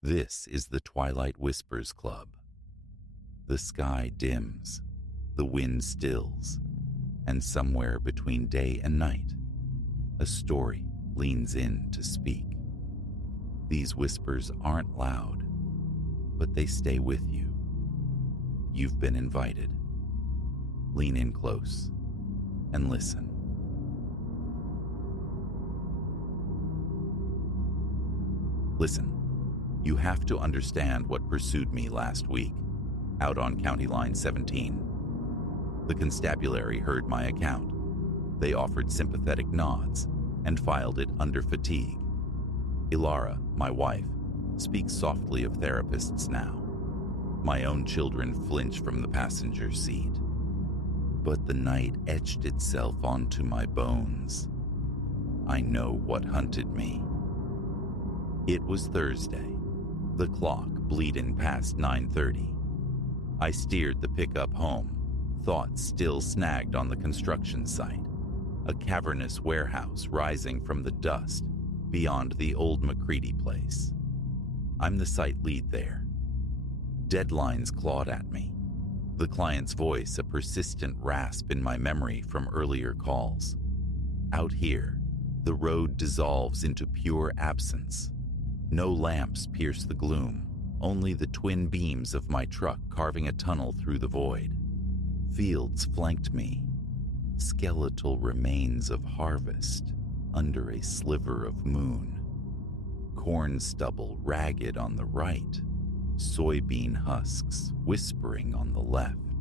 This is the Twilight Whispers Club. The sky dims, the wind stills, and somewhere between day and night, a story leans in to speak. These whispers aren't loud, but they stay with you. You've been invited. Lean in close and listen. Listen. You have to understand what pursued me last week, out on County Line 17. The constabulary heard my account. They offered sympathetic nods and filed it under fatigue. Ilara, my wife, speaks softly of therapists now. My own children flinch from the passenger seat. But the night etched itself onto my bones. I know what hunted me. It was Thursday. The clock bleeding past 9:30. I steered the pickup home, thoughts still snagged on the construction site, a cavernous warehouse rising from the dust beyond the old McCready place. I'm the site lead there. Deadlines clawed at me, the client's voice a persistent rasp in my memory from earlier calls. Out here, the road dissolves into pure absence. No lamps pierce the gloom, only the twin beams of my truck carving a tunnel through the void. Fields flanked me, skeletal remains of harvest under a sliver of moon. Corn stubble ragged on the right, soybean husks whispering on the left.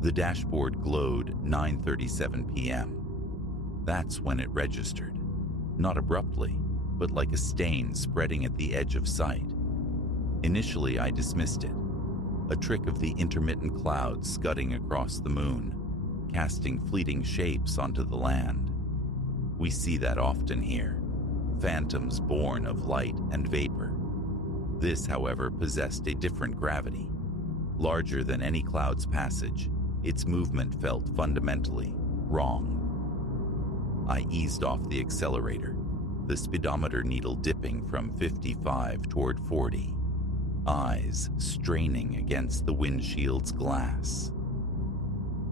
The dashboard glowed 9:37 p.m. That's when it registered, not abruptly, but like a stain spreading at the edge of sight. Initially, I dismissed it, a trick of the intermittent clouds scudding across the moon, casting fleeting shapes onto the land. We see that often here, phantoms born of light and vapor. This, however, possessed a different gravity. Larger than any cloud's passage, its movement felt fundamentally wrong. I eased off the accelerator, the speedometer needle dipping from 55 toward 40, eyes straining against the windshield's glass.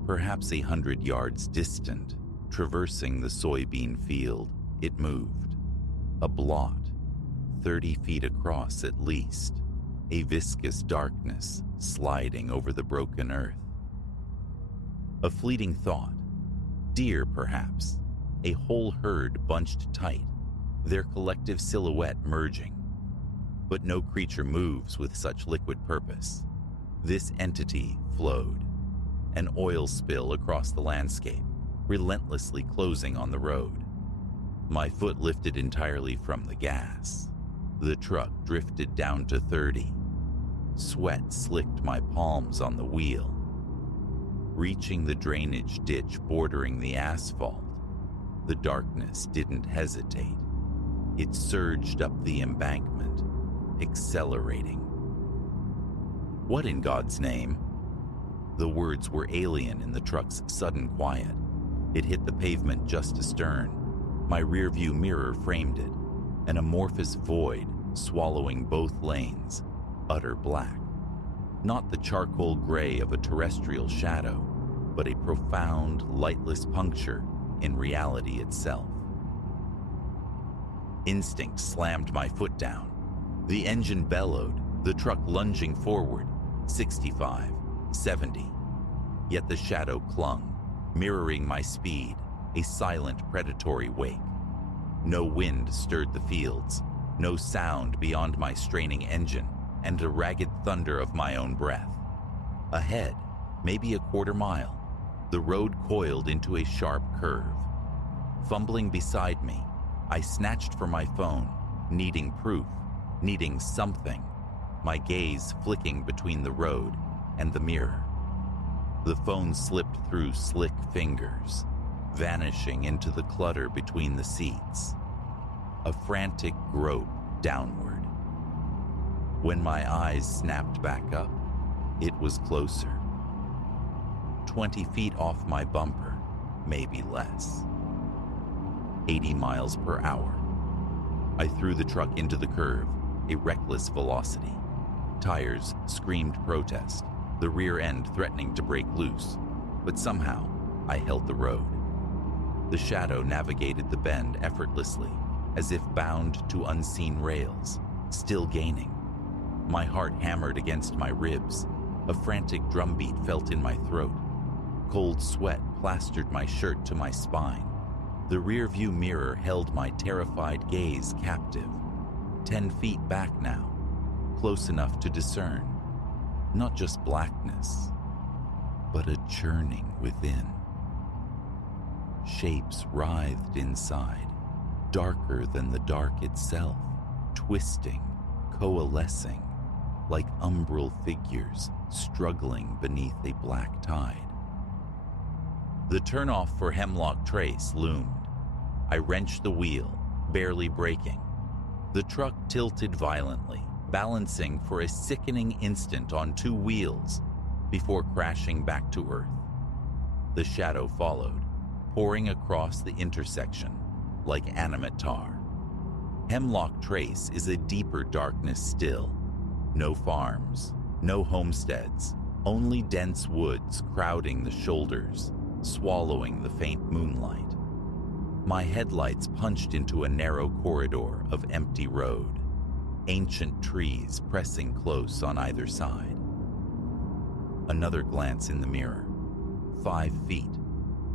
Perhaps 100 yards distant, traversing the soybean field, it moved. A blot, 30 feet across at least, a viscous darkness sliding over the broken earth. A fleeting thought, deer perhaps, a whole herd bunched tight, their collective silhouette merging. But no creature moves with such liquid purpose. This entity flowed, an oil spill across the landscape, relentlessly closing on the road. My foot lifted entirely from the gas. The truck drifted down to 30. Sweat slicked my palms on the wheel. Reaching the drainage ditch bordering the asphalt, the darkness didn't hesitate. It surged up the embankment, accelerating. What in God's name? The words were alien in the truck's sudden quiet. It hit the pavement just astern. My rearview mirror framed it, an amorphous void swallowing both lanes, utter black. Not the charcoal gray of a terrestrial shadow, but a profound, lightless puncture in reality itself. Instinct slammed my foot down. The engine bellowed, the truck lunging forward, 65, 70. Yet the shadow clung, mirroring my speed, a silent predatory wake. No wind stirred the fields, no sound beyond my straining engine and the ragged thunder of my own breath. Ahead, maybe a quarter mile, the road coiled into a sharp curve. Fumbling beside me, I snatched for my phone, needing proof, needing something, my gaze flicking between the road and the mirror. The phone slipped through slick fingers, vanishing into the clutter between the seats. A frantic grope downward. When my eyes snapped back up, it was closer. 20 feet off my bumper, maybe less. 80 miles per hour. I threw the truck into the curve, a reckless velocity. Tires screamed protest, the rear end threatening to break loose, but somehow I held the road. The shadow navigated the bend effortlessly, as if bound to unseen rails, still gaining. My heart hammered against my ribs. A frantic drumbeat felt in my throat. Cold sweat plastered my shirt to my spine. The rearview mirror held my terrified gaze captive. 10 feet back now, close enough to discern not just blackness, but a churning within. Shapes writhed inside, darker than the dark itself, twisting, coalescing, like umbral figures struggling beneath a black tide. The turnoff for Hemlock Trace loomed. I wrenched the wheel, barely braking. The truck tilted violently, balancing for a sickening instant on 2 wheels before crashing back to earth. The shadow followed, pouring across the intersection like animate tar. Hemlock Trace is a deeper darkness still. No farms, no homesteads, only dense woods crowding the shoulders, swallowing the faint moonlight. My headlights punched into a narrow corridor of empty road, ancient trees pressing close on either side. Another glance in the mirror. 5 feet.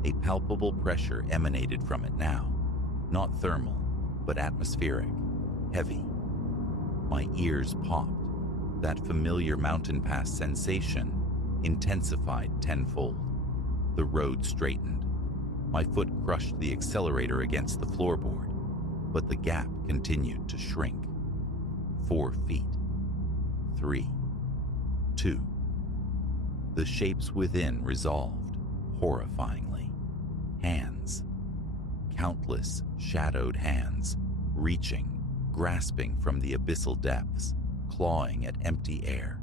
A palpable pressure emanated from it now, not thermal, but atmospheric, heavy. My ears popped. That familiar mountain pass sensation intensified tenfold. The road straightened. My foot crushed the accelerator against the floorboard, but the gap continued to shrink. 4 feet. 3. 2. The shapes within resolved, horrifyingly. Hands. Countless shadowed hands, reaching, grasping from the abyssal depths, clawing at empty air.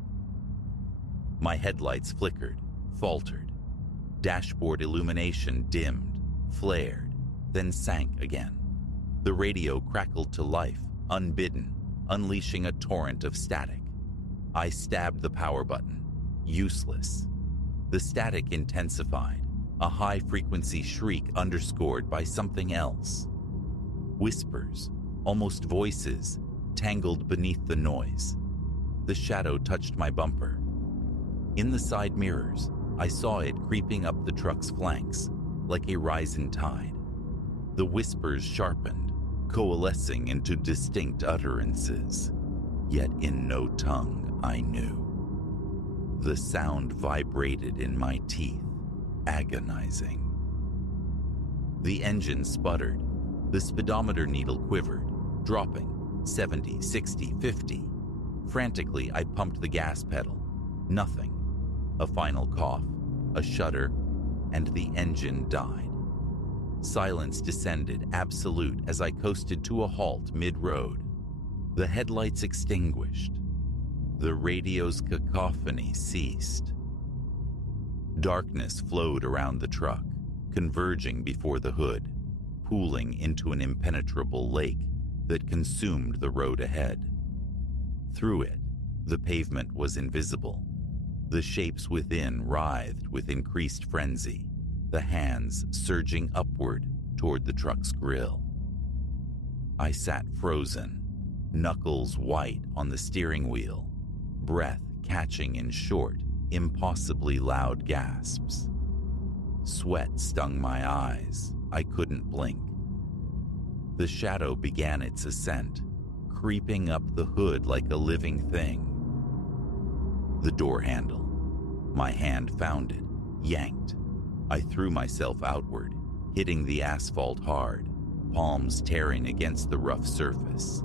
My headlights flickered, faltered. Dashboard illumination dimmed, flared, then sank again. The radio crackled to life, unbidden, unleashing a torrent of static. I stabbed the power button. Useless. The static intensified, a high-frequency shriek underscored by something else. Whispers, almost voices, tangled beneath the noise. The shadow touched my bumper. In the side mirrors, I saw it creeping up the truck's flanks, like a rising tide. The whispers sharpened, coalescing into distinct utterances, yet in no tongue I knew. The sound vibrated in my teeth, agonizing. The engine sputtered. The speedometer needle quivered, dropping 70, 60, 50. Frantically, I pumped the gas pedal. Nothing. A final cough, a shudder, and the engine died. Silence descended absolute as I coasted to a halt mid-road. The headlights extinguished. The radio's cacophony ceased. Darkness flowed around the truck, converging before the hood, pooling into an impenetrable lake that consumed the road ahead. Through it, the pavement was invisible. The shapes within writhed with increased frenzy, the hands surging upward toward the truck's grill. I sat frozen, knuckles white on the steering wheel, breath catching in short, impossibly loud gasps. Sweat stung my eyes. I couldn't blink. The shadow began its ascent, creeping up the hood like a living thing. The door handle. My hand found it, yanked. I threw myself outward, hitting the asphalt hard, palms tearing against the rough surface.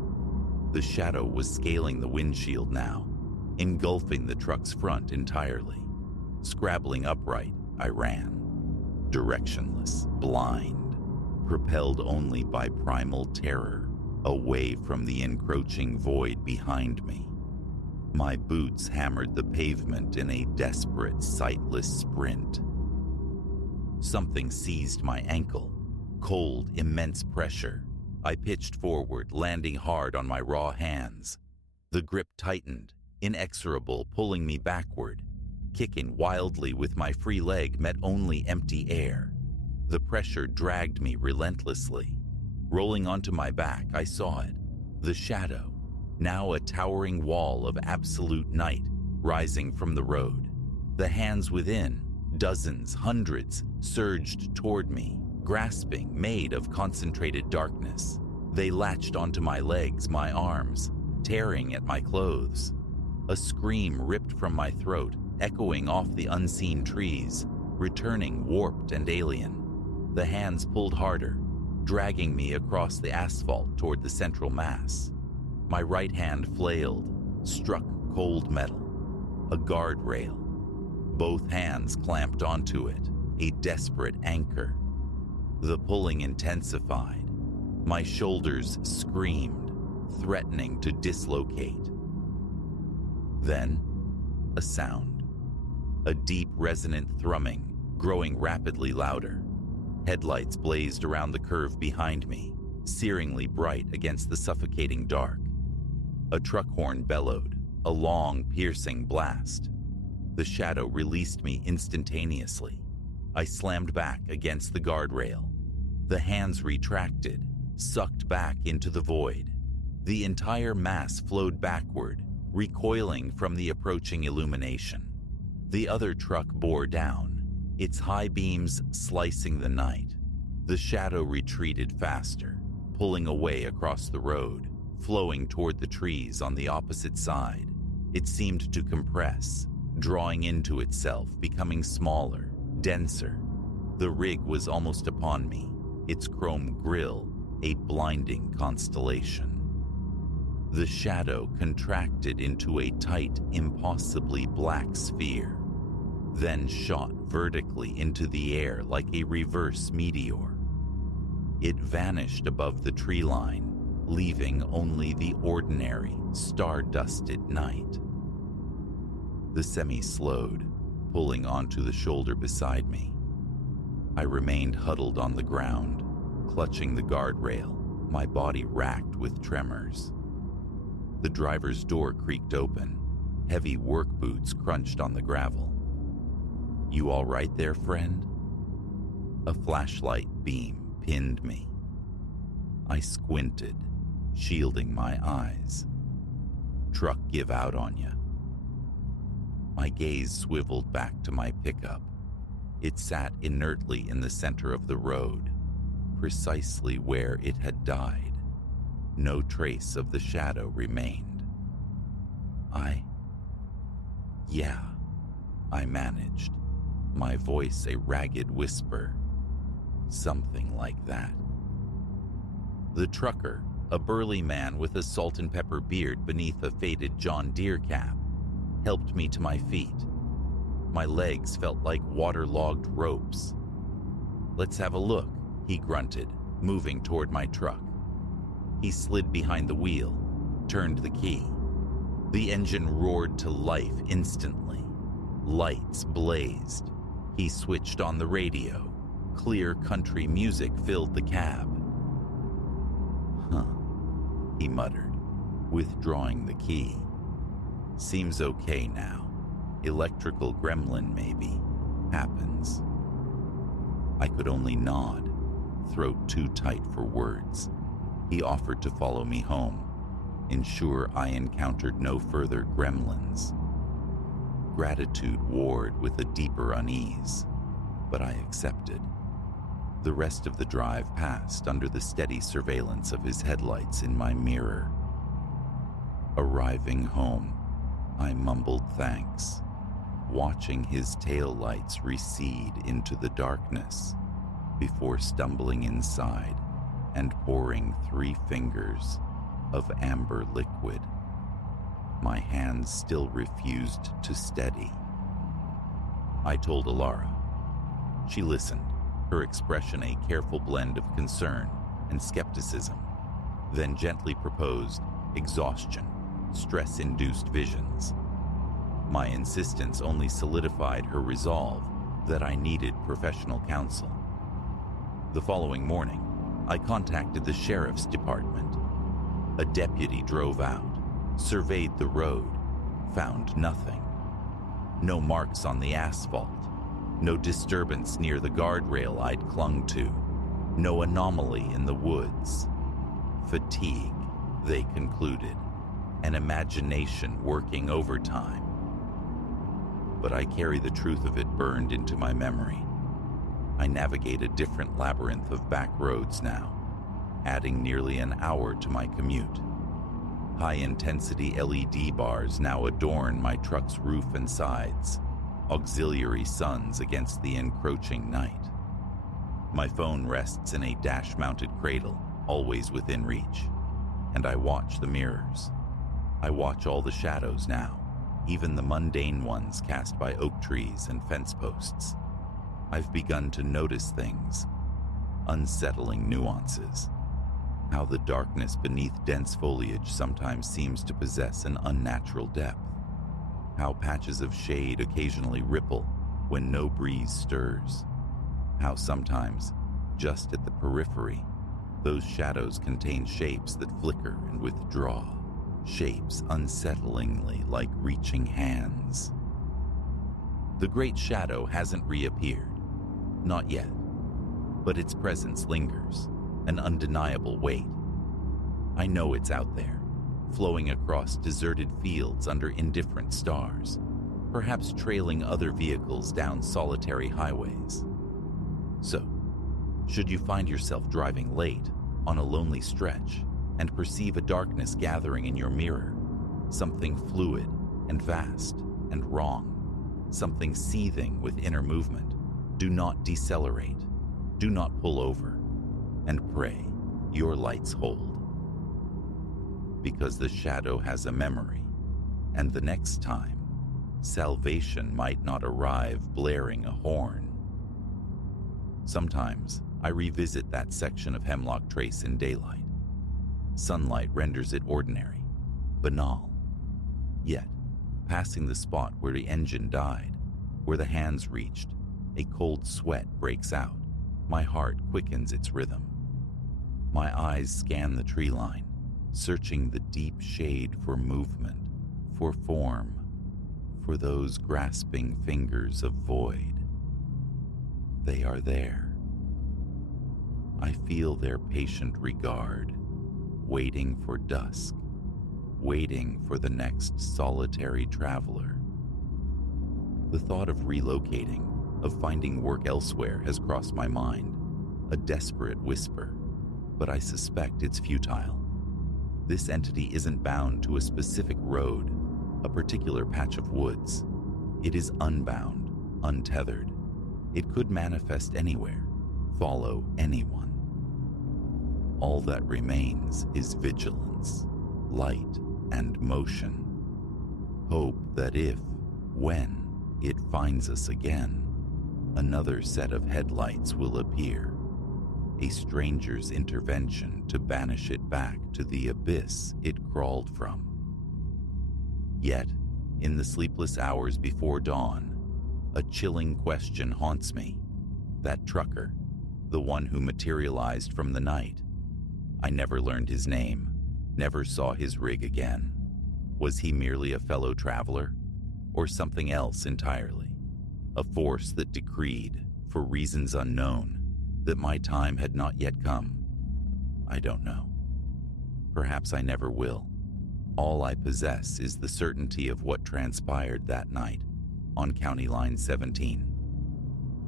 The shadow was scaling the windshield now, engulfing the truck's front entirely. Scrabbling upright, I ran. Directionless, blind, propelled only by primal terror, away from the encroaching void behind me. My boots hammered the pavement in a desperate, sightless sprint. Something seized my ankle. Cold, immense pressure. I pitched forward, landing hard on my raw hands. The grip tightened, inexorable, pulling me backward. Kicking wildly with my free leg met only empty air. The pressure dragged me relentlessly. Rolling onto my back, I saw it. The shadow, now a towering wall of absolute night, rising from the road. The hands within, dozens, hundreds, surged toward me, grasping, made of concentrated darkness. They latched onto my legs, my arms, tearing at my clothes. A scream ripped from my throat, echoing off the unseen trees, returning warped and alien. The hands pulled harder, dragging me across the asphalt toward the central mass. My right hand flailed, struck cold metal, a guardrail. Both hands clamped onto it, a desperate anchor. The pulling intensified. My shoulders screamed, threatening to dislocate. Then, a sound. A deep, resonant thrumming, growing rapidly louder. Headlights blazed around the curve behind me, searingly bright against the suffocating dark. A truck horn bellowed, a long, piercing blast. The shadow released me instantaneously. I slammed back against the guardrail. The hands retracted, sucked back into the void. The entire mass flowed backward, recoiling from the approaching illumination. The other truck bore down, its high beams slicing the night. The shadow retreated faster, pulling away across the road, flowing toward the trees on the opposite side. It seemed to compress, drawing into itself, becoming smaller, denser. The rig was almost upon me, its chrome grille a blinding constellation. The shadow contracted into a tight, impossibly black sphere, then shot vertically into the air like a reverse meteor. It vanished above the tree line, leaving only the ordinary, star-dusted night. The semi slowed, pulling onto the shoulder beside me. I remained huddled on the ground, clutching the guardrail, my body racked with tremors. The driver's door creaked open. Heavy work boots crunched on the gravel. "You all right there, friend?" A flashlight beam pinned me. I squinted, shielding my eyes. "Truck give out on ya." My gaze swiveled back to my pickup. It sat inertly in the center of the road, precisely where it had died. No trace of the shadow remained. Yeah, I managed, my voice a ragged whisper. Something like that. The trucker, a burly man with a salt and pepper beard beneath a faded John Deere cap, helped me to my feet. My legs felt like waterlogged ropes. "Let's have a look," he grunted, moving toward my truck. He slid behind the wheel, turned the key. The engine roared to life instantly. Lights blazed. He switched on the radio. Clear country music filled the cab. "Huh," he muttered, withdrawing the key. "Seems okay now. Electrical gremlin, maybe. Happens." I could only nod, throat too tight for words. He offered to follow me home, ensure I encountered no further gremlins. Gratitude warred with a deeper unease, but I accepted. The rest of the drive passed under the steady surveillance of his headlights in my mirror. Arriving home, I mumbled thanks, watching his taillights recede into the darkness before stumbling inside and pouring 3 fingers of amber liquid. My hands still refused to steady. I told Alara. She listened, her expression a careful blend of concern and skepticism, then gently proposed exhaustion, stress-induced visions. My insistence only solidified her resolve that I needed professional counsel. The following morning, I contacted the sheriff's department. A deputy drove out, Surveyed the road, found nothing. No marks on the asphalt, no disturbance near the guardrail I'd clung to, no anomaly in the woods. Fatigue, they concluded, an imagination working overtime. But I carry the truth of it burned into my memory. I navigate a different labyrinth of back roads now, adding nearly an hour to my commute. High-intensity LED bars now adorn my truck's roof and sides, auxiliary suns against the encroaching night. My phone rests in a dash-mounted cradle, always within reach, and I watch the mirrors. I watch all the shadows now, even the mundane ones cast by oak trees and fence posts. I've begun to notice things, unsettling nuances. How the darkness beneath dense foliage sometimes seems to possess an unnatural depth. How patches of shade occasionally ripple when no breeze stirs. How sometimes, just at the periphery, those shadows contain shapes that flicker and withdraw, shapes unsettlingly like reaching hands. The great shadow hasn't reappeared, not yet, but its presence lingers, an undeniable weight. I know it's out there, flowing across deserted fields under indifferent stars, perhaps trailing other vehicles down solitary highways. So, should you find yourself driving late on a lonely stretch and perceive a darkness gathering in your mirror, something fluid and vast and wrong, something seething with inner movement, do not decelerate, do not pull over, and pray your lights hold. Because the shadow has a memory, and the next time, salvation might not arrive blaring a horn. Sometimes I revisit that section of Hemlock Trace in daylight. Sunlight renders it ordinary, banal. Yet, passing the spot where the engine died, where the hands reached, a cold sweat breaks out. My heart quickens its rhythm. My eyes scan the tree line, searching the deep shade for movement, for form, for those grasping fingers of void. They are there. I feel their patient regard, waiting for dusk, waiting for the next solitary traveler. The thought of relocating, of finding work elsewhere has crossed my mind, a desperate whisper, but I suspect it's futile. This entity isn't bound to a specific road, a particular patch of woods. It is unbound, untethered. It could manifest anywhere, follow anyone. All that remains is vigilance, light, and motion. Hope that if, when, it finds us again, another set of headlights will appear, a stranger's intervention to banish it back to the abyss it crawled from. Yet, in the sleepless hours before dawn, a chilling question haunts me. That trucker, the one who materialized from the night, I never learned his name, never saw his rig again. Was he merely a fellow traveler, or something else entirely? A force that decreed, for reasons unknown, that my time had not yet come? I don't know. Perhaps I never will. All I possess is the certainty of what transpired that night on County Line 17.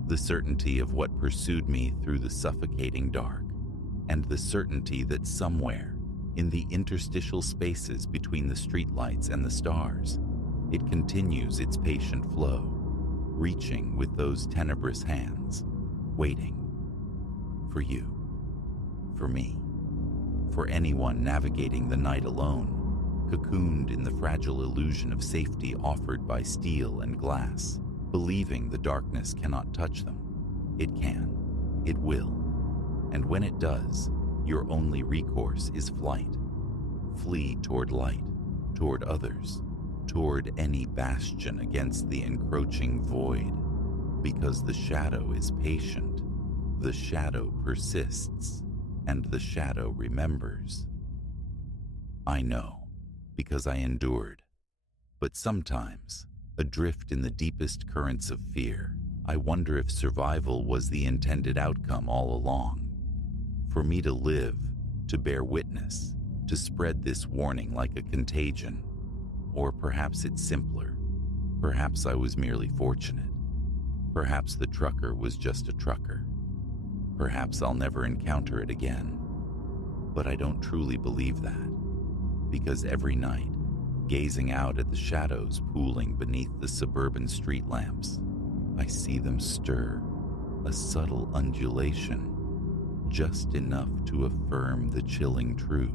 The certainty of what pursued me through the suffocating dark, and the certainty that somewhere, in the interstitial spaces between the streetlights and the stars, it continues its patient flow, reaching with those tenebrous hands, waiting for you, for me, for anyone navigating the night alone, cocooned in the fragile illusion of safety offered by steel and glass, believing the darkness cannot touch them. It can, it will, and when it does, your only recourse is flight. Flee toward light, toward others, toward any bastion against the encroaching void, because the shadow is patient, the shadow persists, and the shadow remembers. I know. because I endured. But sometimes, adrift in the deepest currents of fear, I wonder if survival was the intended outcome all along. For me to live, to bear witness, to spread this warning like a contagion. Or perhaps it's simpler. Perhaps I was merely fortunate. Perhaps the trucker was just a trucker. Perhaps I'll never encounter it again. But I don't truly believe that, because every night, gazing out at the shadows pooling beneath the suburban street lamps, I see them stir, a subtle undulation, just enough to affirm the chilling truth.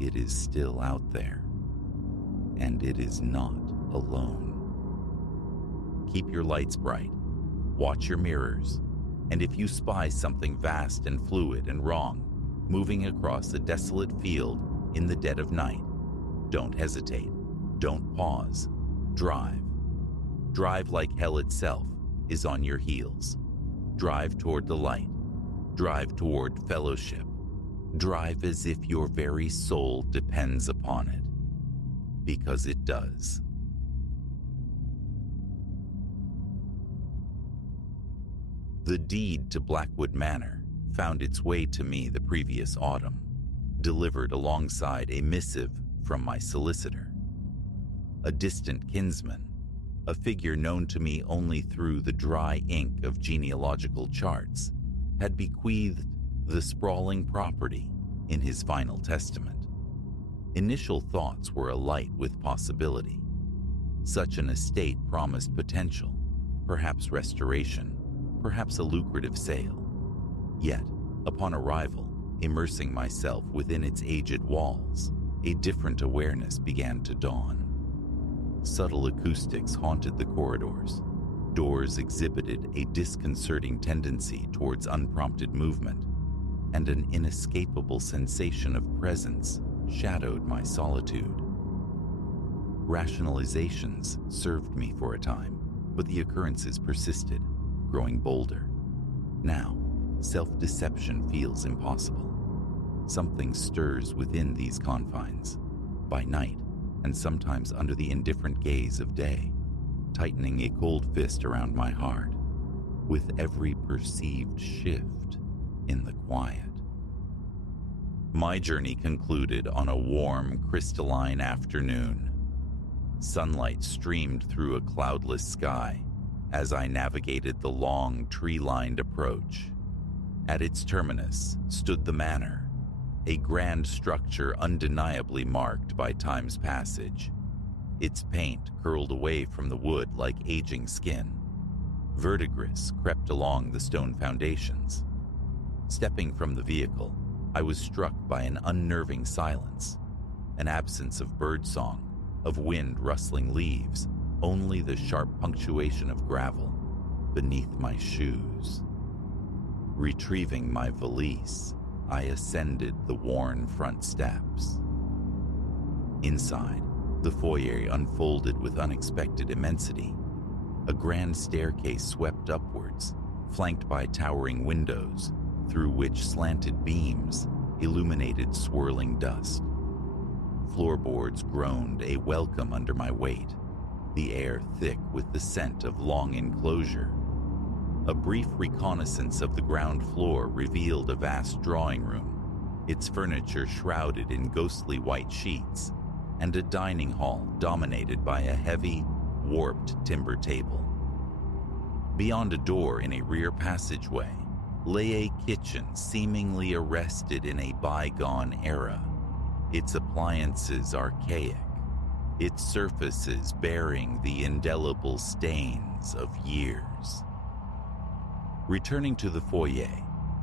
It is still out there, and it is not alone. Keep your lights bright, watch your mirrors, and if you spy something vast and fluid and wrong, moving across a desolate field in the dead of night, don't hesitate, don't pause, drive. Drive like hell itself is on your heels. Drive toward the light. Drive toward fellowship. Drive as if your very soul depends upon it, because it does. The deed to Blackwood Manor found its way to me the previous autumn, delivered alongside a missive from my solicitor. A distant kinsman, a figure known to me only through the dry ink of genealogical charts, had bequeathed the sprawling property in his final testament. Initial thoughts were alight with possibility. Such an estate promised potential, perhaps restoration, perhaps a lucrative sale. Yet, upon arrival, immersing myself within its aged walls, a different awareness began to dawn. Subtle acoustics haunted the corridors. Doors exhibited a disconcerting tendency towards unprompted movement, and an inescapable sensation of presence shadowed my solitude. Rationalizations served me for a time, but the occurrences persisted, growing bolder. Now, self-deception feels impossible. Something stirs within these confines, by night, and sometimes under the indifferent gaze of day, tightening a cold fist around my heart, with every perceived shift in the quiet. My journey concluded on a warm, crystalline afternoon. Sunlight streamed through a cloudless sky as I navigated the long, tree-lined approach. At its terminus stood the manor, a grand structure undeniably marked by time's passage. Its paint curled away from the wood like aging skin. Verdigris crept along the stone foundations. Stepping from the vehicle, I was struck by an unnerving silence, an absence of birdsong, of wind rustling leaves, only the sharp punctuation of gravel beneath my shoes. Retrieving my valise, I ascended the worn front steps. Inside, the foyer unfolded with unexpected immensity. A grand staircase swept upwards, flanked by towering windows, through which slanted beams illuminated swirling dust. Floorboards groaned a welcome under my weight, the air thick with the scent of long enclosure. A brief reconnaissance of the ground floor revealed a vast drawing room, its furniture shrouded in ghostly white sheets, and a dining hall dominated by a heavy, warped timber table. Beyond a door in a rear passageway lay a kitchen seemingly arrested in a bygone era, its appliances archaic, its surfaces bearing the indelible stains of years. Returning to the foyer,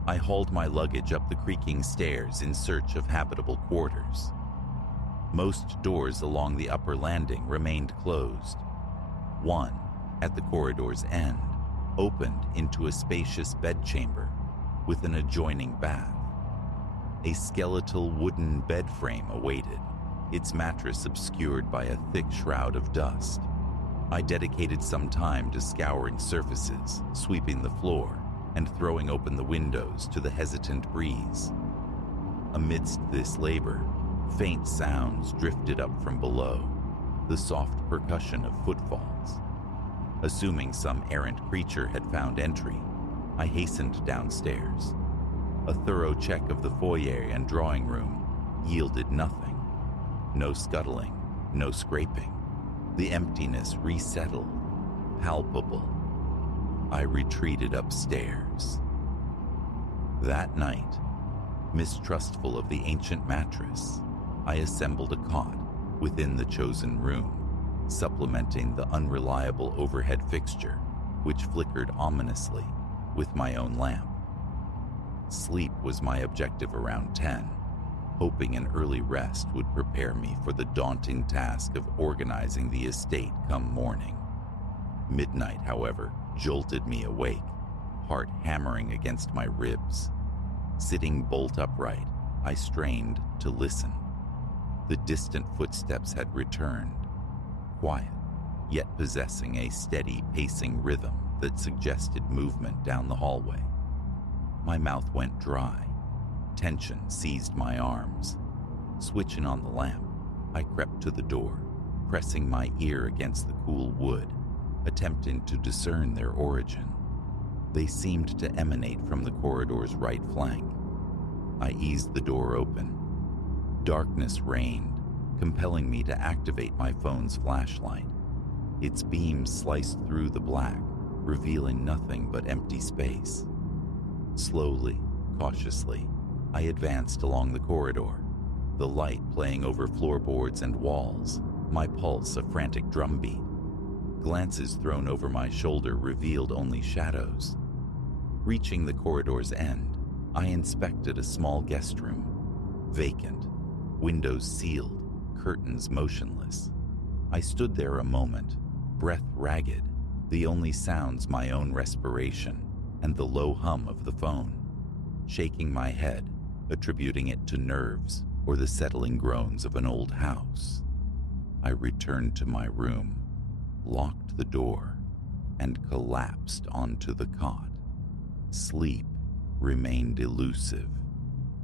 I hauled my luggage up the creaking stairs in search of habitable quarters. Most doors along the upper landing remained closed. One, at the corridor's end, opened into a spacious bedchamber with an adjoining bath. A skeletal wooden bed frame awaited, its mattress obscured by a thick shroud of dust. I dedicated some time to scouring surfaces, sweeping the floor, and throwing open the windows to the hesitant breeze. Amidst this labor, Faint sounds drifted up from below, the soft percussion of footfalls. Assuming some errant creature had found entry, I hastened downstairs. A thorough check of the foyer and drawing room yielded nothing. No scuttling, no scraping. The emptiness resettled, palpable. I retreated upstairs. That night, mistrustful of the ancient mattress, I assembled a cot within the chosen room, supplementing the unreliable overhead fixture, which flickered ominously with my own lamp. Sleep was my objective around 10, hoping an early rest would prepare me for the daunting task of organizing the estate come morning. Midnight, however, jolted me awake, heart hammering against my ribs. Sitting bolt upright, I strained to listen. The distant footsteps had returned, quiet, yet possessing a steady pacing rhythm that suggested movement down the hallway. My mouth went dry. Tension seized my arms. Switching on the lamp, I crept to the door, pressing my ear against the cool wood, attempting to discern their origin. They seemed to emanate from the corridor's right flank. I eased the door open. Darkness reigned, compelling me to activate my phone's flashlight. Its beam sliced through the black, revealing nothing but empty space. Slowly, cautiously, I advanced along the corridor, the light playing over floorboards and walls, my pulse a frantic drumbeat. Glances thrown over my shoulder revealed only shadows. Reaching the corridor's end, I inspected a small guest room, vacant, windows sealed, curtains motionless. I stood there a moment, breath ragged, the only sounds my own respiration and the low hum of the phone, shaking my head, attributing it to nerves or the settling groans of an old house. I returned to my room, locked the door, and collapsed onto the cot. Sleep remained elusive,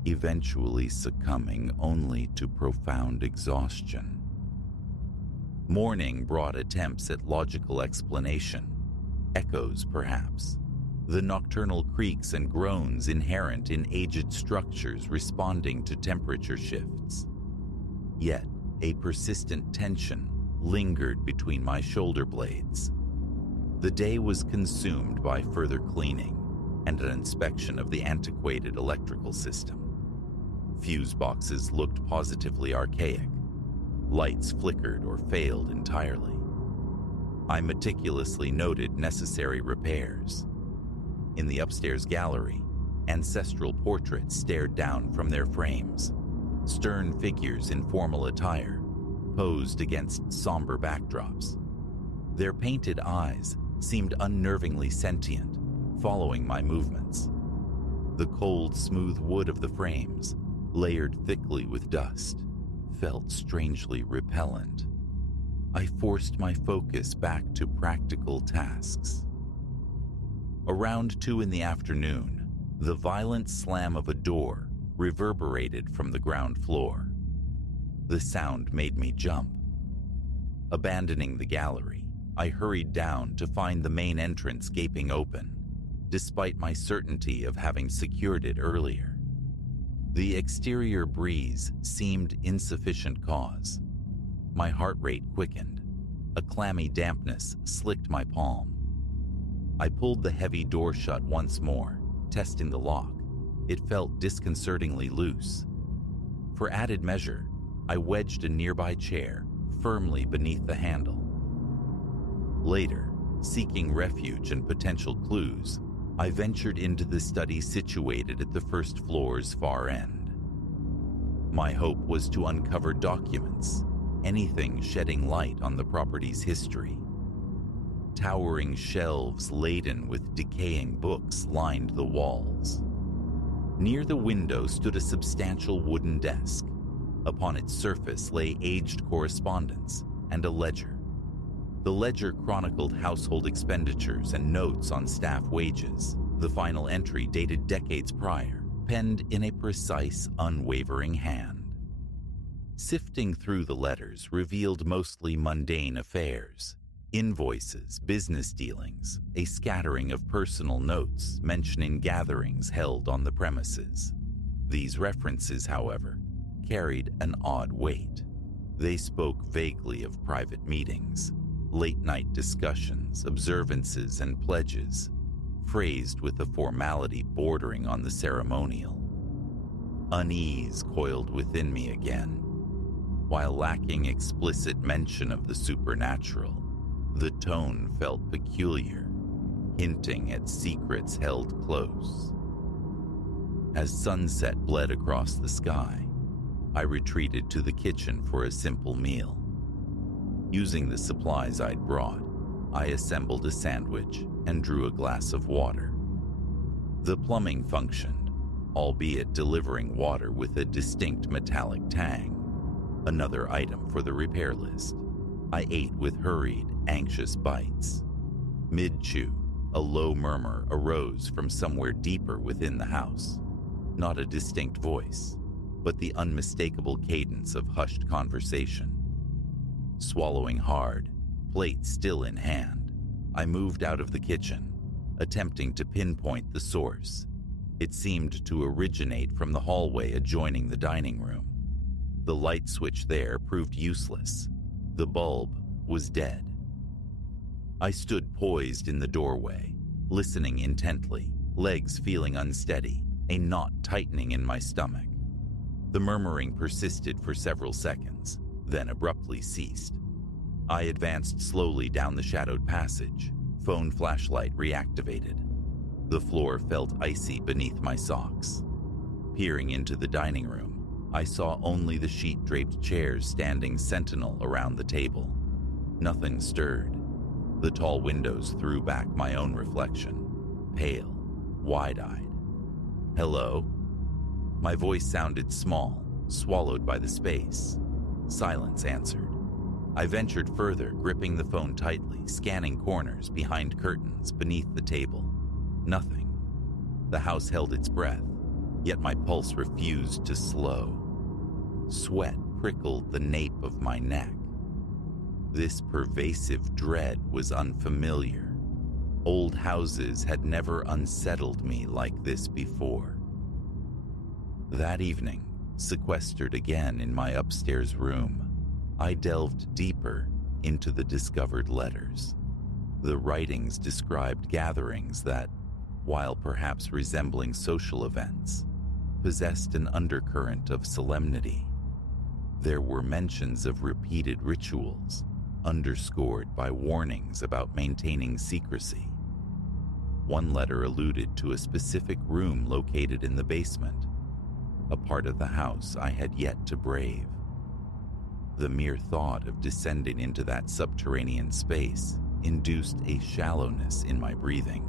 eventually succumbing only to profound exhaustion. Morning brought attempts at logical explanation, echoes perhaps, the nocturnal creaks and groans inherent in aged structures responding to temperature shifts. Yet, a persistent tension lingered between my shoulder blades. The day was consumed by further cleaning and an inspection of the antiquated electrical system. Fuse boxes looked positively archaic. Lights flickered or failed entirely. I meticulously noted necessary repairs. In the upstairs gallery, ancestral portraits stared down from their frames. Stern figures in formal attire posed against somber backdrops. Their painted eyes seemed unnervingly sentient, following my movements. The cold, smooth wood of the frames, layered thickly with dust, felt strangely repellent. I forced my focus back to practical tasks. Around 2 in the afternoon, the violent slam of a door reverberated from the ground floor. The sound made me jump. Abandoning the gallery, I hurried down to find the main entrance gaping open, despite my certainty of having secured it earlier. The exterior breeze seemed insufficient cause. My heart rate quickened. A clammy dampness slicked my palm. I pulled the heavy door shut once more, testing the lock. It felt disconcertingly loose. For added measure, I wedged a nearby chair firmly beneath the handle. Later, seeking refuge and potential clues, I ventured into the study situated at the first floor's far end. My hope was to uncover documents, anything shedding light on the property's history. Towering shelves laden with decaying books lined the walls. Near the window stood a substantial wooden desk. Upon its surface lay aged correspondence and a ledger. The ledger chronicled household expenditures and notes on staff wages, the final entry dated decades prior, penned in a precise, unwavering hand. Sifting through the letters revealed mostly mundane affairs. Invoices, business dealings, a scattering of personal notes mentioning gatherings held on the premises. These references, however, carried an odd weight. They spoke vaguely of private meetings, late-night discussions, observances, and pledges, phrased with a formality bordering on the ceremonial. Unease coiled within me again. While lacking explicit mention of the supernatural, the tone felt peculiar, hinting at secrets held close. As sunset bled across the sky, I retreated to the kitchen for a simple meal. Using the supplies I'd brought, I assembled a sandwich and drew a glass of water. The plumbing functioned, albeit delivering water with a distinct metallic tang, another item for the repair list. I ate with hurried, anxious bites. Mid-chew, a low murmur arose from somewhere deeper within the house. Not a distinct voice, but the unmistakable cadence of hushed conversation. Swallowing hard, plate still in hand, I moved out of the kitchen, attempting to pinpoint the source. It seemed to originate from the hallway adjoining the dining room. The light switch there proved useless. The bulb was dead. I stood poised in the doorway, listening intently, legs feeling unsteady, a knot tightening in my stomach. The murmuring persisted for several seconds, then abruptly ceased. I advanced slowly down the shadowed passage, phone flashlight reactivated. The floor felt icy beneath my socks. Peering into the dining room, I saw only the sheet-draped chairs standing sentinel around the table. Nothing stirred. The tall windows threw back my own reflection, pale, wide-eyed. "Hello?" My voice sounded small, swallowed by the space. Silence answered. I ventured further, gripping the phone tightly, scanning corners, behind curtains, beneath the table. Nothing. The house held its breath, yet my pulse refused to slow. Sweat prickled the nape of my neck. This pervasive dread was unfamiliar. Old houses had never unsettled me like this before. That evening, sequestered again in my upstairs room, I delved deeper into the discovered letters. The writings described gatherings that, while perhaps resembling social events, possessed an undercurrent of solemnity. There were mentions of repeated rituals, underscored by warnings about maintaining secrecy. One letter alluded to a specific room located in the basement, a part of the house I had yet to brave. The mere thought of descending into that subterranean space induced a shallowness in my breathing,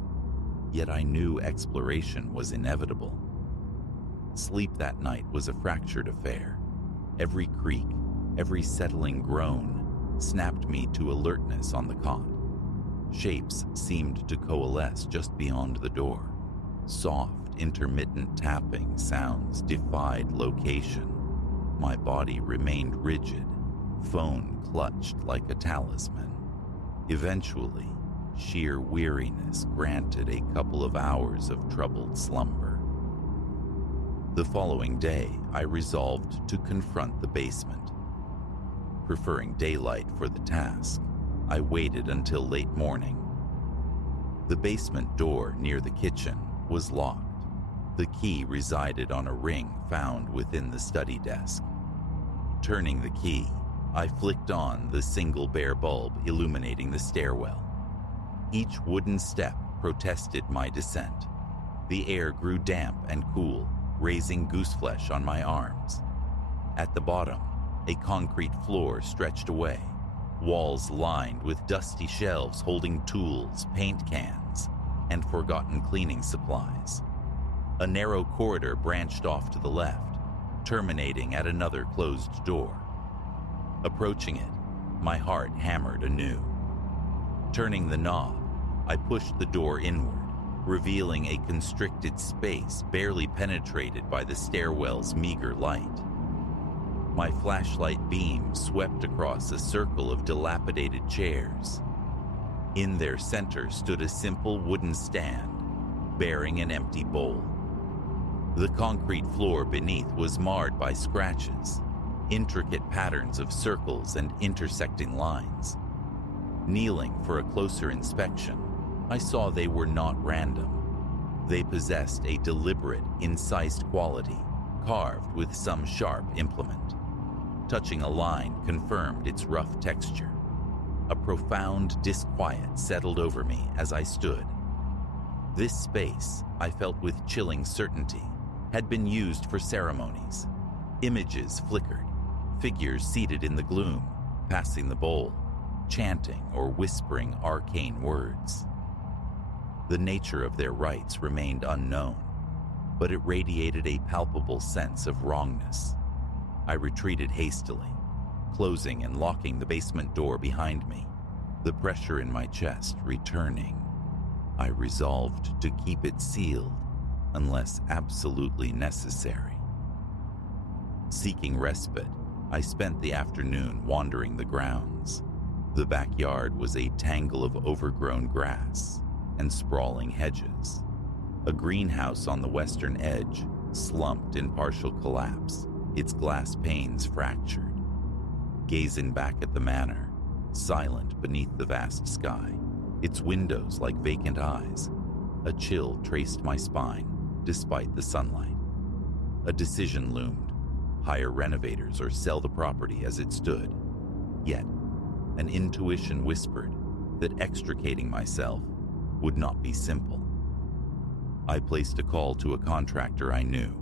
yet I knew exploration was inevitable. Sleep that night was a fractured affair. Every creak, every settling groan, snapped me to alertness on the cot. Shapes seemed to coalesce just beyond the door. Soft, intermittent tapping sounds defied location. My body remained rigid, phone clutched like a talisman. Eventually, sheer weariness granted a couple of hours of troubled slumber. The following day, I resolved to confront the basement. Preferring daylight for the task, I waited until late morning. The basement door near the kitchen was locked. The key resided on a ring found within the study desk. Turning the key, I flicked on the single bare bulb illuminating the stairwell. Each wooden step protested my descent. The air grew damp and cool, raising gooseflesh on my arms. At the bottom, a concrete floor stretched away, walls lined with dusty shelves holding tools, paint cans, and forgotten cleaning supplies. A narrow corridor branched off to the left, terminating at another closed door. Approaching it, my heart hammered anew. Turning the knob, I pushed the door inward, revealing a constricted space barely penetrated by the stairwell's meager light. My flashlight beam swept across a circle of dilapidated chairs. In their center stood a simple wooden stand, bearing an empty bowl. The concrete floor beneath was marred by scratches, intricate patterns of circles and intersecting lines. Kneeling for a closer inspection, I saw they were not random. They possessed a deliberate, incised quality, carved with some sharp implement. Touching a line confirmed its rough texture. A profound disquiet settled over me as I stood. This space, I felt with chilling certainty, had been used for ceremonies. Images flickered, figures seated in the gloom, passing the bowl, chanting or whispering arcane words. The nature of their rites remained unknown, but it radiated a palpable sense of wrongness. I retreated hastily, closing and locking the basement door behind me, the pressure in my chest returning. I resolved to keep it sealed unless absolutely necessary. Seeking respite, I spent the afternoon wandering the grounds. The backyard was a tangle of overgrown grass and sprawling hedges. A greenhouse on the western edge slumped in partial collapse, its glass panes fractured. Gazing back at the manor, silent beneath the vast sky, its windows like vacant eyes, a chill traced my spine despite the sunlight. A decision loomed: hire renovators or sell the property as it stood. Yet, an intuition whispered that extricating myself would not be simple. I placed a call to a contractor I knew,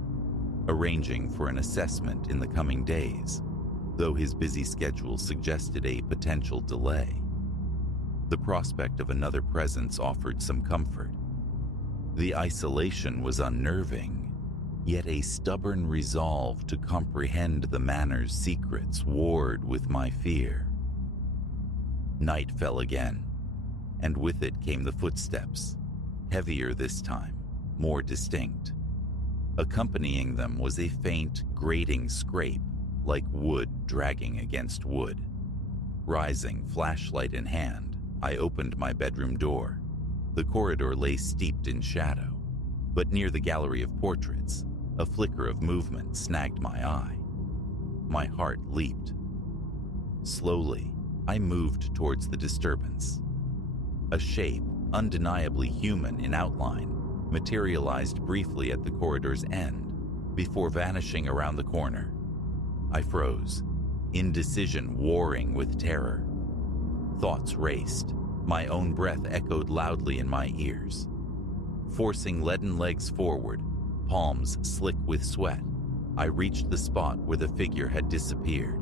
arranging for an assessment in the coming days, though his busy schedule suggested a potential delay. The prospect of another presence offered some comfort. The isolation was unnerving, yet a stubborn resolve to comprehend the manor's secrets warred with my fear. Night fell again, and with it came the footsteps, heavier this time, more distinct. Accompanying them was a faint, grating scrape, like wood dragging against wood. Rising, flashlight in hand, I opened my bedroom door. The corridor lay steeped in shadow, but near the gallery of portraits, a flicker of movement snagged my eye. My heart leaped. Slowly, I moved towards the disturbance. A shape, undeniably human in outline, materialized briefly at the corridor's end before vanishing around the corner. I froze, indecision warring with terror. Thoughts raced. My own breath echoed loudly in my ears. Forcing leaden legs forward, palms slick with sweat, I reached the spot where the figure had disappeared.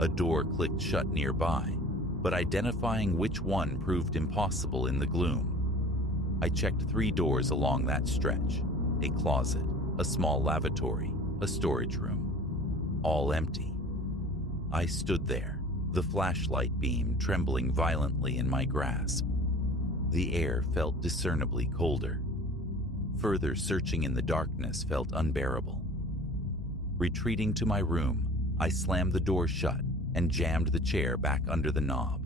A door clicked shut nearby, but identifying which one proved impossible in the gloom. I checked 3 doors along that stretch: a closet, a small lavatory, a storage room, all empty. I stood there, the flashlight beam trembling violently in my grasp. The air felt discernibly colder. Further searching in the darkness felt unbearable. Retreating to my room, I slammed the door shut and jammed the chair back under the knob.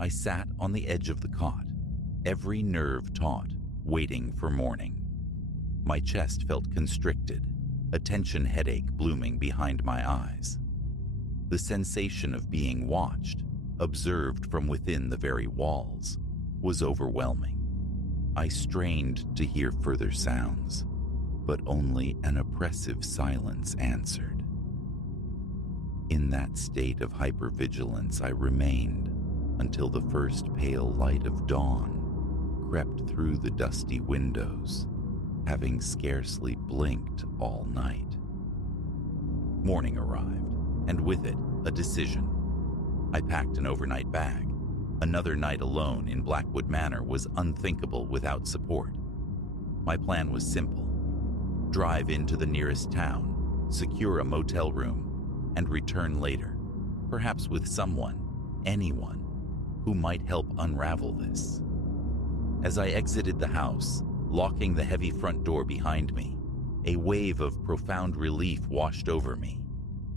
I sat on the edge of the cot, every nerve taut, waiting for morning. My chest felt constricted, a tension headache blooming behind my eyes. The sensation of being watched, observed from within the very walls, was overwhelming. I strained to hear further sounds, but only an oppressive silence answered. In that state of hypervigilance I remained until the first pale light of dawn crept through the dusty windows, having scarcely blinked all night. Morning arrived, and with it, a decision. I packed an overnight bag. Another night alone in Blackwood Manor was unthinkable without support. My plan was simple: drive into the nearest town, secure a motel room, and return later, perhaps with someone, anyone, who might help unravel this. As I exited the house, locking the heavy front door behind me, a wave of profound relief washed over me.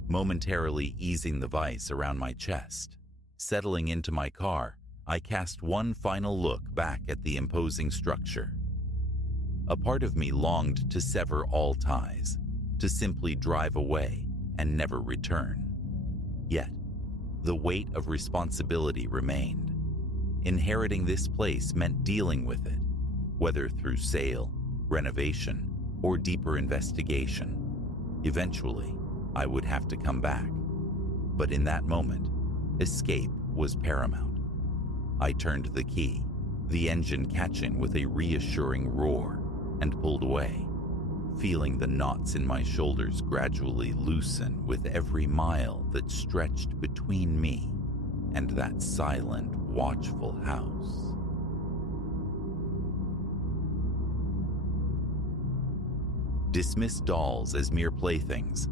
Momentarily easing the vice around my chest, settling into my car, I cast one final look back at the imposing structure. A part of me longed to sever all ties, to simply drive away and never return. Yet, the weight of responsibility remained. Inheriting this place meant dealing with it, whether through sale, renovation, or deeper investigation. Eventually, I would have to come back. But in that moment, escape was paramount. I turned the key, the engine catching with a reassuring roar, and pulled away, feeling the knots in my shoulders gradually loosen with every mile that stretched between me and that silent, watchful house. Dismiss dolls as mere playthings,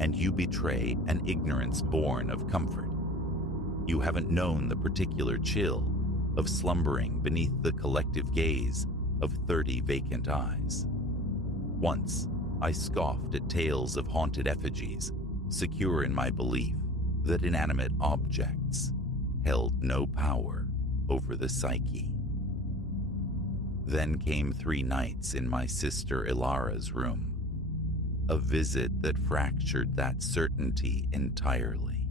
and you betray an ignorance born of comfort. You haven't known the particular chill of slumbering beneath the collective gaze of 30 vacant eyes. Once, I scoffed at tales of haunted effigies, secure in my belief that inanimate objects held no power over the psyche. Then came 3 nights in my sister Ilara's room, a visit that fractured that certainty entirely.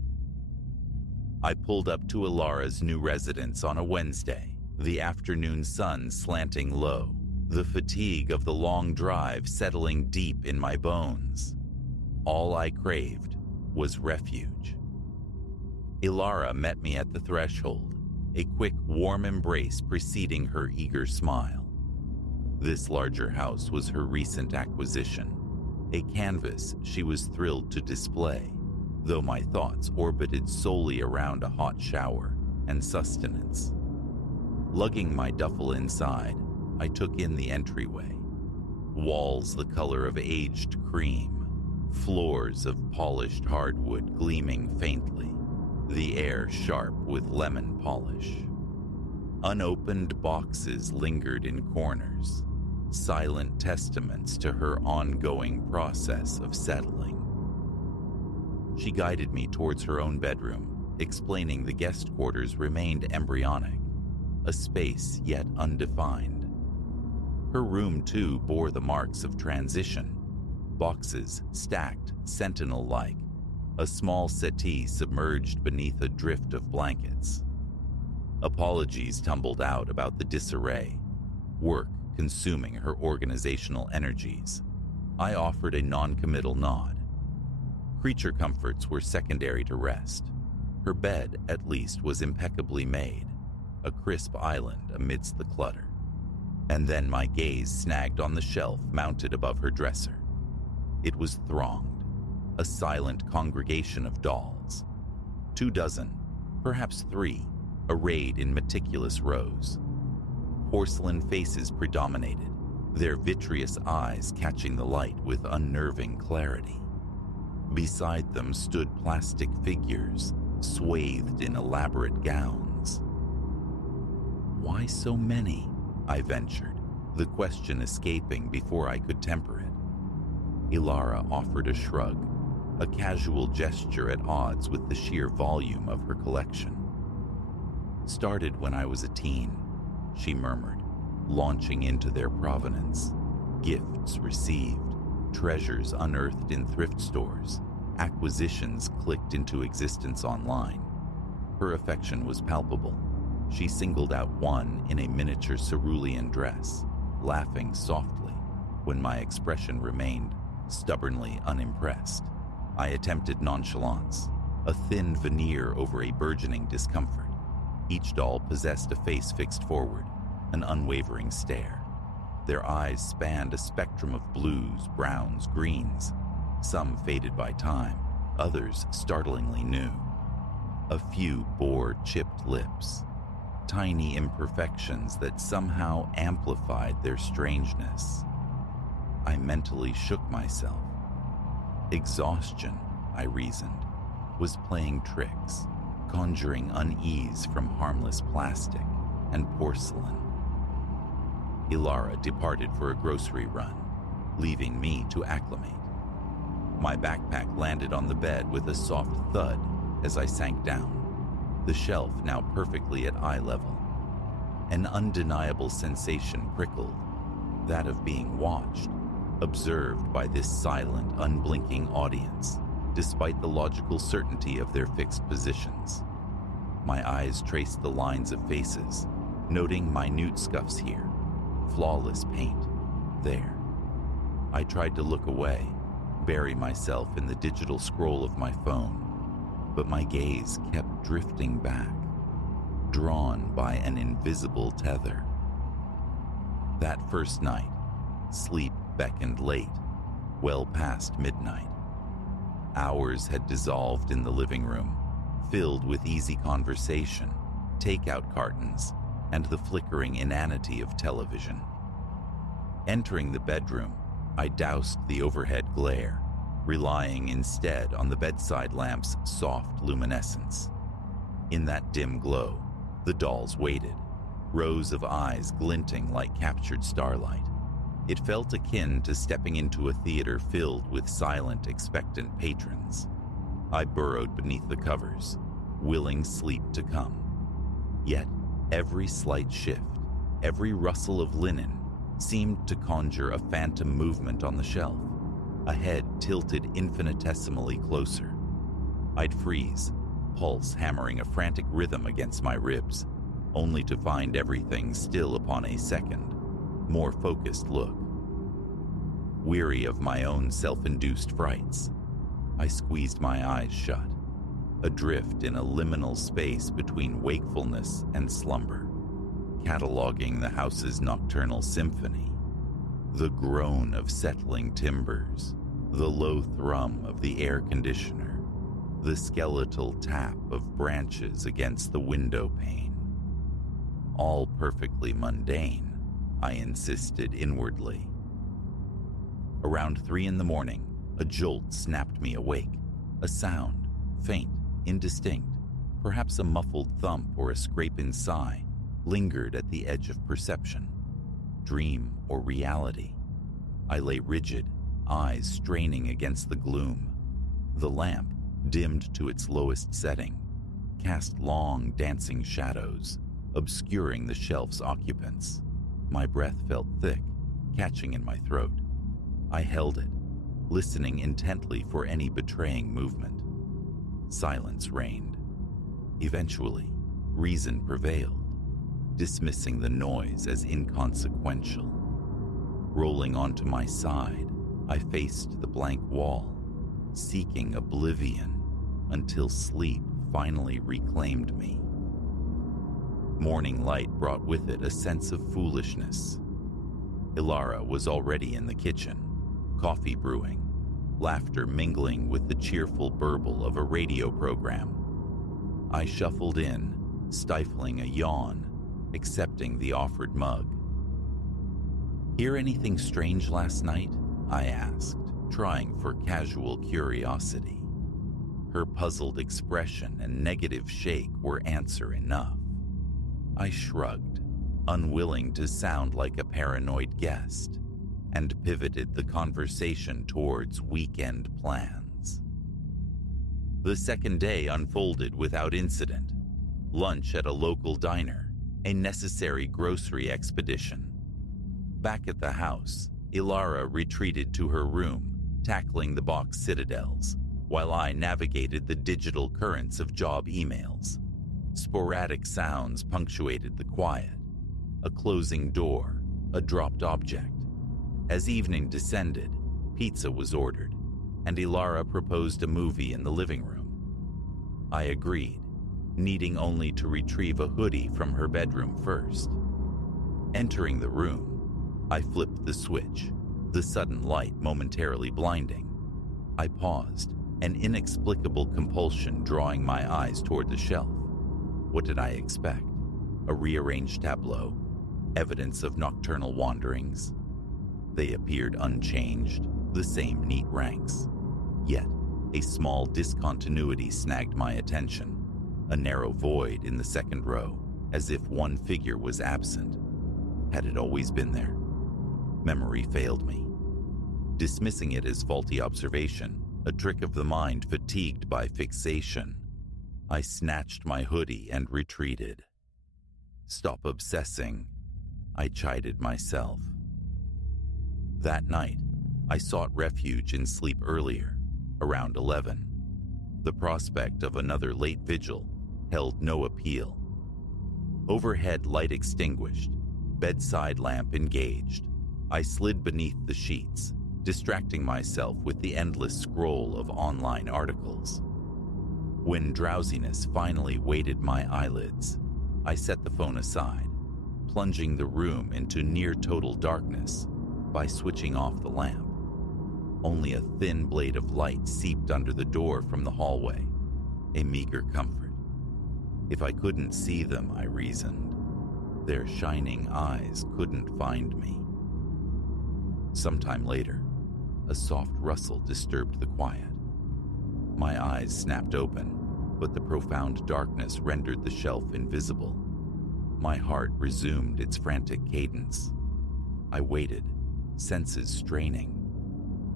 I pulled up to Ilara's new residence on a Wednesday, the afternoon sun slanting low, the fatigue of the long drive settling deep in my bones. All I craved was refuge. Ilara met me at the threshold, a quick, warm embrace preceding her eager smile. This larger house was her recent acquisition, a canvas she was thrilled to display, though my thoughts orbited solely around a hot shower and sustenance. Lugging my duffel inside, I took in the entryway. Walls the color of aged cream, floors of polished hardwood gleaming faintly, the air sharp with lemon polish. Unopened boxes lingered in corners, silent testaments to her ongoing process of settling. She guided me towards her own bedroom, explaining the guest quarters remained embryonic, a space yet undefined. Her room, too, bore the marks of transition, boxes stacked sentinel-like, a small settee submerged beneath a drift of blankets. Apologies tumbled out about the disarray, work consuming her organizational energies. I offered a non-committal nod. Creature comforts were secondary to rest. Her bed, at least, was impeccably made, a crisp island amidst the clutter. And then my gaze snagged on the shelf mounted above her dresser. It was thronged, a silent congregation of dolls. 24, perhaps 3, arrayed in meticulous rows. Porcelain faces predominated, their vitreous eyes catching the light with unnerving clarity. Beside them stood plastic figures, swathed in elaborate gowns. Why so many? I ventured, the question escaping before I could temper it. Ilara offered a shrug, a casual gesture at odds with the sheer volume of her collection. Started when I was a teen, she murmured, launching into their provenance. Gifts received, treasures unearthed in thrift stores, acquisitions clicked into existence online. Her affection was palpable. She singled out one in a miniature cerulean dress, laughing softly when my expression remained stubbornly unimpressed. I attempted nonchalance, a thin veneer over a burgeoning discomfort. Each doll possessed a face fixed forward, an unwavering stare. Their eyes spanned a spectrum of blues, browns, greens, some faded by time, others startlingly new. A few bore chipped lips, tiny imperfections that somehow amplified their strangeness. I mentally shook myself. Exhaustion, I reasoned, was playing tricks, conjuring unease from harmless plastic and porcelain. Ilara departed for a grocery run, leaving me to acclimate. My backpack landed on the bed with a soft thud as I sank down, the shelf now perfectly at eye level. An undeniable sensation prickled, that of being watched, observed by this silent, unblinking audience, despite the logical certainty of their fixed positions. My eyes traced the lines of faces, noting minute scuffs here, flawless paint there. I tried to look away, bury myself in the digital scroll of my phone, but my gaze kept drifting back, drawn by an invisible tether. That first night, sleep beckoned late, well past midnight. Hours had dissolved in the living room, filled with easy conversation, takeout cartons, and the flickering inanity of television. Entering the bedroom, I doused the overhead glare, relying instead on the bedside lamp's soft luminescence. In that dim glow, the dolls waited, rows of eyes glinting like captured starlight. It felt akin to stepping into a theater filled with silent, expectant patrons. I burrowed beneath the covers, willing sleep to come. Yet, every slight shift, every rustle of linen, seemed to conjure a phantom movement on the shelf, a head tilted infinitesimally closer. I'd freeze, pulse hammering a frantic rhythm against my ribs, only to find everything still upon a second, more focused look. Weary of my own self-induced frights, I squeezed my eyes shut, adrift in a liminal space between wakefulness and slumber, cataloging the house's nocturnal symphony, the groan of settling timbers, the low thrum of the air conditioner, the skeletal tap of branches against the window pane. All perfectly mundane, I insisted inwardly. Around 3 a.m, a jolt snapped me awake. A sound, faint, indistinct, perhaps a muffled thump or a scraping sigh, lingered at the edge of perception. Dream or reality? I lay rigid, eyes straining against the gloom. The lamp, dimmed to its lowest setting, cast long, dancing shadows, obscuring the shelf's occupants. My breath felt thick, catching in my throat. I held it, listening intently for any betraying movement. Silence reigned. Eventually, reason prevailed, dismissing the noise as inconsequential. Rolling onto my side, I faced the blank wall, seeking oblivion until sleep finally reclaimed me. Morning light brought with it a sense of foolishness. Ilara was already in the kitchen, coffee brewing, laughter mingling with the cheerful burble of a radio program. I shuffled in, stifling a yawn, accepting the offered mug. "Hear anything strange last night?" I asked, trying for casual curiosity. Her puzzled expression and negative shake were answer enough. I shrugged, unwilling to sound like a paranoid guest, and pivoted the conversation towards weekend plans. The second day unfolded without incident. Lunch at a local diner, a necessary grocery expedition. Back at the house, Ilara retreated to her room, tackling the box citadels, while I navigated the digital currents of job emails. Sporadic sounds punctuated the quiet. A closing door, a dropped object. As evening descended, pizza was ordered, and Ilara proposed a movie in the living room. I agreed, needing only to retrieve a hoodie from her bedroom first. Entering the room, I flipped the switch, the sudden light momentarily blinding. I paused, an inexplicable compulsion drawing my eyes toward the shelf. What did I expect? A rearranged tableau? Evidence of nocturnal wanderings? They appeared unchanged, the same neat ranks. Yet, a small discontinuity snagged my attention, a narrow void in the second row, as if one figure was absent. Had it always been there? Memory failed me. Dismissing it as faulty observation, a trick of the mind fatigued by fixation. I snatched my hoodie and retreated. Stop obsessing, I chided myself. That night, I sought refuge in sleep earlier, around 11. The prospect of another late vigil held no appeal. Overhead light extinguished, bedside lamp engaged. I slid beneath the sheets, distracting myself with the endless scroll of online articles. When drowsiness finally weighted my eyelids, I set the phone aside, plunging the room into near-total darkness by switching off the lamp. Only a thin blade of light seeped under the door from the hallway, a meager comfort. If I couldn't see them, I reasoned, their shining eyes couldn't find me. Sometime later, a soft rustle disturbed the quiet. My eyes snapped open, but the profound darkness rendered the shelf invisible. My heart resumed its frantic cadence. I waited, senses straining.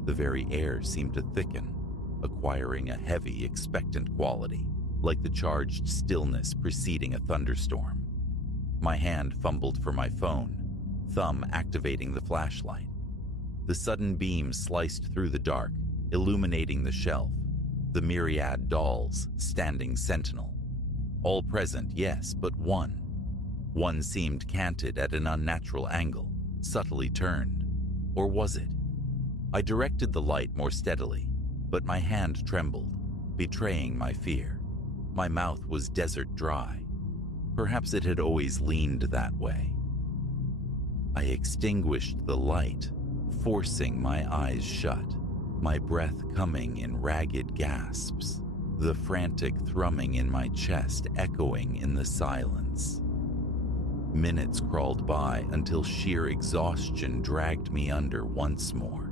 The very air seemed to thicken, acquiring a heavy, expectant quality, like the charged stillness preceding a thunderstorm. My hand fumbled for my phone, thumb activating the flashlight. The sudden beam sliced through the dark, illuminating the shelf, the myriad dolls standing sentinel. All present, yes, but one. One seemed canted at an unnatural angle, subtly turned. Or was it? I directed the light more steadily, but my hand trembled, betraying my fear. My mouth was desert dry. Perhaps it had always leaned that way. I extinguished the light, forcing my eyes shut, my breath coming in ragged gasps, the frantic thrumming in my chest echoing in the silence. Minutes crawled by until sheer exhaustion dragged me under once more.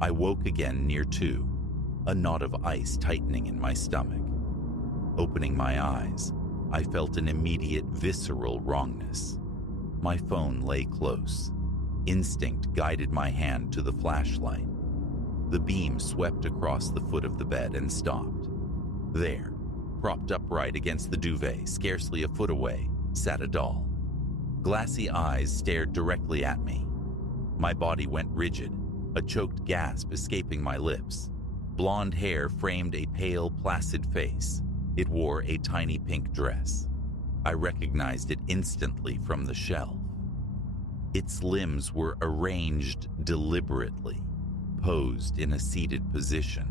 I woke again near 2, a knot of ice tightening in my stomach. Opening my eyes, I felt an immediate visceral wrongness. My phone lay close. Instinct guided my hand to the flashlight. The beam swept across the foot of the bed and stopped. There, propped upright against the duvet, scarcely a foot away, sat a doll. Glassy eyes stared directly at me. My body went rigid, a choked gasp escaping my lips. Blonde hair framed a pale, placid face. It wore a tiny pink dress. I recognized it instantly from the shelf. Its limbs were arranged deliberately, posed in a seated position.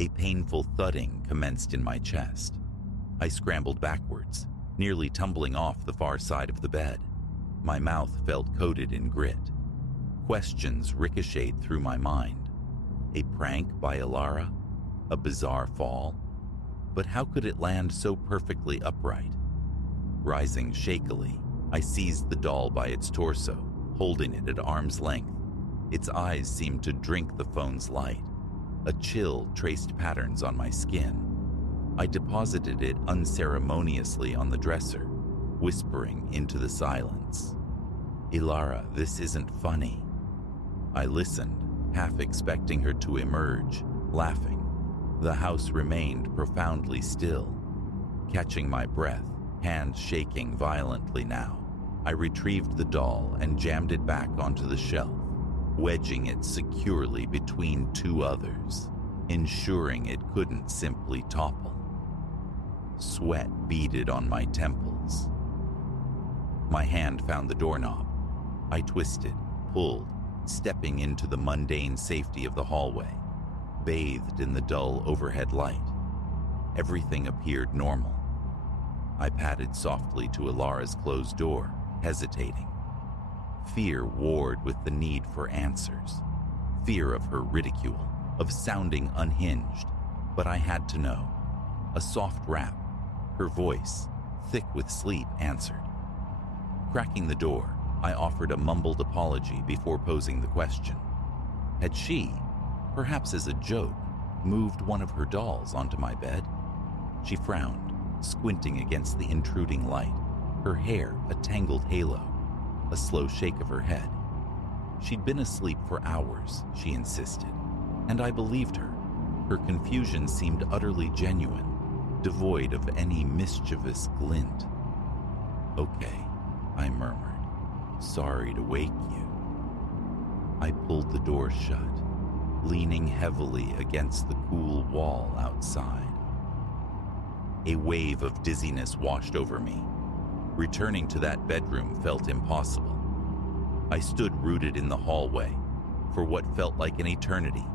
A painful thudding commenced in my chest. I scrambled backwards, nearly tumbling off the far side of the bed. My mouth felt coated in grit. Questions ricocheted through my mind. A prank by Ilara? A bizarre fall? But how could it land so perfectly upright? Rising shakily, I seized the doll by its torso, holding it at arm's length. Its eyes seemed to drink the phone's light. A chill traced patterns on my skin. I deposited it unceremoniously on the dresser, whispering into the silence, "Ilara, this isn't funny." I listened, half expecting her to emerge, laughing. The house remained profoundly still. Catching my breath, hands shaking violently now, I retrieved the doll and jammed it back onto the shelf, wedging it securely between 2 others, ensuring it couldn't simply topple. Sweat beaded on my temples. My hand found the doorknob. I twisted, pulled, stepping into the mundane safety of the hallway, bathed in the dull overhead light. Everything appeared normal. I padded softly to Ilara's closed door, hesitating. Fear warred with the need for answers. Fear of her ridicule, of sounding unhinged. But I had to know. A soft rap, her voice, thick with sleep, answered. Cracking the door, I offered a mumbled apology before posing the question. Had she, perhaps as a joke, moved one of her dolls onto my bed? She frowned, squinting against the intruding light, her hair a tangled halo, a slow shake of her head. She'd been asleep for hours, she insisted. And I believed her. Her confusion seemed utterly genuine, devoid of any mischievous glint. "Okay," I murmured, "sorry to wake you." I pulled the door shut, leaning heavily against the cool wall outside. A wave of dizziness washed over me. Returning to that bedroom felt impossible. I stood rooted in the hallway for what felt like an eternity,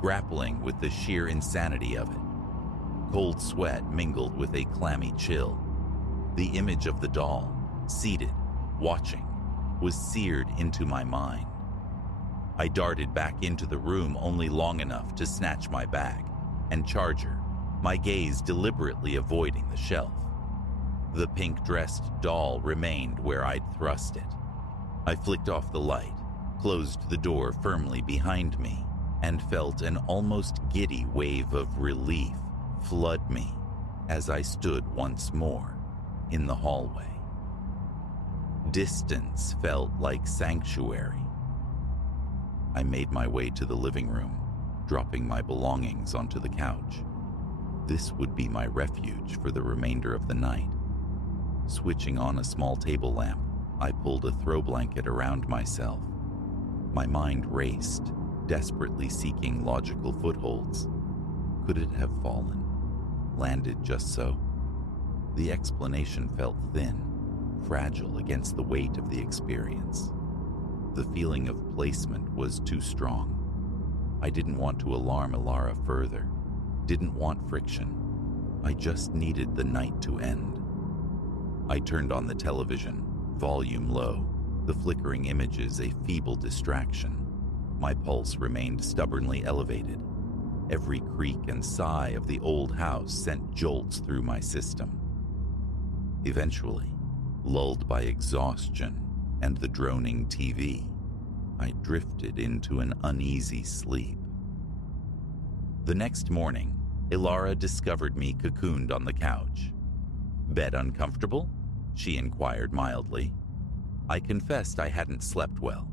grappling with the sheer insanity of it. Cold sweat mingled with a clammy chill. The image of the doll, seated, watching, was seared into my mind. I darted back into the room only long enough to snatch my bag and charger, my gaze deliberately avoiding the shelf. The pink-dressed doll remained where I'd thrust it. I flicked off the light, closed the door firmly behind me, and felt an almost giddy wave of relief flood me as I stood once more in the hallway. Distance felt like sanctuary. I made my way to the living room, dropping my belongings onto the couch. This would be my refuge for the remainder of the night. Switching on a small table lamp, I pulled a throw blanket around myself. My mind raced, desperately seeking logical footholds. Could it have fallen? Landed just so? The explanation felt thin, fragile against the weight of the experience. The feeling of placement was too strong. I didn't want to alarm Ilara further, didn't want friction. I just needed the night to end. I turned on the television, volume low, the flickering images a feeble distraction. My pulse remained stubbornly elevated. Every creak and sigh of the old house sent jolts through my system. Eventually, lulled by exhaustion and the droning TV, I drifted into an uneasy sleep. The next morning, Ilara discovered me cocooned on the couch. "Bed uncomfortable?" she inquired mildly. I confessed I hadn't slept well,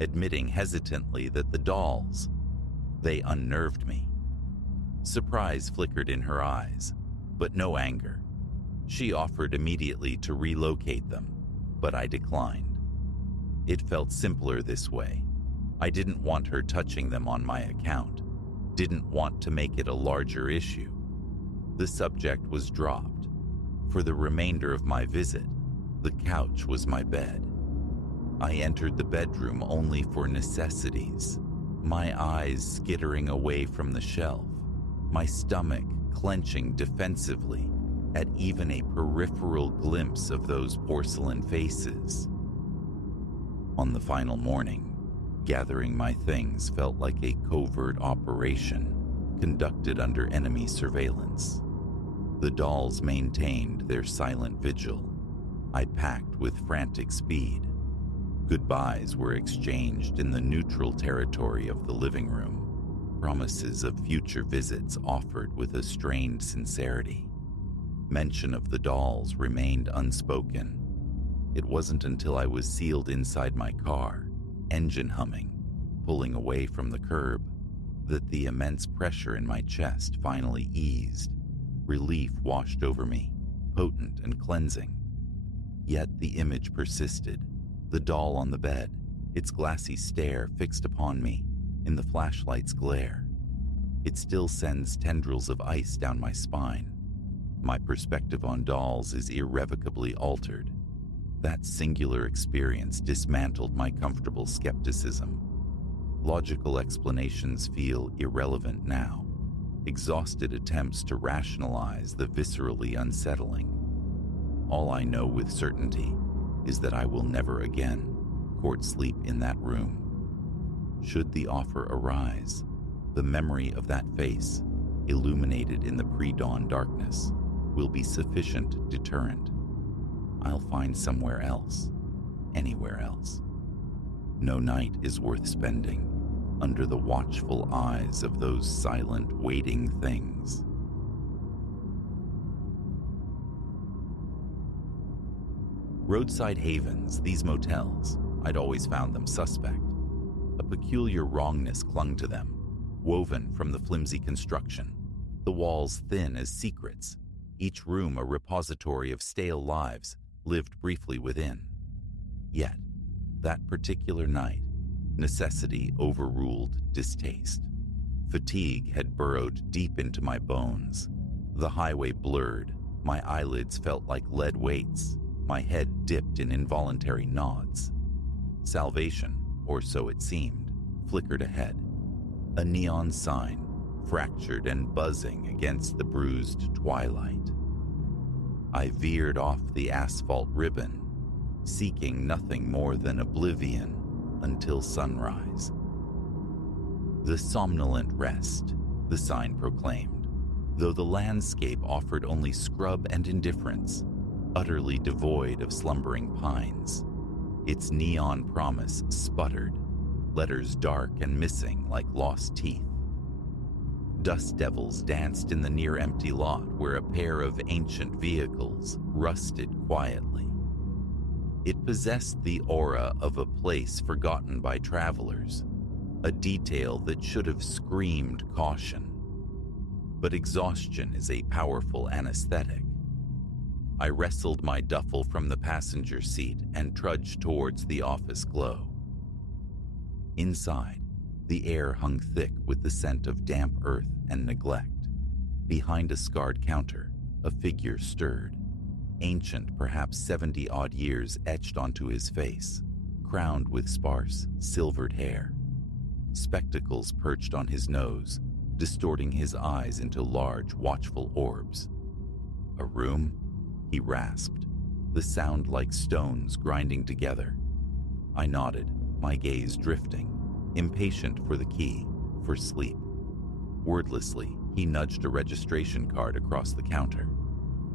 admitting hesitantly that the dolls, they unnerved me. Surprise flickered in her eyes, but no anger. She offered immediately to relocate them, but I declined. It felt simpler this way. I didn't want her touching them on my account, didn't want to make it a larger issue. The subject was dropped. For the remainder of my visit, the couch was my bed. I entered the bedroom only for necessities, my eyes skittering away from the shelf, my stomach clenching defensively at even a peripheral glimpse of those porcelain faces. On the final morning, gathering my things felt like a covert operation conducted under enemy surveillance. The dolls maintained their silent vigil. I packed with frantic speed. Goodbyes were exchanged in the neutral territory of the living room, promises of future visits offered with a strained sincerity. Mention of the dolls remained unspoken. It wasn't until I was sealed inside my car, engine humming, pulling away from the curb, that the immense pressure in my chest finally eased. Relief washed over me, potent and cleansing. Yet the image persisted, the doll on the bed, its glassy stare fixed upon me in the flashlight's glare. It still sends tendrils of ice down my spine. My perspective on dolls is irrevocably altered. That singular experience dismantled my comfortable skepticism. Logical explanations feel irrelevant now. Exhausted attempts to rationalize the viscerally unsettling. All I know with certainty is that I will never again court sleep in that room. Should the offer arise, the memory of that face, illuminated in the pre-dawn darkness, will be sufficient deterrent. I'll find somewhere else, anywhere else. No night is worth spending under the watchful eyes of those silent, waiting things. Roadside havens, these motels, I'd always found them suspect. A peculiar wrongness clung to them. woven from the flimsy construction, the walls thin as secrets, each room a repository of stale lives lived briefly within. Yet, that particular night, necessity overruled distaste. Fatigue had burrowed deep into my bones. The highway blurred, my eyelids felt like lead weights, my head dipped in involuntary nods. Salvation, or so it seemed, flickered ahead. A neon sign, fractured and buzzing against the bruised twilight. I veered off the asphalt ribbon, seeking nothing more than oblivion until sunrise. The somnolent rest, the sign proclaimed, though the landscape offered only scrub and indifference, utterly devoid of slumbering pines. Its neon promise sputtered, letters dark and missing like lost teeth. Dust devils danced in the near-empty lot where a pair of ancient vehicles rusted quietly. It possessed the aura of a place forgotten by travelers, a detail that should have screamed caution. But exhaustion is a powerful anesthetic. I wrestled my duffel from the passenger seat and trudged towards the office glow. Inside, the air hung thick with the scent of damp earth and neglect. Behind a scarred counter, a figure stirred. Ancient, perhaps 70-odd years etched onto his face, crowned with sparse, silvered hair. Spectacles perched on his nose, distorting his eyes into large, watchful orbs. "A room?" he rasped, the sound like stones grinding together. I nodded, my gaze drifting, impatient for the key, for sleep. Wordlessly, he nudged a registration card across the counter.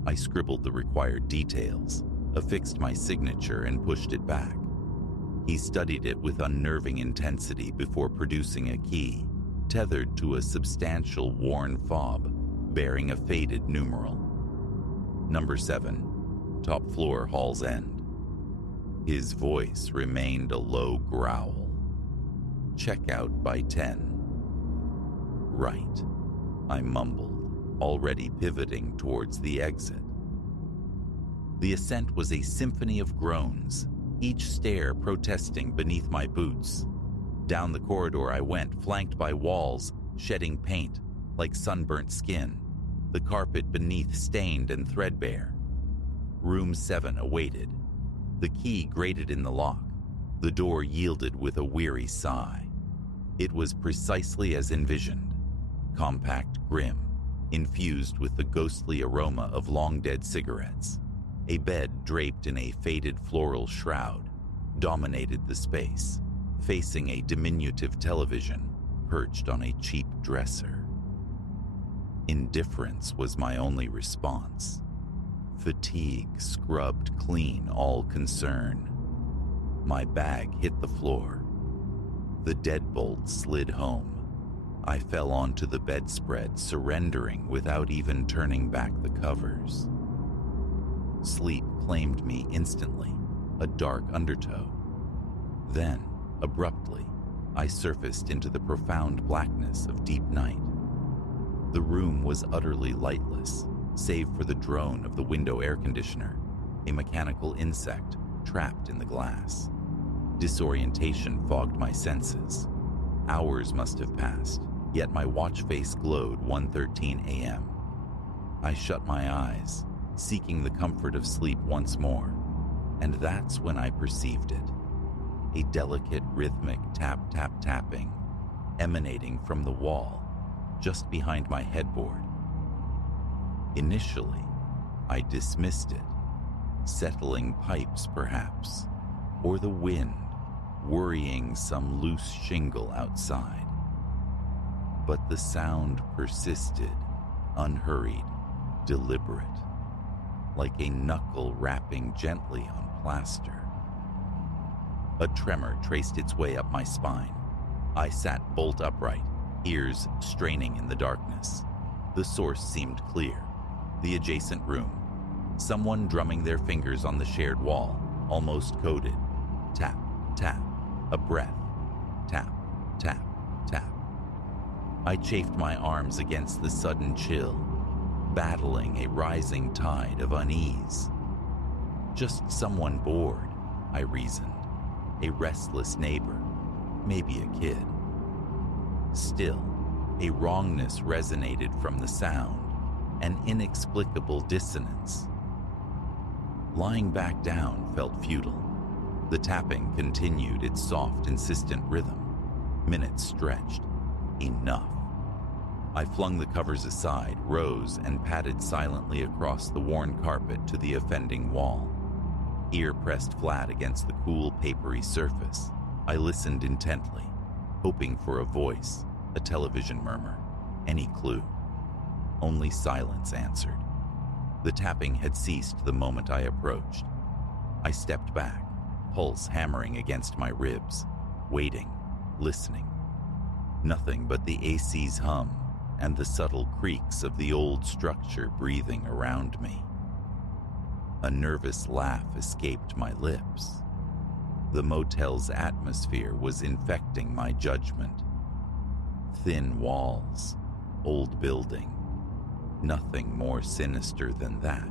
I scribbled the required details, affixed my signature, and pushed it back. He studied it with unnerving intensity before producing a key, tethered to a substantial worn fob, bearing a faded numeral. "Number 7, top floor, Hall's End." His voice remained a low growl. "Check out by 10. "Right," I mumbled, already pivoting towards the exit. The ascent was a symphony of groans, each stair protesting beneath my boots. Down the corridor I went, flanked by walls shedding paint like sunburnt skin, the carpet beneath stained and threadbare. Room 7 awaited. The key grated in the lock. The door yielded with a weary sigh. It was precisely as envisioned. Compact, grim, infused with the ghostly aroma of long-dead cigarettes. A bed draped in a faded floral shroud dominated the space, facing a diminutive television perched on a cheap dresser. Indifference was my only response. Fatigue scrubbed clean all concern. My bag hit the floor. The deadbolt slid home. I fell onto the bedspread, surrendering without even turning back the covers. Sleep claimed me instantly, a dark undertow. Then, abruptly, I surfaced into the profound blackness of deep night. The room was utterly lightless, save for the drone of the window air conditioner, a mechanical insect trapped in the glass. Disorientation fogged my senses. Hours must have passed, yet my watch face glowed 1:13 a.m. I shut my eyes, seeking the comfort of sleep once more, and that's when I perceived it. A delicate rhythmic tap-tap-tapping emanating from the wall just behind my headboard. Initially, I dismissed it. Settling pipes, perhaps, or the wind worrying some loose shingle outside. But the sound persisted, unhurried, deliberate, like a knuckle rapping gently on plaster. A tremor traced its way up my spine. I sat bolt upright, ears straining in the darkness. The source seemed clear. The adjacent room. Someone drumming their fingers on the shared wall, almost coded. Tap, tap, a breath. Tap, tap, tap. I chafed my arms against the sudden chill, battling a rising tide of unease. Just someone bored, I reasoned. A restless neighbor, maybe a kid. Still, a wrongness resonated from the sound, an inexplicable dissonance. Lying back down felt futile. The tapping continued its soft, insistent rhythm. Minutes stretched. Enough. I flung the covers aside, rose, and padded silently across the worn carpet to the offending wall. Ear pressed flat against the cool, papery surface, I listened intently, hoping for a voice, a television murmur, any clue. Only silence answered. The tapping had ceased the moment I approached. I stepped back, pulse hammering against my ribs, waiting, listening. Nothing but the AC's hum and the subtle creaks of the old structure breathing around me. A nervous laugh escaped my lips. The motel's atmosphere was infecting my judgment. Thin walls, old building, nothing more sinister than that.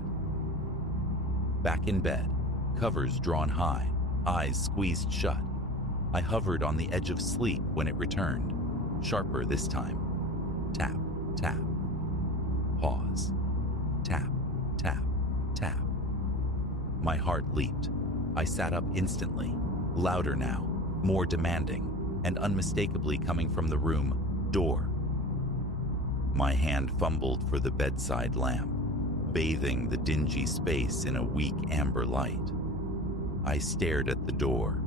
Back in bed, covers drawn high, eyes squeezed shut. I hovered on the edge of sleep when it returned, sharper this time. Tap, tap. Pause. Tap, tap, tap. My heart leaped. I sat up instantly, louder now, more demanding, and unmistakably coming from the room door. My hand fumbled for the bedside lamp, bathing the dingy space in a weak amber light. I stared at the door,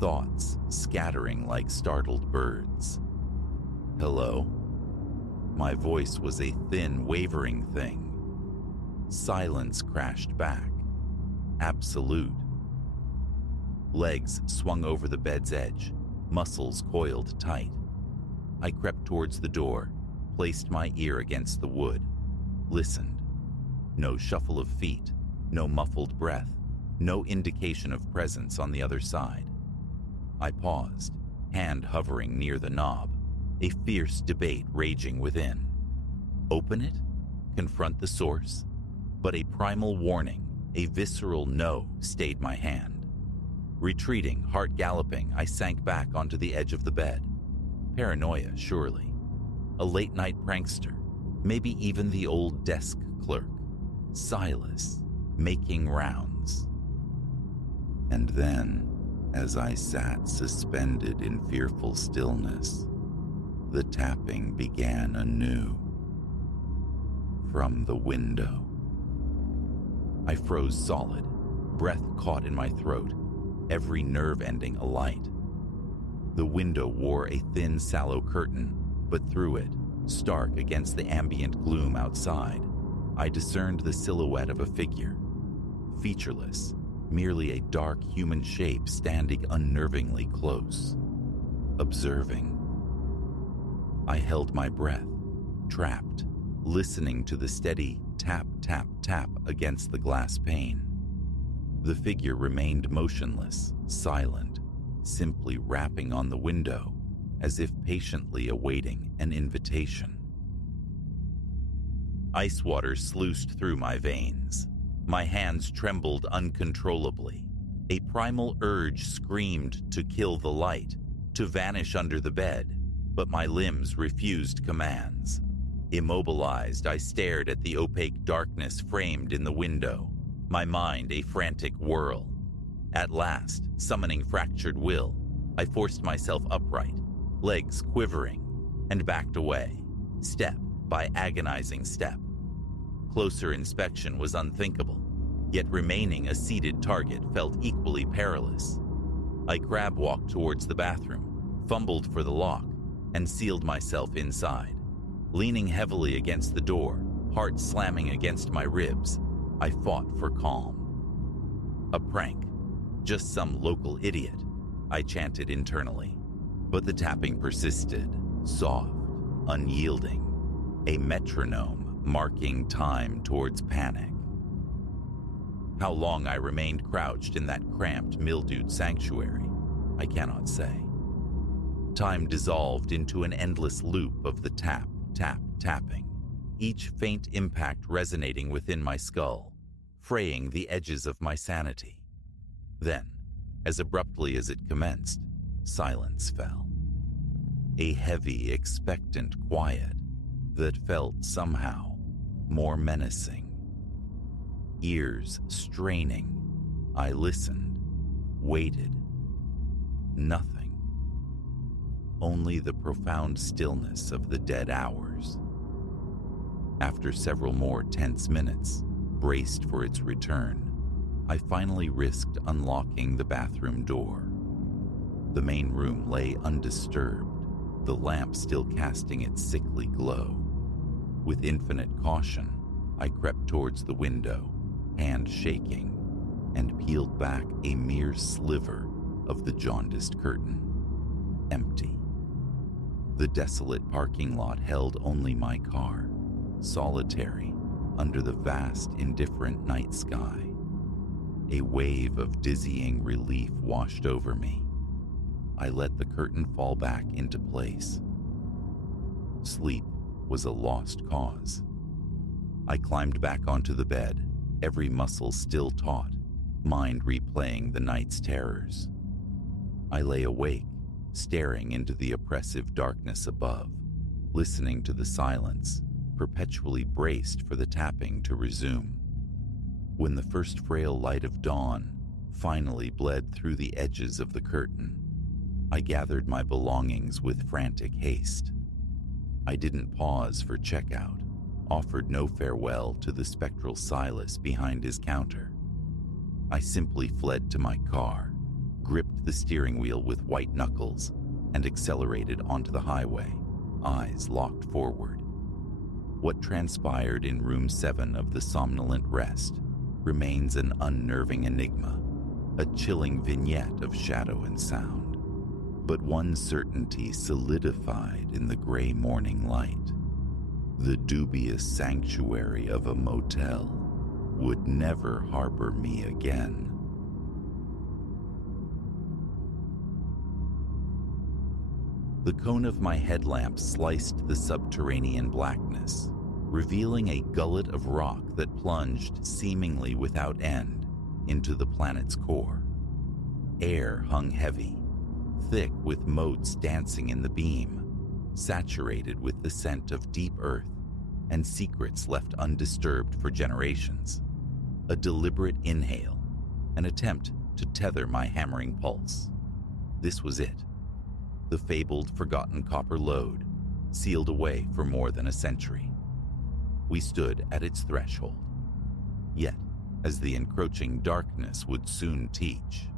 thoughts scattering like startled birds. Hello? My voice was a thin, wavering thing. Silence crashed back. Absolute. Legs swung over the bed's edge, muscles coiled tight. I crept towards the door, placed my ear against the wood, listened. No shuffle of feet, no muffled breath, no indication of presence on the other side. I paused, hand hovering near the knob, a fierce debate raging within. Open it? Confront the source? But a primal warning, a visceral no, stayed my hand. Retreating, heart galloping, I sank back onto the edge of the bed. Paranoia, surely. A late-night prankster, maybe even the old desk clerk, Silas, making rounds. And then, as I sat suspended in fearful stillness, the tapping began anew. From the window. I froze solid, breath caught in my throat, every nerve ending alight. The window wore a thin, sallow curtain, but through it, stark against the ambient gloom outside, I discerned the silhouette of a figure. Featureless, merely a dark human shape standing unnervingly close. Observing. I held my breath, trapped, listening to the steady tap, tap, tap against the glass pane. The figure remained motionless, silent, simply rapping on the window, as if patiently awaiting an invitation. Ice water sluiced through my veins. My hands trembled uncontrollably. A primal urge screamed to kill the light, to vanish under the bed, but my limbs refused commands. Immobilized, I stared at the opaque darkness framed in the window, my mind a frantic whirl. At last, summoning fractured will, I forced myself upright, legs quivering, and backed away, step by agonizing step. Closer inspection was unthinkable, yet remaining a seated target felt equally perilous. I crab-walked towards the bathroom, fumbled for the lock, and sealed myself inside. Leaning heavily against the door, heart slamming against my ribs, I fought for calm. A prank, just some local idiot, I chanted internally. But the tapping persisted, soft, unyielding, a metronome marking time towards panic. How long I remained crouched in that cramped, mildewed sanctuary, I cannot say. Time dissolved into an endless loop of the tap, tap, tapping, each faint impact resonating within my skull, fraying the edges of my sanity. Then, as abruptly as it commenced, silence fell. A heavy, expectant quiet that felt somehow more menacing. Ears straining, I listened, waited. Nothing. Only the profound stillness of the dead hours. After several more tense minutes, braced for its return, I finally risked unlocking the bathroom door. The main room lay undisturbed, the lamp still casting its sickly glow. With infinite caution, I crept towards the window, hand shaking, and peeled back a mere sliver of the jaundiced curtain. Empty. The desolate parking lot held only my car, solitary under the vast, indifferent night sky. A wave of dizzying relief washed over me. I let the curtain fall back into place. Sleep was a lost cause. I climbed back onto the bed, every muscle still taut, mind replaying the night's terrors. I lay awake, staring into the oppressive darkness above, listening to the silence, perpetually braced for the tapping to resume. When the first frail light of dawn finally bled through the edges of the curtain, I gathered my belongings with frantic haste. I didn't pause for checkout, offered no farewell to the spectral Silas behind his counter. I simply fled to my car, gripped the steering wheel with white knuckles, and accelerated onto the highway, eyes locked forward. What transpired in room 7 of the somnolent rest remains an unnerving enigma, a chilling vignette of shadow and sound. But one certainty solidified in the gray morning light. The dubious sanctuary of a motel would never harbor me again. The cone of my headlamp sliced the subterranean blackness, revealing a gullet of rock that plunged seemingly without end into the planet's core. Air hung heavy, thick with motes dancing in the beam, saturated with the scent of deep earth and secrets left undisturbed for generations. A deliberate inhale, an attempt to tether my hammering pulse. This was it. The fabled forgotten copper lode, sealed away for more than a century. We stood at its threshold. Yet, as the encroaching darkness would soon teach,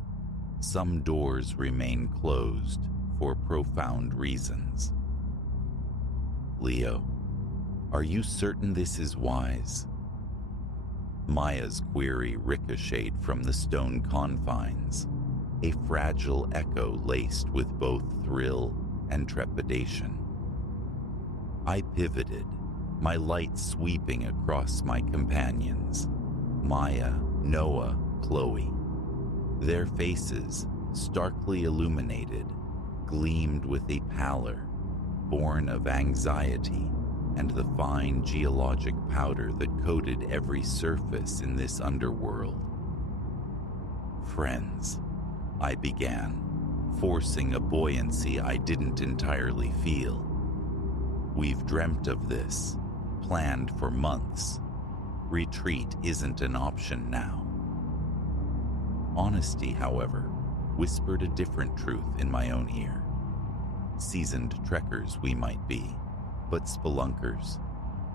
some doors remain closed for profound reasons. Leo, are you certain this is wise? Maya's query ricocheted from the stone confines, a fragile echo laced with both thrill and trepidation. I pivoted, my light sweeping across my companions, Maya, Noah, Chloe. Their faces, starkly illuminated, gleamed with a pallor born of anxiety and the fine geologic powder that coated every surface in this underworld. Friends, I began, forcing a buoyancy I didn't entirely feel. We've dreamt of this, planned for months. Retreat isn't an option now. Honesty, however, whispered a different truth in my own ear. Seasoned trekkers we might be, but spelunkers,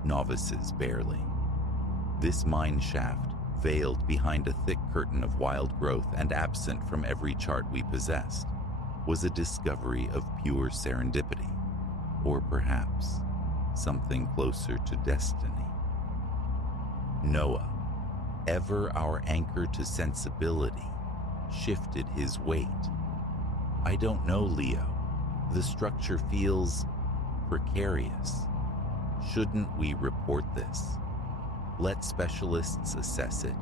novices barely. This mine shaft, veiled behind a thick curtain of wild growth and absent from every chart we possessed, was a discovery of pure serendipity, or perhaps something closer to destiny. Noah, ever our anchor to sensibility, shifted his weight. I don't know, Leo. The structure feels precarious. Shouldn't we report this? Let specialists assess it.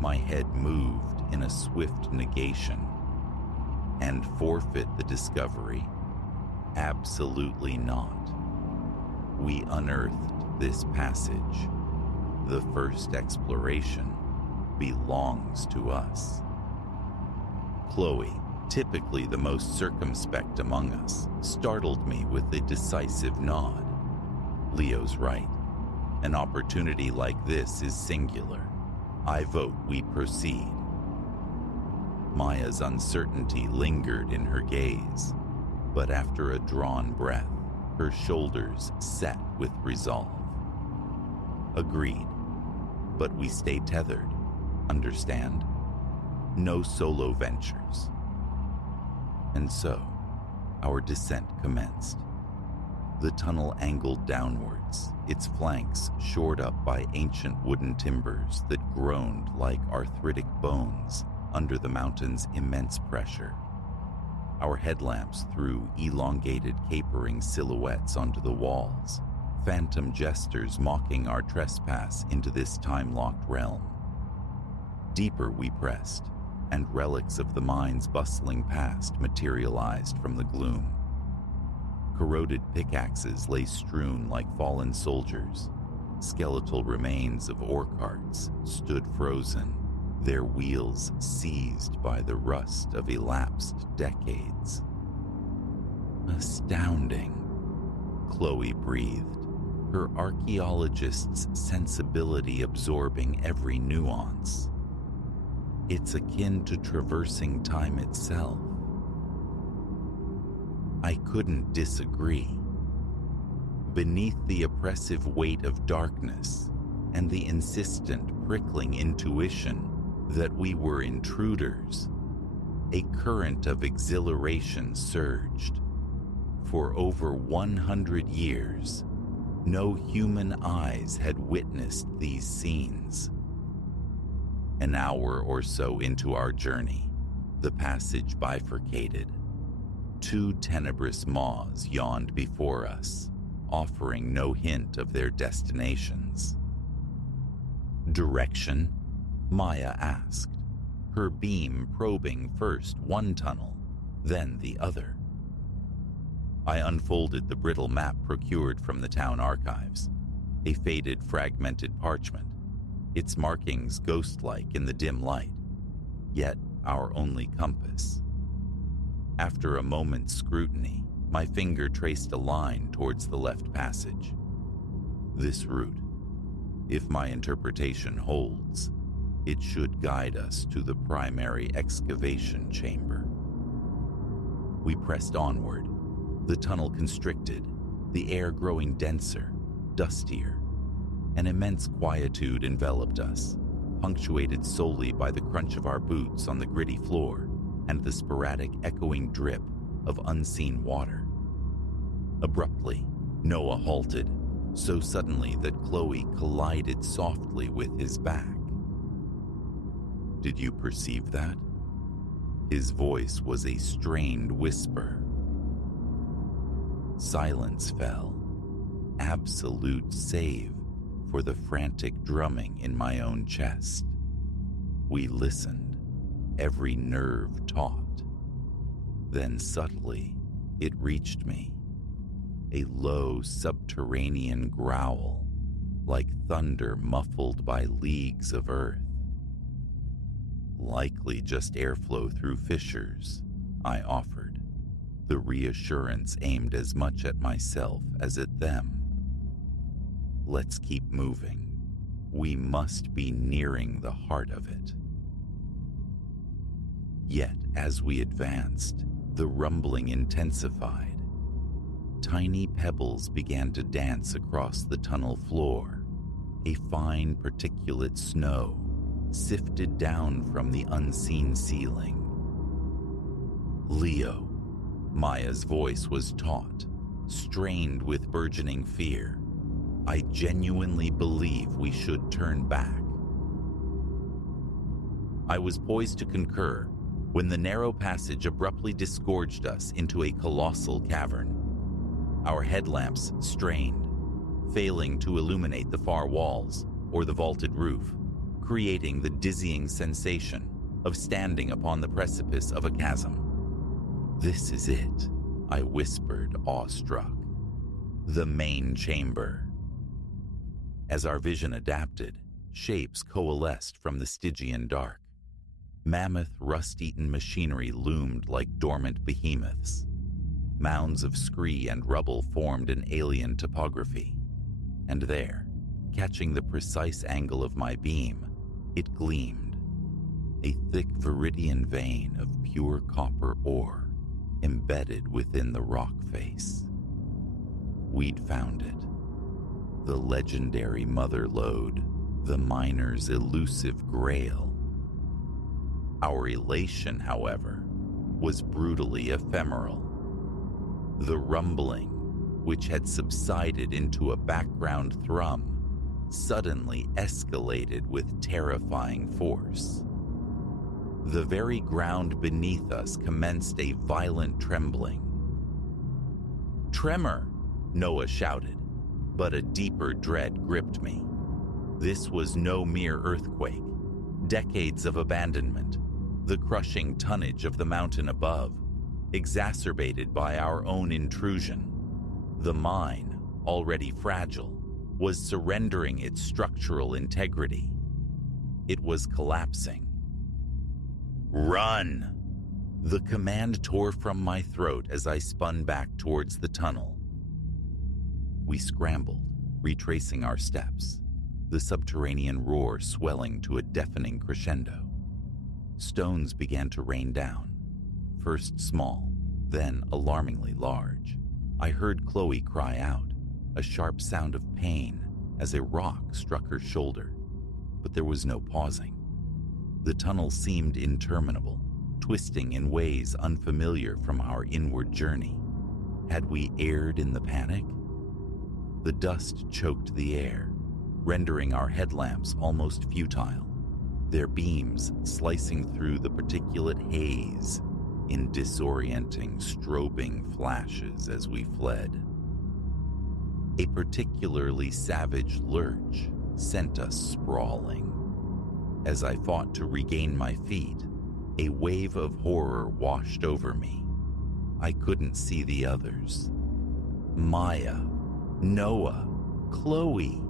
My head moved in a swift negation. and forfeit the discovery? Absolutely not. We unearthed this passage. The first exploration belongs to us. Chloe, typically the most circumspect among us, startled me with a decisive nod. Leo's right. An opportunity like this is singular. I vote we proceed. Maya's uncertainty lingered in her gaze, but after a drawn breath, her shoulders set with resolve. Agreed, but we stay tethered, understand? No solo ventures. And so, our descent commenced. The tunnel angled downwards, its flanks shored up by ancient wooden timbers that groaned like arthritic bones under the mountain's immense pressure. Our headlamps threw elongated, capering silhouettes onto the walls, phantom jesters mocking our trespass into this time-locked realm. Deeper we pressed, and relics of the mine's bustling past materialized from the gloom. Corroded pickaxes lay strewn like fallen soldiers. Skeletal remains of ore carts stood frozen, their wheels seized by the rust of elapsed decades. Astounding, Chloe breathed, her archaeologist's sensibility absorbing every nuance. It's akin to traversing time itself. I couldn't disagree. Beneath the oppressive weight of darkness and the insistent, prickling intuition that we were intruders, a current of exhilaration surged. For over 100 years, no human eyes had witnessed these scenes. An hour or so into our journey, the passage bifurcated. Two tenebrous maws yawned before us, offering no hint of their destinations. Direction? Maya asked, her beam probing first one tunnel, then the other. I unfolded the brittle map procured from the town archives, a faded, fragmented parchment, its markings ghost-like in the dim light, yet our only compass. After a moment's scrutiny, my finger traced a line towards the left passage. This route, if my interpretation holds, it should guide us to the primary excavation chamber. We pressed onward, the tunnel constricted, the air growing denser, dustier. An immense quietude enveloped us, punctuated solely by the crunch of our boots on the gritty floor and the sporadic echoing drip of unseen water. Abruptly, Noah halted, so suddenly that Chloe collided softly with his back. Did you perceive that? His voice was a strained whisper. Silence fell, absolute save for the frantic drumming in my own chest. We listened, every nerve taut. Then subtly, it reached me, a low subterranean growl, like thunder muffled by leagues of earth. Likely just airflow through fissures, I offered, the reassurance aimed as much at myself as at them. Let's keep moving. We must be nearing the heart of it. Yet, as we advanced, the rumbling intensified. Tiny pebbles began to dance across the tunnel floor, a fine particulate snow sifted down from the unseen ceiling. Leo, Maya's voice was taut, strained with burgeoning fear. I genuinely believe we should turn back. I was poised to concur when the narrow passage abruptly disgorged us into a colossal cavern. Our headlamps strained, failing to illuminate the far walls or the vaulted roof, creating the dizzying sensation of standing upon the precipice of a chasm. "This is it," I whispered, awestruck. "The main chamber." As our vision adapted, shapes coalesced from the Stygian dark. Mammoth, rust-eaten machinery loomed like dormant behemoths. Mounds of scree and rubble formed an alien topography. And there, catching the precise angle of my beam, it gleamed. A thick viridian vein of pure copper ore embedded within the rock face. We'd found it. The legendary mother lode, the miner's elusive grail. Our elation, however, was brutally ephemeral. The rumbling, which had subsided into a background thrum, suddenly escalated with terrifying force. The very ground beneath us commenced a violent trembling. "Tremor!" Noah shouted, but a deeper dread gripped me. This was no mere earthquake. Decades of abandonment, the crushing tonnage of the mountain above, exacerbated by our own intrusion. The mine, already fragile, was surrendering its structural integrity. It was collapsing. "Run!" The command tore from my throat as I spun back towards the tunnel. We scrambled, retracing our steps, the subterranean roar swelling to a deafening crescendo. Stones began to rain down, first small, then alarmingly large. I heard Chloe cry out, a sharp sound of pain as a rock struck her shoulder, but there was no pausing. The tunnel seemed interminable, twisting in ways unfamiliar from our inward journey. Had we erred in the panic? The dust choked the air, rendering our headlamps almost futile, their beams slicing through the particulate haze in disorienting, strobing flashes as we fled. A particularly savage lurch sent us sprawling. As I fought to regain my feet, a wave of horror washed over me. I couldn't see the others. Maya, Noah, Chloe.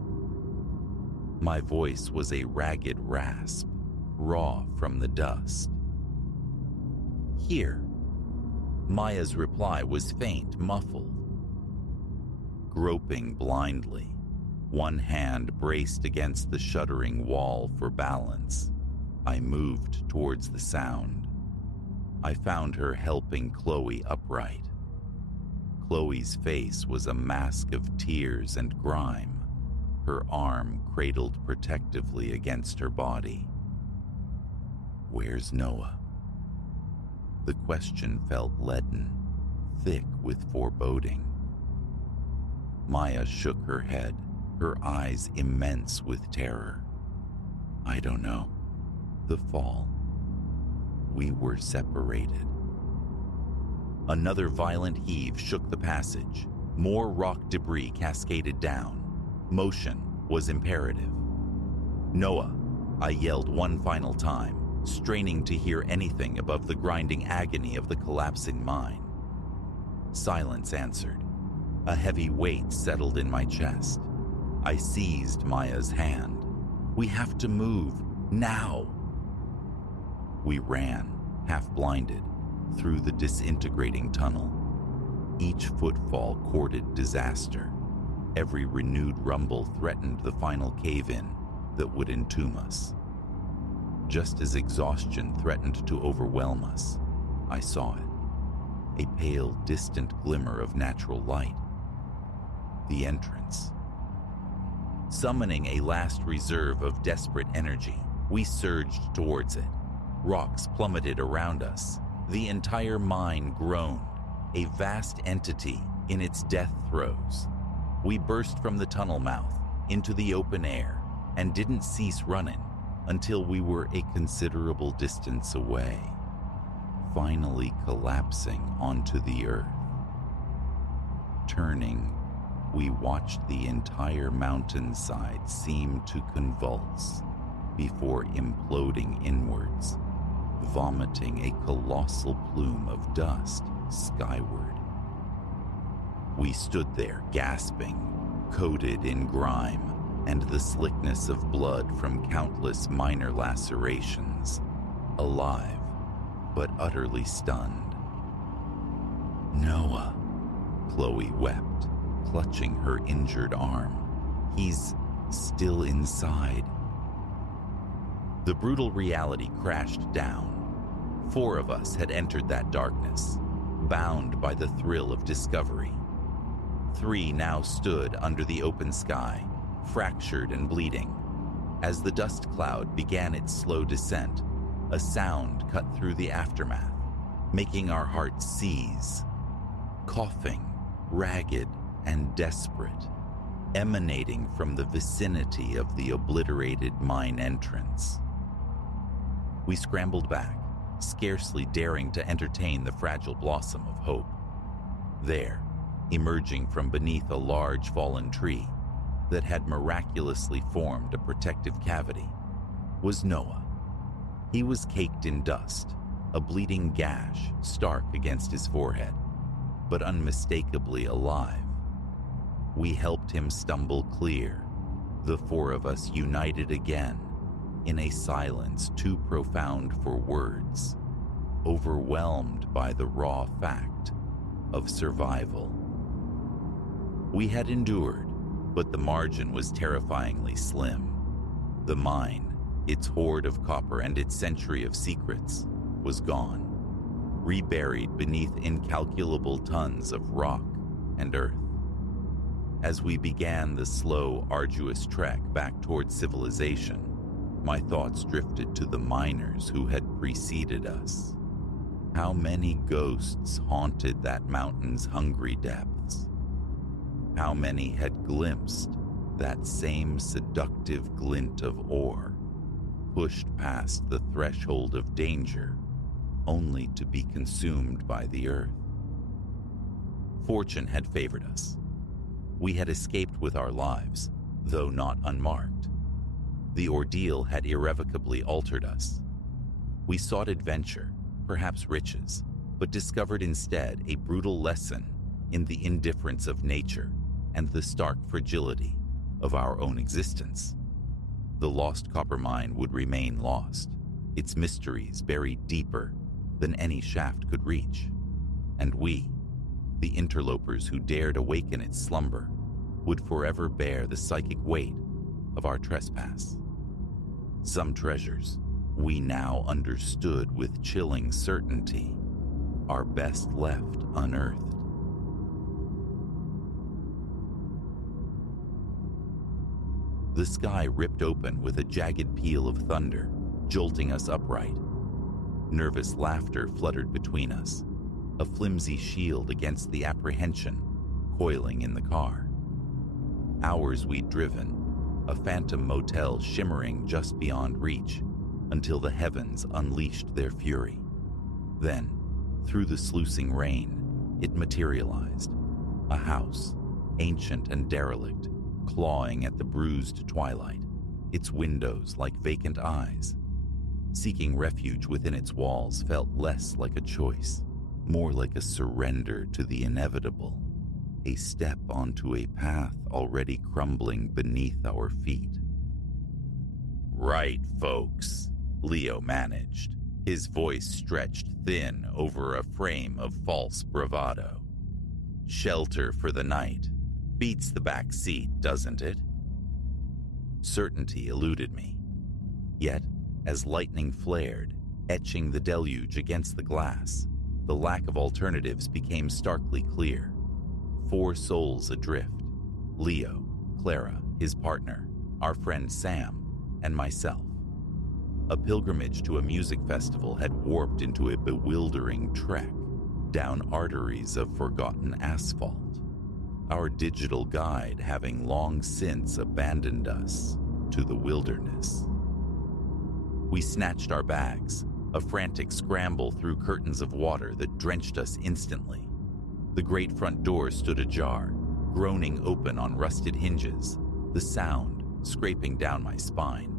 My voice was a ragged rasp, raw from the dust. "Here." Maya's reply was faint, muffled. Groping blindly, one hand braced against the shuddering wall for balance, I moved towards the sound. I found her helping Chloe upright. Chloe's face was a mask of tears and grime, her arm cradled protectively against her body. "Where's Noah?" The question felt leaden, thick with foreboding. Maya shook her head, her eyes immense with terror. "I don't know. The fall. We were separated." Another violent heave shook the passage. More rock debris cascaded down. Motion was imperative. "Noah," I yelled one final time, straining to hear anything above the grinding agony of the collapsing mine. Silence answered. A heavy weight settled in my chest. I seized Maya's hand. "We have to move, now." We ran, half-blinded, through the disintegrating tunnel. Each footfall courted disaster. Every renewed rumble threatened the final cave-in that would entomb us. Just as exhaustion threatened to overwhelm us, I saw it. A pale, distant glimmer of natural light. The entrance. Summoning a last reserve of desperate energy, we surged towards it. Rocks plummeted around us. The entire mine groaned, a vast entity in its death throes. We burst from the tunnel mouth into the open air and didn't cease running until we were a considerable distance away, finally collapsing onto the earth. Turning, we watched the entire mountainside seem to convulse before imploding inwards, vomiting a colossal plume of dust skyward. We stood there gasping, coated in grime and the slickness of blood from countless minor lacerations, alive but utterly stunned. "Noah," Chloe wept, clutching her injured arm. "He's still inside." The brutal reality crashed down. 4 of us had entered that darkness, bound by the thrill of discovery. 3 now stood under the open sky, fractured and bleeding. As the dust cloud began its slow descent, a sound cut through the aftermath, making our hearts seize. Coughing, ragged and desperate, emanating from the vicinity of the obliterated mine entrance. We scrambled back, scarcely daring to entertain the fragile blossom of hope. There, emerging from beneath a large fallen tree that had miraculously formed a protective cavity, was Noah. He was caked in dust, a bleeding gash stark against his forehead, but unmistakably alive. We helped him stumble clear, the 4 of us united again, in a silence too profound for words, overwhelmed by the raw fact of survival. We had endured, but the margin was terrifyingly slim. The mine, its hoard of copper and its century of secrets, was gone, reburied beneath incalculable tons of rock and earth. As we began the slow, arduous trek back toward civilization, my thoughts drifted to the miners who had preceded us. How many ghosts haunted that mountain's hungry depths? How many had glimpsed that same seductive glint of ore, pushed past the threshold of danger, only to be consumed by the earth? Fortune had favored us. We had escaped with our lives, though not unmarked. The ordeal had irrevocably altered us. We sought adventure, perhaps riches, but discovered instead a brutal lesson in the indifference of nature and the stark fragility of our own existence. The lost copper mine would remain lost, its mysteries buried deeper than any shaft could reach. And we, the interlopers who dared awaken its slumber, would forever bear the psychic weight of our trespass. Some treasures we now understood with chilling certainty are best left unearthed. The sky ripped open with a jagged peal of thunder, jolting us upright. Nervous laughter fluttered between us, a flimsy shield against the apprehension coiling in the car. Hours we'd driven, a phantom motel shimmering just beyond reach, until the heavens unleashed their fury. Then, through the sluicing rain, it materialized. A house, ancient and derelict, clawing at the bruised twilight, its windows like vacant eyes. Seeking refuge within its walls felt less like a choice, more like a surrender to the inevitable, a step onto a path already crumbling beneath our feet. "Right, folks," Leo managed, his voice stretched thin over a frame of false bravado. "Shelter for the night. Beats the back seat, doesn't it?" Certainty eluded me. Yet, as lightning flared, etching the deluge against the glass, the lack of alternatives became starkly clear. 4 souls adrift: Leo, Clara, his partner, our friend Sam, and myself. A pilgrimage to a music festival had warped into a bewildering trek down arteries of forgotten asphalt, our digital guide having long since abandoned us to the wilderness. We snatched our bags, a frantic scramble through curtains of water that drenched us instantly. The great front door stood ajar, groaning open on rusted hinges, the sound scraping down my spine.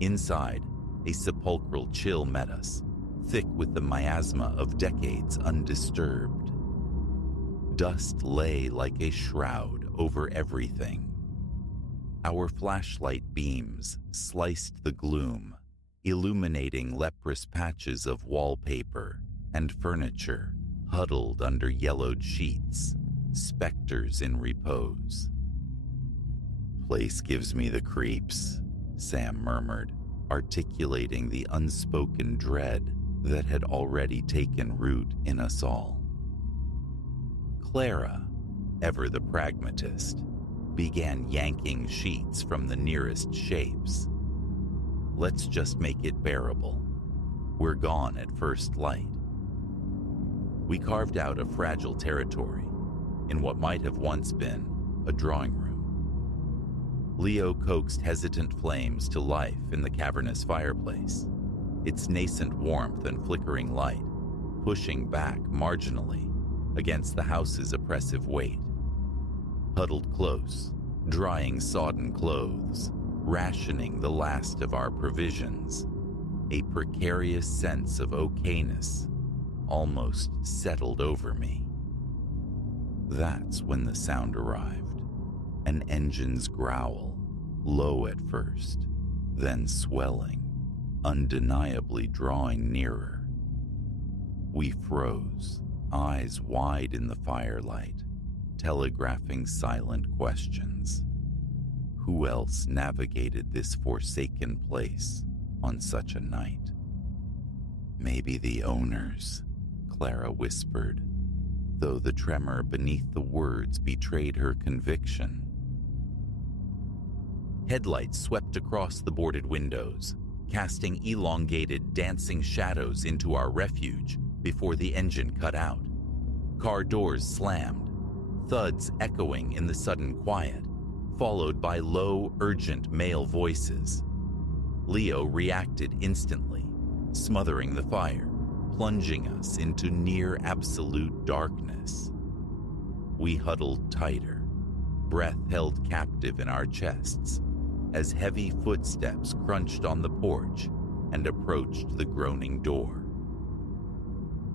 Inside, a sepulchral chill met us, thick with the miasma of decades undisturbed. Dust lay like a shroud over everything. Our flashlight beams sliced the gloom, illuminating leprous patches of wallpaper and furniture huddled under yellowed sheets, specters in repose. "Place gives me the creeps," Sam murmured, articulating the unspoken dread that had already taken root in us all. Clara, ever the pragmatist, began yanking sheets from the nearest shapes. "Let's just make it bearable. We're gone at first light." We carved out a fragile territory in what might have once been a drawing room. Leo coaxed hesitant flames to life in the cavernous fireplace, its nascent warmth and flickering light pushing back marginally against the house's oppressive weight. Huddled close, drying sodden clothes, rationing the last of our provisions, a precarious sense of okayness almost settled over me. That's when the sound arrived, an engine's growl, low at first, then swelling, undeniably drawing nearer. We froze, eyes wide in the firelight, telegraphing silent questions. Who else navigated this forsaken place on such a night? "Maybe the owners," Clara whispered, though the tremor beneath the words betrayed her conviction. Headlights swept across the boarded windows, casting elongated, dancing shadows into our refuge before the engine cut out. Car doors slammed, thuds echoing in the sudden quiet, followed by low, urgent male voices. Leo reacted instantly, smothering the fire, plunging us into near absolute darkness. We huddled tighter, breath held captive in our chests, as heavy footsteps crunched on the porch and approached the groaning door.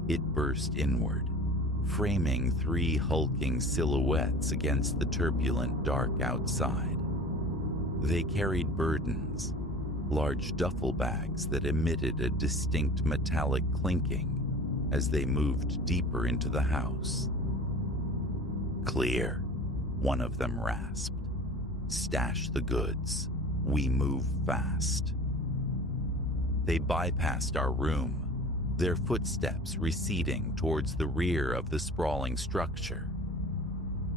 It burst inward, framing three hulking silhouettes against the turbulent dark outside. They carried burdens, large duffel bags that emitted a distinct metallic clinking as they moved deeper into the house. "Clear," one of them rasped. "Stash the goods. We move fast." They bypassed our room, their footsteps receding towards the rear of the sprawling structure.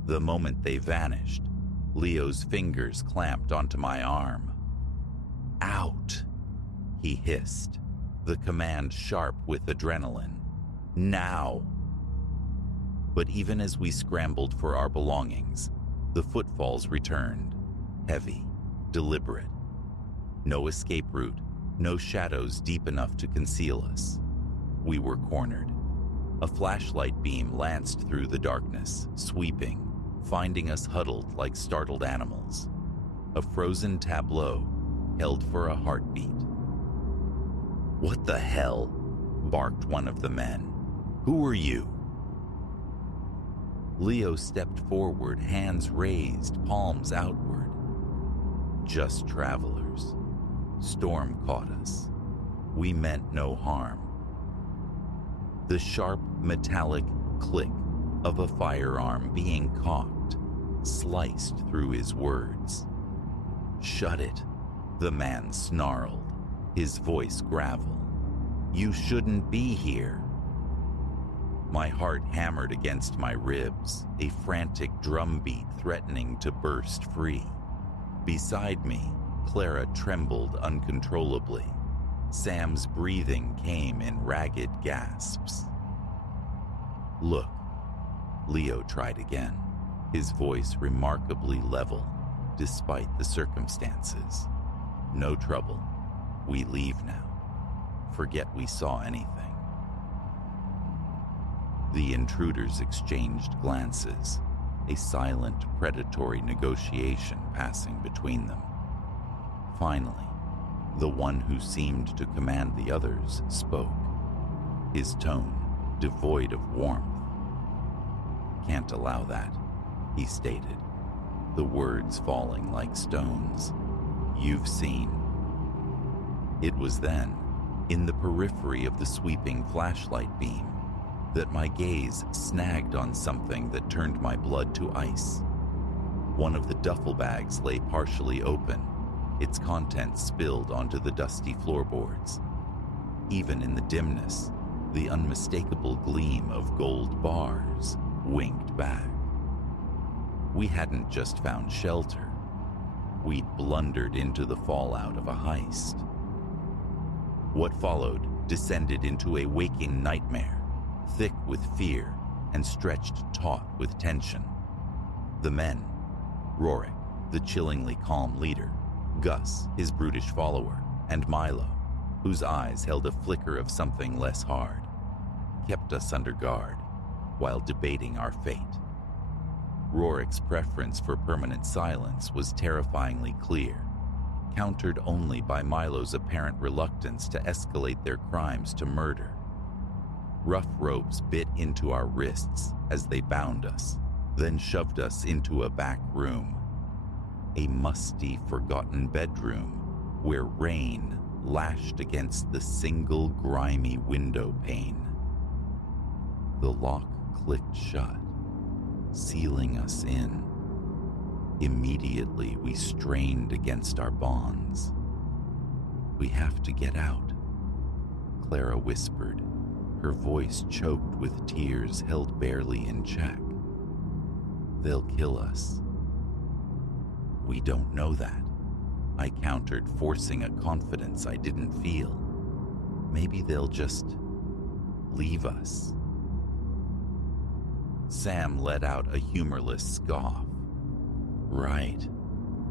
The moment they vanished, Leo's fingers clamped onto my arm. "Out," he hissed, the command sharp with adrenaline. "Now." But even as we scrambled for our belongings, the footfalls returned, heavy, deliberate. No escape route, no shadows deep enough to conceal us. We were cornered. A flashlight beam lanced through the darkness, sweeping, finding us huddled like startled animals. A frozen tableau held for a heartbeat. "What the hell?" barked one of the men. "Who are you?" Leo stepped forward, hands raised, palms outward. "Just travelers. Storm caught us. We meant no harm." The sharp, metallic click of a firearm being cocked sliced through his words. "Shut it," the man snarled, his voice gravel. "You shouldn't be here." My heart hammered against my ribs, a frantic drumbeat threatening to burst free. Beside me, Clara trembled uncontrollably. Sam's breathing came in ragged gasps. "Look," Leo tried again, his voice remarkably level, despite the circumstances. "No trouble. We leave now. Forget we saw anything." The intruders exchanged glances, a silent, predatory negotiation passing between them. Finally, the one who seemed to command the others spoke. his tone devoid of warmth. "Can't allow that," he stated, the words falling like stones. "You've seen." It was then, in the periphery of the sweeping flashlight beam, that my gaze snagged on something that turned my blood to ice. One of the duffel bags lay partially open, its contents spilled onto the dusty floorboards. Even in the dimness, the unmistakable gleam of gold bars winked back. We hadn't just found shelter. We'd blundered into the fallout of a heist. What followed descended into a waking nightmare, thick with fear and stretched taut with tension. The men, Rorik, the chillingly calm leader, Gus, his brutish follower, and Milo, whose eyes held a flicker of something less hard, kept us under guard while debating our fate. Rorik's preference for permanent silence was terrifyingly clear, countered only by Milo's apparent reluctance to escalate their crimes to murder. Rough ropes bit into our wrists as they bound us, then shoved us into a back room. A musty, forgotten bedroom where rain lashed against the single grimy window pane. The lock clicked shut, sealing us in. Immediately, we strained against our bonds. "We have to get out," Clara whispered, her voice choked with tears held barely in check. "They'll kill us." "We don't know that," I countered, forcing a confidence I didn't feel. "Maybe they'll just leave us." Sam let out a humorless scoff. "Right.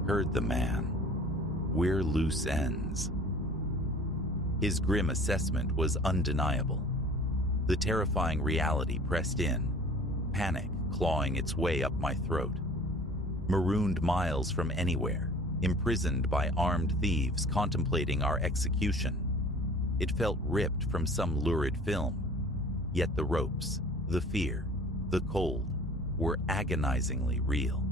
Heard the man. We're loose ends." His grim assessment was undeniable. The terrifying reality pressed in, panic clawing its way up my throat. Marooned miles from anywhere, imprisoned by armed thieves contemplating our execution. It felt ripped from some lurid film. Yet the ropes, the fear, the cold were agonizingly real.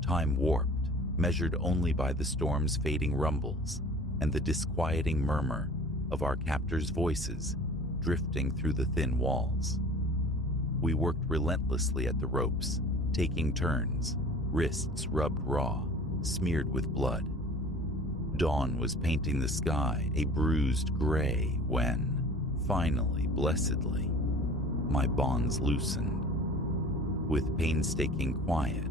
Time warped, measured only by the storm's fading rumbles and the disquieting murmur of our captors' voices drifting through the thin walls. We worked relentlessly at the ropes, taking turns, wrists rubbed raw, smeared with blood. Dawn was painting the sky a bruised gray when, finally, blessedly, my bonds loosened. With painstaking quiet,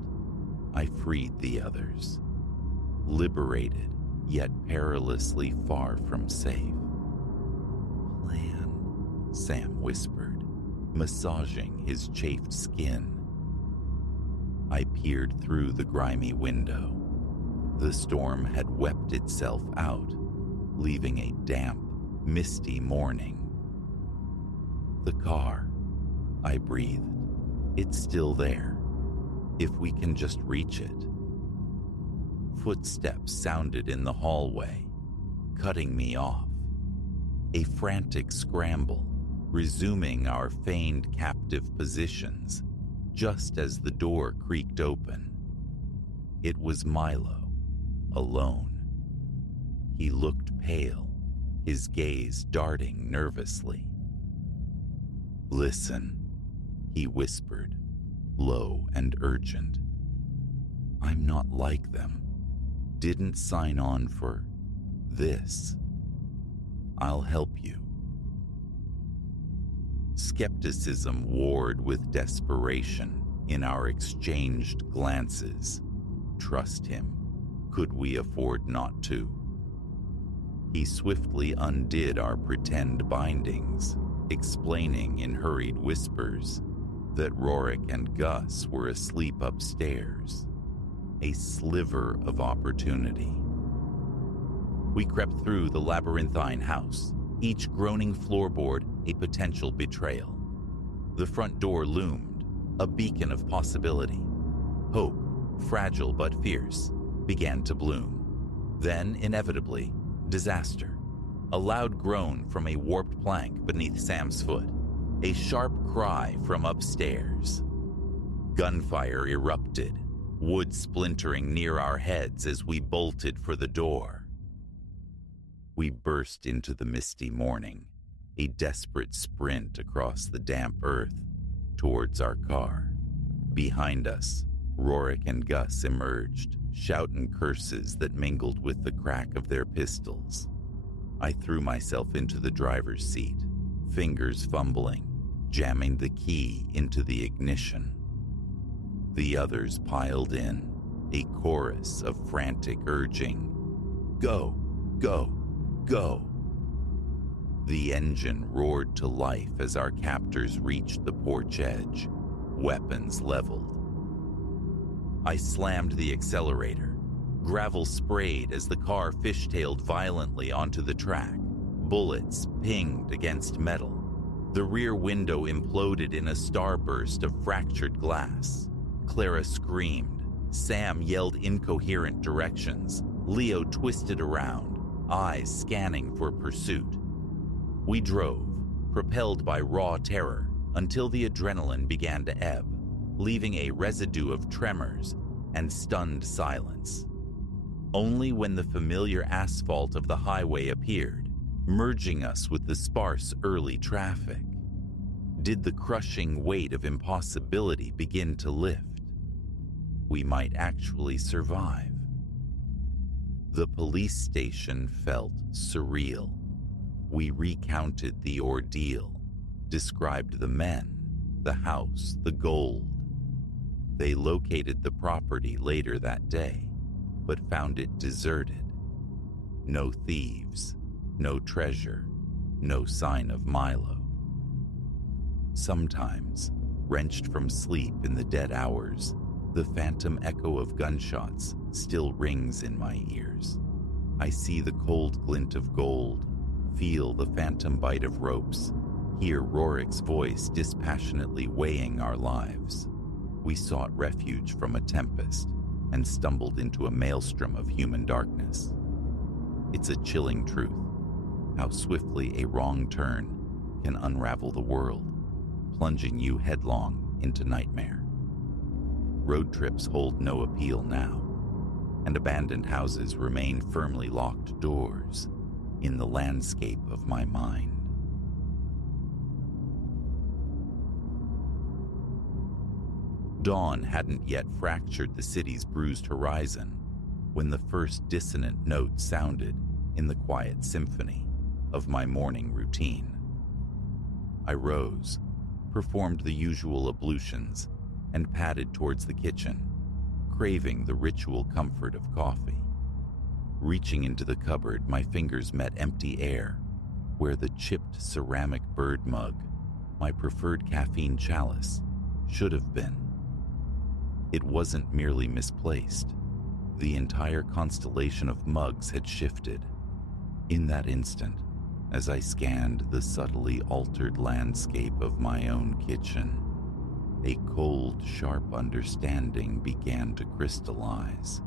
I freed the others, liberated yet perilously far from safe. "Plan," Sam whispered, massaging his chafed skin. I peered through the grimy window. The storm had wept itself out, leaving a damp, misty morning. "The car," I breathed. "It's still there, if we can just reach it." Footsteps sounded in the hallway, cutting me off. A frantic scramble, resuming our feigned captive positions, just as the door creaked open. It was Milo, alone. He looked pale, his gaze darting nervously. "Listen," he whispered, low and urgent. "I'm not like them. Didn't sign on for this. I'll help you." Skepticism warred with desperation in our exchanged glances. Trust him. Could we afford not to? He swiftly undid our pretend bindings, explaining in hurried whispers that Rorik and Gus were asleep upstairs. A sliver of opportunity. We crept through the labyrinthine house, each groaning floorboard a potential betrayal. The front door loomed, a beacon of possibility. Hope, fragile but fierce, began to bloom. Then, inevitably, disaster. A loud groan from a warped plank beneath Sam's foot. A sharp cry from upstairs. Gunfire erupted, wood splintering near our heads as we bolted for the door. We burst into the misty morning, a desperate sprint across the damp earth towards our car. Behind us, Rorik and Gus emerged, shouting curses that mingled with the crack of their pistols. I threw myself into the driver's seat, fingers fumbling, jamming the key into the ignition. The others piled in, a chorus of frantic urging. Go, go, go. The engine roared to life as our captors reached the porch edge, weapons leveled. I slammed the accelerator. Gravel sprayed as the car fishtailed violently onto the track. Bullets pinged against metal. The rear window imploded in a starburst of fractured glass. Clara screamed. Sam yelled incoherent directions. Leo twisted around, eyes scanning for pursuit. We drove, propelled by raw terror, until the adrenaline began to ebb, leaving a residue of tremors and stunned silence. Only when the familiar asphalt of the highway appeared, merging us with the sparse early traffic, did the crushing weight of impossibility begin to lift. We might actually survive. The police station felt surreal. We recounted the ordeal, described the men, the house, the gold. They located the property later that day, but found it deserted. No thieves, no treasure, no sign of Milo. Sometimes, wrenched from sleep in the dead hours, the phantom echo of gunshots still rings in my ears. I see the cold glint of gold, feel the phantom bite of ropes, hear Rorik's voice dispassionately weighing our lives. We sought refuge from a tempest and stumbled into a maelstrom of human darkness. It's a chilling truth, how swiftly a wrong turn can unravel the world, plunging you headlong into nightmare. Road trips hold no appeal now, and abandoned houses remain firmly locked doors in the landscape of my mind. Dawn hadn't yet fractured the city's bruised horizon when the first dissonant note sounded in the quiet symphony of my morning routine. I rose, performed the usual ablutions, and padded towards the kitchen, craving the ritual comfort of coffee. Reaching into the cupboard, my fingers met empty air, where the chipped ceramic bird mug, my preferred caffeine chalice, should have been. It wasn't merely misplaced. The entire constellation of mugs had shifted. In that instant, as I scanned the subtly altered landscape of my own kitchen, a cold, sharp understanding began to crystallize.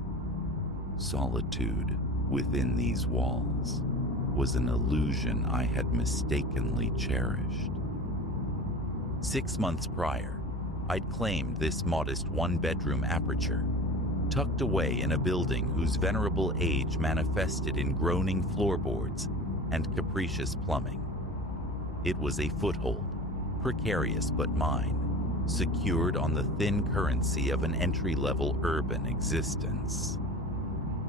Solitude within these walls was an illusion I had mistakenly cherished. 6 months prior, I'd claimed this modest one-bedroom aperture, tucked away in a building whose venerable age manifested in groaning floorboards and capricious plumbing. It was a foothold, precarious but mine, secured on the thin currency of an entry-level urban existence.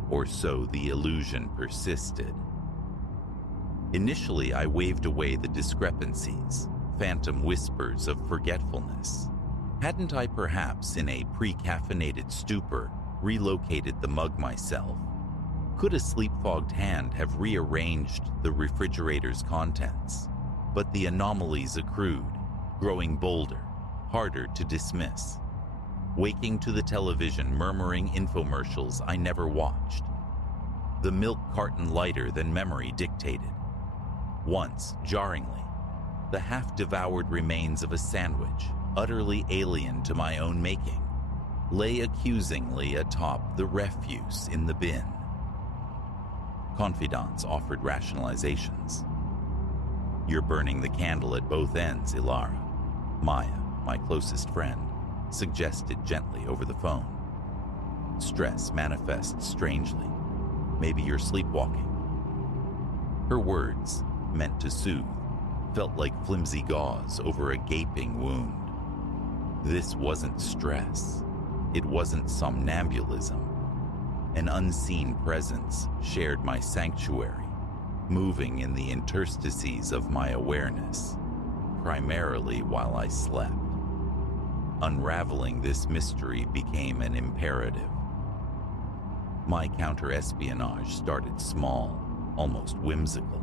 Or so the illusion persisted. Initially, I waved away the discrepancies, phantom whispers of forgetfulness. Hadn't I perhaps, in a pre-caffeinated stupor, relocated the mug myself? Could a sleep-fogged hand have rearranged the refrigerator's contents? But the anomalies accrued, growing bolder, harder to dismiss. Waking to the television murmuring infomercials I never watched. The milk carton lighter than memory dictated. Once, jarringly, the half-devoured remains of a sandwich, utterly alien to my own making, lay accusingly atop the refuse in the bin. Confidants offered rationalizations. "You're burning the candle at both ends, Ilara," Maya, my closest friend, suggested gently over the phone. "Stress manifests strangely. Maybe you're sleepwalking." Her words, meant to soothe, felt like flimsy gauze over a gaping wound. This wasn't stress. It wasn't somnambulism. An unseen presence shared my sanctuary, moving in the interstices of my awareness, primarily while I slept. Unraveling this mystery became an imperative. My counter-espionage started small, almost whimsical.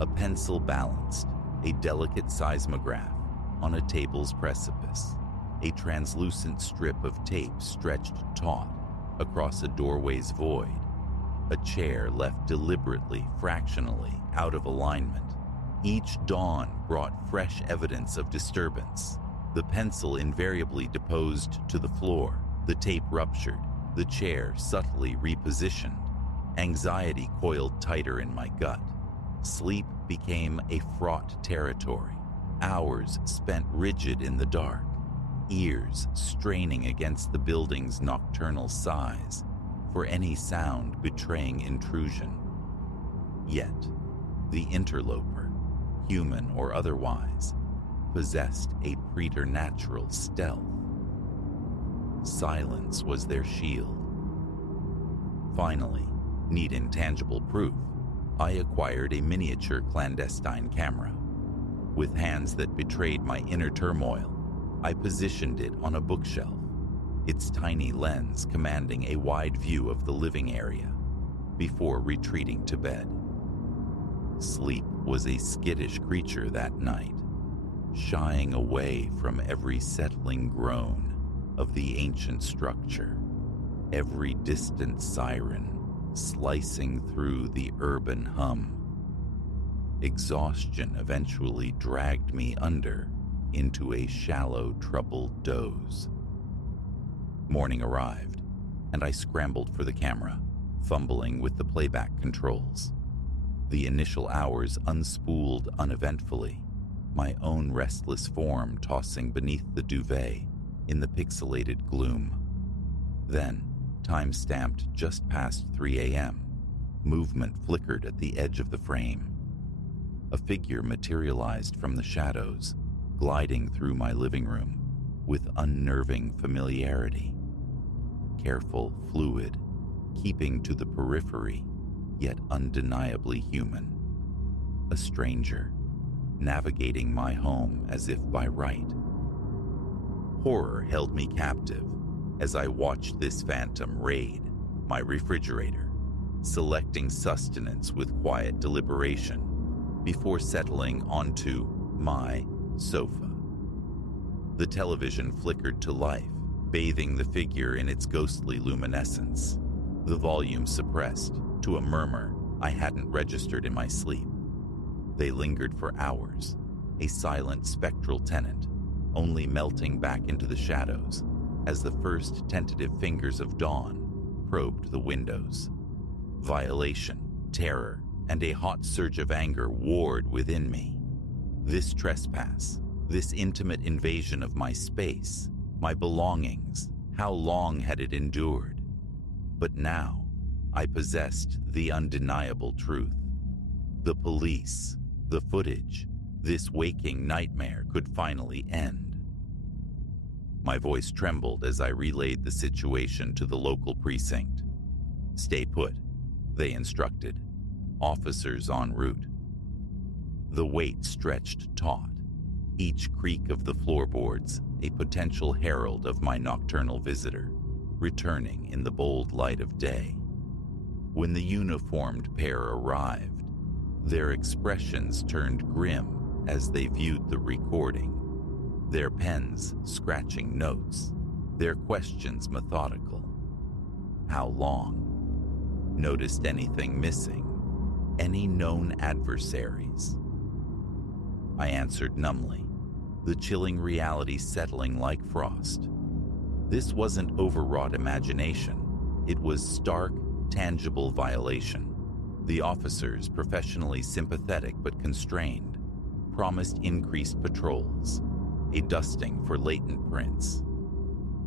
A pencil balanced, a delicate seismograph on a table's precipice, a translucent strip of tape stretched taut across a doorway's void, a chair left deliberately, fractionally out of alignment. Each dawn brought fresh evidence of disturbance. The pencil invariably deposed to the floor, the tape ruptured, the chair subtly repositioned. Anxiety coiled tighter in my gut. Sleep became a fraught territory. Hours spent rigid in the dark, ears straining against the building's nocturnal sighs for any sound betraying intrusion. Yet, the interloper, human or otherwise, possessed a preternatural stealth. Silence was their shield. Finally, need intangible proof, I acquired a miniature clandestine camera. With hands that betrayed my inner turmoil, I positioned it on a bookshelf, its tiny lens commanding a wide view of the living area, before retreating to bed. Sleep was a skittish creature that night, shying away from every settling groan of the ancient structure, every distant siren slicing through the urban hum. Exhaustion eventually dragged me under into a shallow, troubled doze. Morning arrived, and I scrambled for the camera, fumbling with the playback controls. The initial hours unspooled uneventfully, my own restless form tossing beneath the duvet in the pixelated gloom. Then, time stamped just past 3 a.m., movement flickered at the edge of the frame. A figure materialized from the shadows, gliding through my living room with unnerving familiarity. Careful, fluid, keeping to the periphery, yet undeniably human. A stranger, navigating my home as if by right. Horror held me captive as I watched this phantom raid my refrigerator, selecting sustenance with quiet deliberation before settling onto my sofa. The television flickered to life, bathing the figure in its ghostly luminescence, the volume suppressed to a murmur I hadn't registered in my sleep. They lingered for hours, a silent spectral tenant, only melting back into the shadows as the first tentative fingers of dawn probed the windows. Violation, terror, and a hot surge of anger warred within me. This trespass, this intimate invasion of my space, my belongings, how long had it endured? But now, I possessed the undeniable truth. The police, the footage, this waking nightmare could finally end. My voice trembled as I relayed the situation to the local precinct. "Stay put," they instructed. "Officers en route." The weight stretched taut, each creak of the floorboards a potential herald of my nocturnal visitor, returning in the bold light of day. When the uniformed pair arrived, their expressions turned grim as they viewed the recording, their pens scratching notes, their questions methodical. How long? Noticed anything missing? Any known adversaries? I answered numbly, the chilling reality settling like frost. This wasn't overwrought imagination. It was stark, tangible violation. The officers, professionally sympathetic but constrained, promised increased patrols, a dusting for latent prints.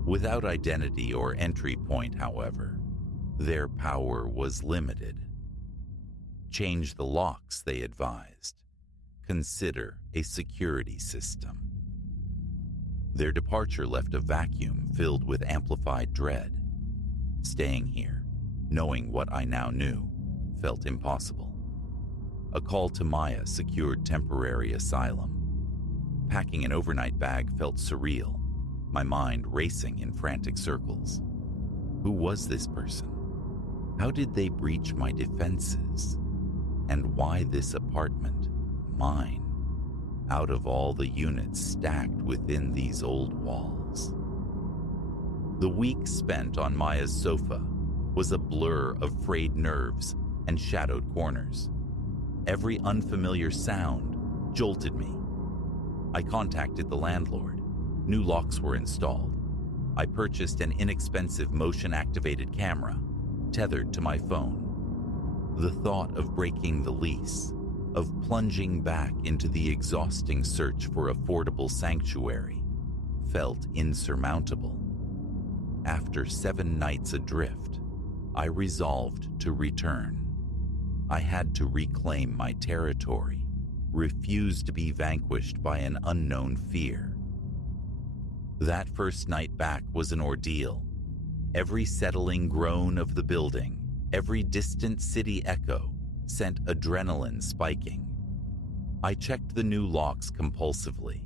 Without identity or entry point, however, their power was limited. Change the locks, they advised. Consider a security system. Their departure left a vacuum filled with amplified dread. Staying here, knowing what I now knew, felt impossible. A call to Maya secured temporary asylum. Packing an overnight bag felt surreal, my mind racing in frantic circles. Who was this person? How did they breach my defenses? And why this apartment, mine, out of all the units stacked within these old walls? The week spent on Maya's sofa was a blur of frayed nerves and shadowed corners. Every unfamiliar sound jolted me. I contacted the landlord. New locks were installed. I purchased an inexpensive motion-activated camera, tethered to my phone. The thought of breaking the lease, of plunging back into the exhausting search for affordable sanctuary, felt insurmountable. After 7 nights adrift, I resolved to return. I had to reclaim my territory, refuse to be vanquished by an unknown fear. That first night back was an ordeal. Every settling groan of the building, every distant city echo sent adrenaline spiking. I checked the new locks compulsively.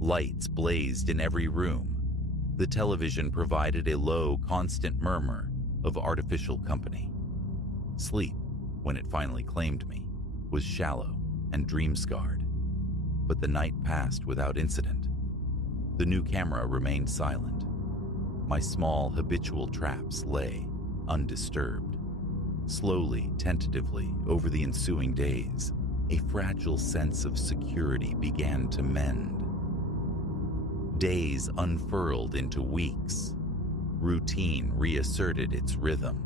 Lights blazed in every room. The television provided a low, constant murmur of artificial company. Sleep, when it finally claimed me, was shallow and dream-scarred. But the night passed without incident. The new camera remained silent. My small, habitual traps lay undisturbed. Slowly, tentatively, over the ensuing days, a fragile sense of security began to mend. Days unfurled into weeks. Routine reasserted its rhythm.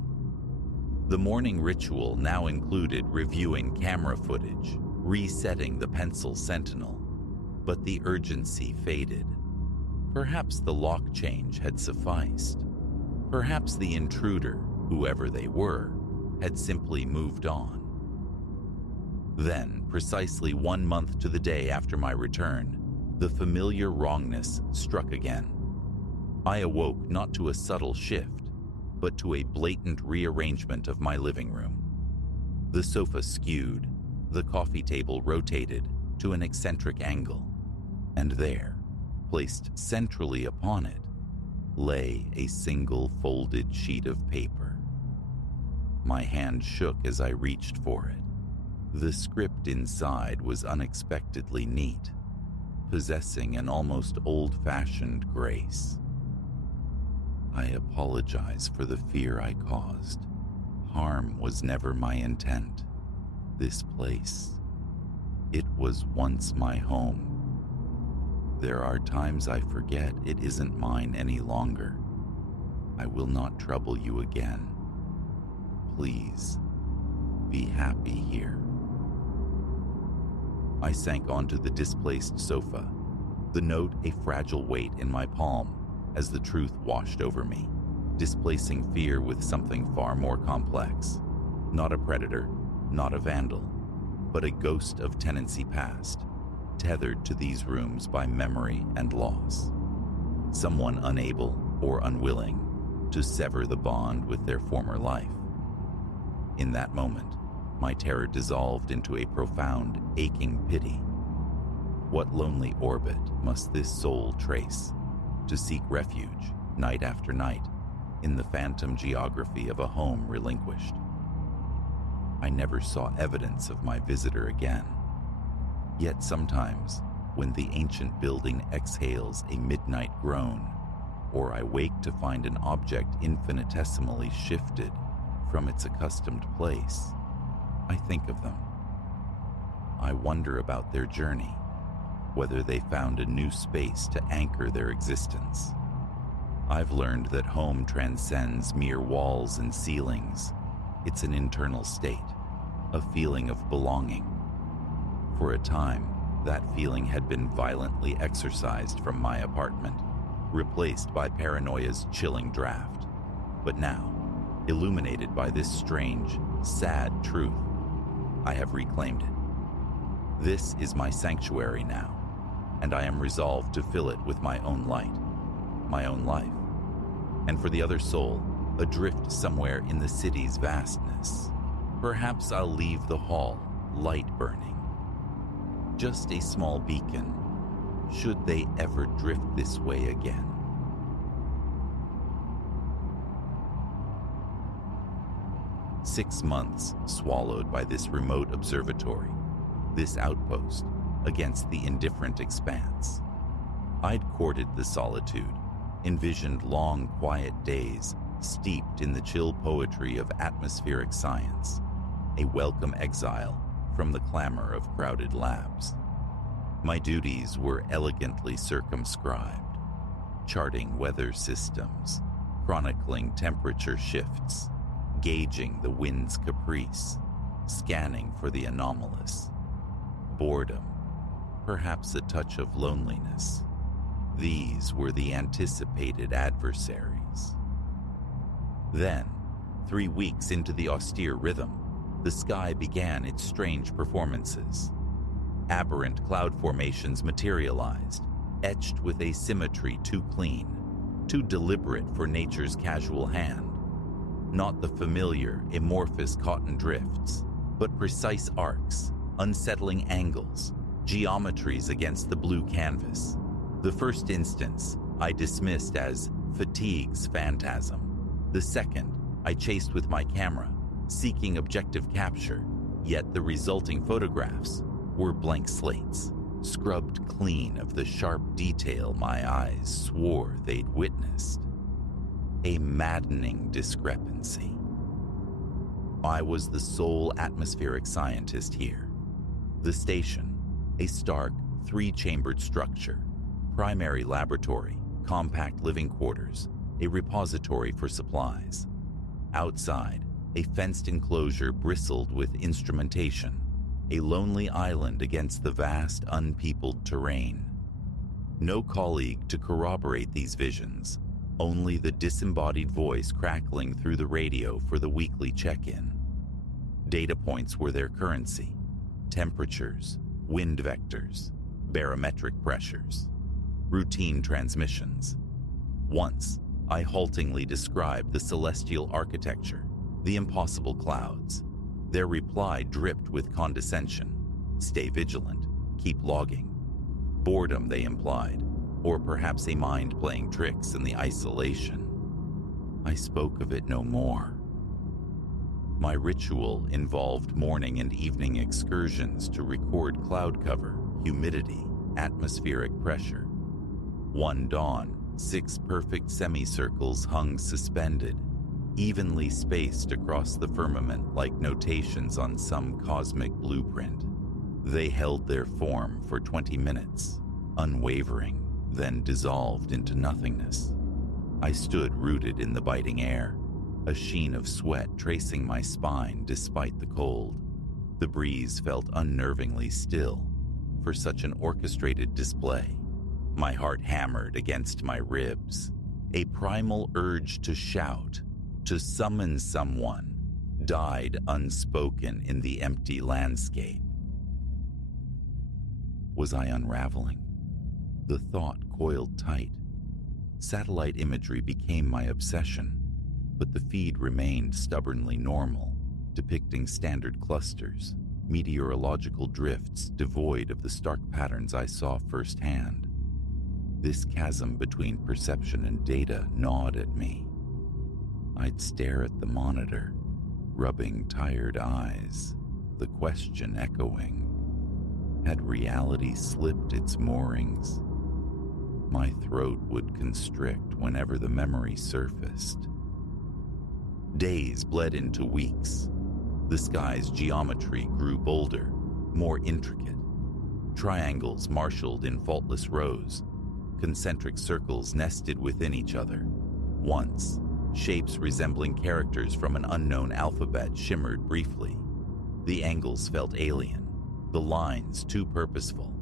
The morning ritual now included reviewing camera footage, resetting the pencil sentinel, but the urgency faded. Perhaps the lock change had sufficed. Perhaps the intruder, whoever they were, had simply moved on. Then, precisely 1 month to the day after my return, the familiar wrongness struck again. I awoke not to a subtle shift, but to a blatant rearrangement of my living room. The sofa skewed, the coffee table rotated to an eccentric angle, and there, placed centrally upon it, lay a single folded sheet of paper. My hand shook as I reached for it. The script inside was unexpectedly neat, possessing an almost old-fashioned grace. I apologize for the fear I caused. Harm was never my intent. This place, it was once my home. There are times I forget it isn't mine any longer. I will not trouble you again. Please, be happy here. I sank onto the displaced sofa, the note a fragile weight in my palm as the truth washed over me, displacing fear with something far more complex. Not a predator, not a vandal, but a ghost of tenancy past, tethered to these rooms by memory and loss. Someone unable or unwilling to sever the bond with their former life. In that moment, my terror dissolved into a profound, aching pity. What lonely orbit must this soul trace to seek refuge, night after night, in the phantom geography of a home relinquished? I never saw evidence of my visitor again. Yet sometimes, when the ancient building exhales a midnight groan, or I wake to find an object infinitesimally shifted from its accustomed place, I think of them. I wonder about their journey, whether they found a new space to anchor their existence. I've learned that home transcends mere walls and ceilings. It's an internal state, a feeling of belonging. For a time, that feeling had been violently exorcised from my apartment, replaced by paranoia's chilling draft. But now, illuminated by this strange, sad truth, I have reclaimed it. This is my sanctuary now, and I am resolved to fill it with my own light, my own life, and for the other soul, adrift somewhere in the city's vastness. Perhaps I'll leave the hall light burning. Just a small beacon, should they ever drift this way again. "6 months swallowed by this remote observatory, this outpost against the indifferent expanse. I'd courted the solitude, envisioned long, quiet days steeped in the chill poetry of atmospheric science, a welcome exile from the clamor of crowded labs. My duties were elegantly circumscribed, charting weather systems, chronicling temperature shifts, gauging the wind's caprice, scanning for the anomalous. Boredom, perhaps a touch of loneliness. These were the anticipated adversaries. Then, 3 weeks into the austere rhythm, the sky began its strange performances. Aberrant cloud formations materialized, etched with a symmetry too clean, too deliberate for nature's casual hand. Not the familiar, amorphous cotton drifts, but precise arcs, unsettling angles, geometries against the blue canvas. The first instance I dismissed as fatigue's phantasm. The second I chased with my camera, seeking objective capture, yet the resulting photographs were blank slates, scrubbed clean of the sharp detail my eyes swore they'd witnessed. A maddening discrepancy. I was the sole atmospheric scientist here. The station, a stark, 3-chambered structure, primary laboratory, compact living quarters, a repository for supplies. Outside, a fenced enclosure bristled with instrumentation, a lonely island against the vast, unpeopled terrain. No colleague to corroborate these visions, only the disembodied voice crackling through the radio for the weekly check-in. Data points were their currency: temperatures, wind vectors, barometric pressures, routine transmissions. Once, I haltingly described the celestial architecture, the impossible clouds. Their reply dripped with condescension. Stay vigilant, keep logging. Boredom, they implied, or perhaps a mind playing tricks in the isolation. I spoke of it no more. My ritual involved morning and evening excursions to record cloud cover, humidity, atmospheric pressure. One dawn, 6 perfect semicircles hung suspended, evenly spaced across the firmament like notations on some cosmic blueprint. They held their form for 20 minutes, unwavering, then dissolved into nothingness. I stood rooted in the biting air, a sheen of sweat tracing my spine despite the cold. The breeze felt unnervingly still for such an orchestrated display. My heart hammered against my ribs. A primal urge to shout, to summon someone, died unspoken in the empty landscape. Was I unraveling? The thought coiled tight. Satellite imagery became my obsession, but the feed remained stubbornly normal, depicting standard clusters, meteorological drifts devoid of the stark patterns I saw firsthand. This chasm between perception and data gnawed at me. I'd stare at the monitor, rubbing tired eyes, the question echoing. Had reality slipped its moorings? My throat would constrict whenever the memory surfaced. Days bled into weeks. The sky's geometry grew bolder, more intricate. Triangles marshaled in faultless rows, concentric circles nested within each other. Once, shapes resembling characters from an unknown alphabet shimmered briefly. The angles felt alien, the lines too purposeful.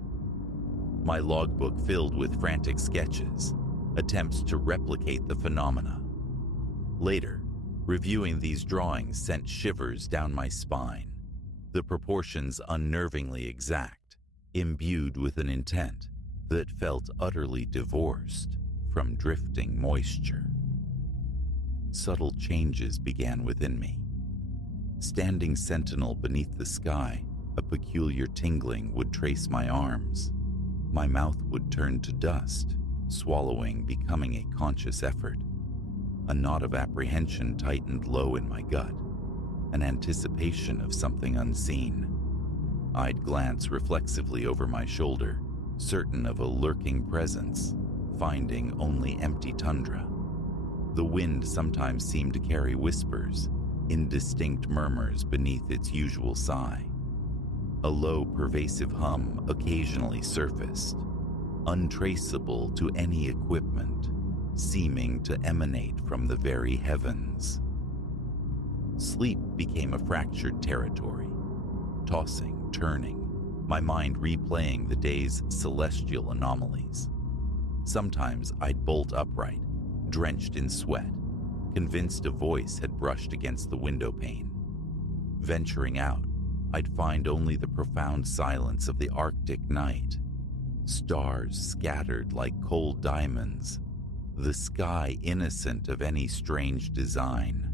My logbook filled with frantic sketches, attempts to replicate the phenomena. Later, reviewing these drawings sent shivers down my spine, the proportions unnervingly exact, imbued with an intent that felt utterly divorced from drifting moisture. Subtle changes began within me. Standing sentinel beneath the sky, a peculiar tingling would trace my arms. My mouth would turn to dust, swallowing becoming a conscious effort. A knot of apprehension tightened low in my gut, an anticipation of something unseen. I'd glance reflexively over my shoulder, certain of a lurking presence, finding only empty tundra. The wind sometimes seemed to carry whispers, indistinct murmurs beneath its usual sigh. A low, pervasive hum occasionally surfaced, untraceable to any equipment, seeming to emanate from the very heavens. Sleep became a fractured territory, tossing, turning, my mind replaying the day's celestial anomalies. Sometimes I'd bolt upright, drenched in sweat, convinced a voice had brushed against the window pane. Venturing out, I'd find only the profound silence of the Arctic night, stars scattered like cold diamonds, the sky innocent of any strange design.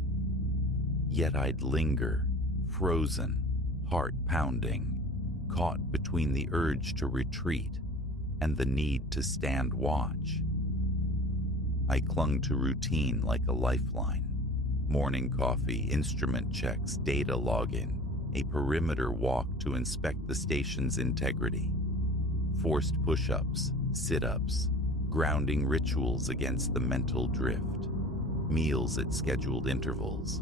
Yet I'd linger, frozen, heart pounding, caught between the urge to retreat and the need to stand watch. I clung to routine like a lifeline. Morning coffee, instrument checks, data login, a perimeter walk to inspect the station's integrity. Forced push-ups, sit-ups, grounding rituals against the mental drift. Meals at scheduled intervals.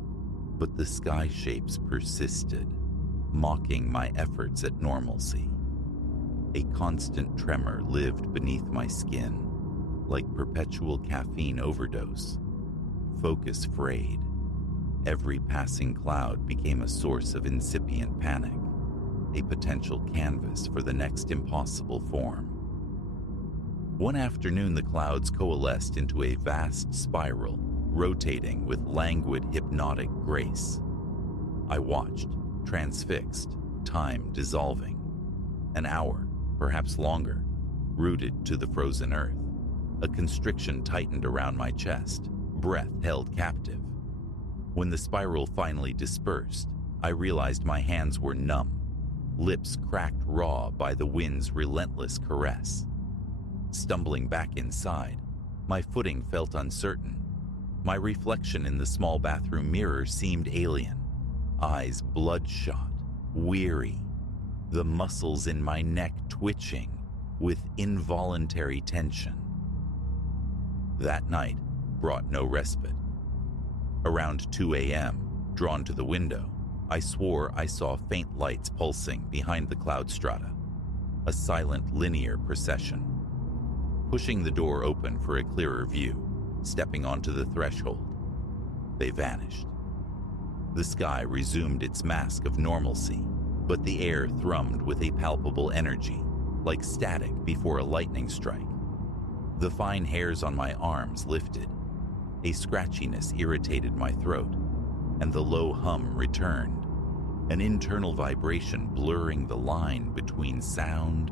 But the sky shapes persisted, mocking my efforts at normalcy. A constant tremor lived beneath my skin, like perpetual caffeine overdose. Focus frayed. Every passing cloud became a source of incipient panic, a potential canvas for the next impossible form. One afternoon, the clouds coalesced into a vast spiral, rotating with languid, hypnotic grace. I watched, transfixed, time dissolving. An hour, perhaps longer, rooted to the frozen earth. A constriction tightened around my chest, breath held captive. When the spiral finally dispersed, I realized my hands were numb, lips cracked raw by the wind's relentless caress. Stumbling back inside, my footing felt uncertain. My reflection in the small bathroom mirror seemed alien, eyes bloodshot, weary, the muscles in my neck twitching with involuntary tension. That night brought no respite. Around 2 a.m., drawn to the window, I swore I saw faint lights pulsing behind the cloud strata, a silent linear procession. Pushing the door open for a clearer view, stepping onto the threshold, they vanished. The sky resumed its mask of normalcy, but the air thrummed with a palpable energy, like static before a lightning strike. The fine hairs on my arms lifted. A scratchiness irritated my throat, and the low hum returned, an internal vibration blurring the line between sound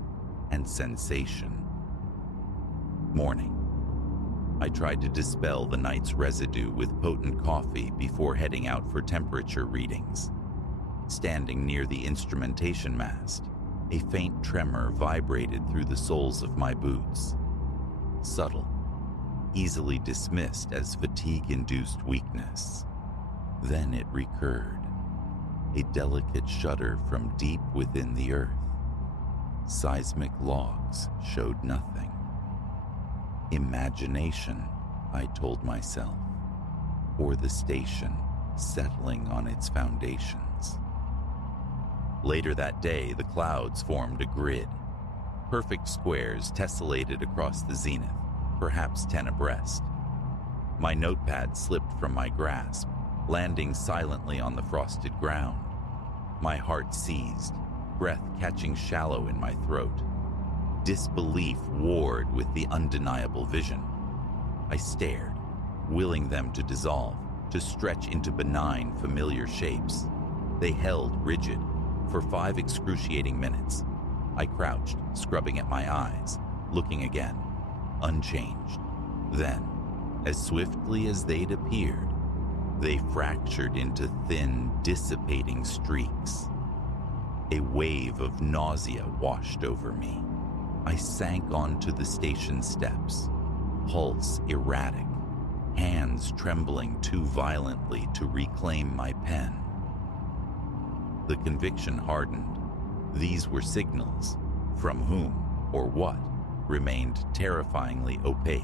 and sensation. Morning. I tried to dispel the night's residue with potent coffee before heading out for temperature readings. Standing near the instrumentation mast, a faint tremor vibrated through the soles of my boots. Subtle, easily dismissed as fatigue-induced weakness. Then it recurred, a delicate shudder from deep within the earth. Seismic logs showed nothing. Imagination, I told myself, or the station settling on its foundations. Later that day, the clouds formed a grid, perfect squares tessellated across the zenith, perhaps 10 abreast. My notepad slipped from my grasp, landing silently on the frosted ground. My heart seized, breath catching shallow in my throat. Disbelief warred with the undeniable vision. I stared, willing them to dissolve, to stretch into benign, familiar shapes. They held rigid for 5 excruciating minutes. I crouched, scrubbing at my eyes, looking again, unchanged. Then, as swiftly as they'd appeared, they fractured into thin, dissipating streaks. A wave of nausea washed over me. I sank onto the station steps, pulse erratic, hands trembling too violently to reclaim my pen. The conviction hardened. These were signals, from whom or what remained terrifyingly opaque.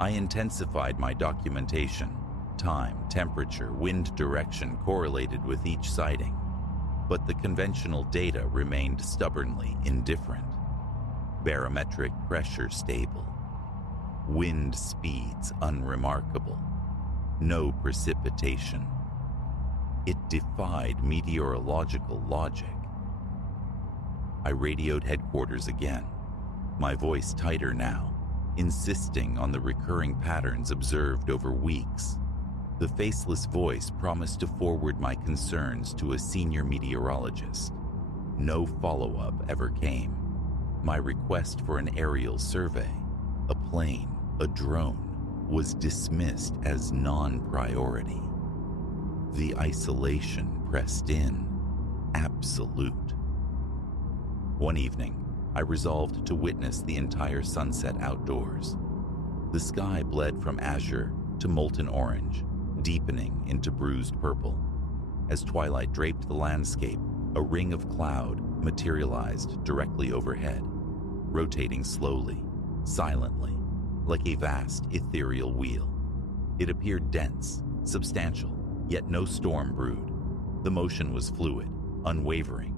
I intensified my documentation. Time, temperature, wind direction correlated with each sighting, but the conventional data remained stubbornly indifferent. Barometric pressure stable. Wind speeds unremarkable. No precipitation. It defied meteorological logic. I radioed headquarters again, my voice tighter now, insisting on the recurring patterns observed over weeks. The faceless voice promised to forward my concerns to a senior meteorologist. No follow-up ever came. My request for an aerial survey, a plane, a drone, was dismissed as non-priority. The isolation pressed in, absolute. One evening, I resolved to witness the entire sunset outdoors. The sky bled from azure to molten orange, deepening into bruised purple. As twilight draped the landscape, a ring of cloud materialized directly overhead, rotating slowly, silently, like a vast ethereal wheel. It appeared dense, substantial, yet no storm brewed. The motion was fluid, unwavering.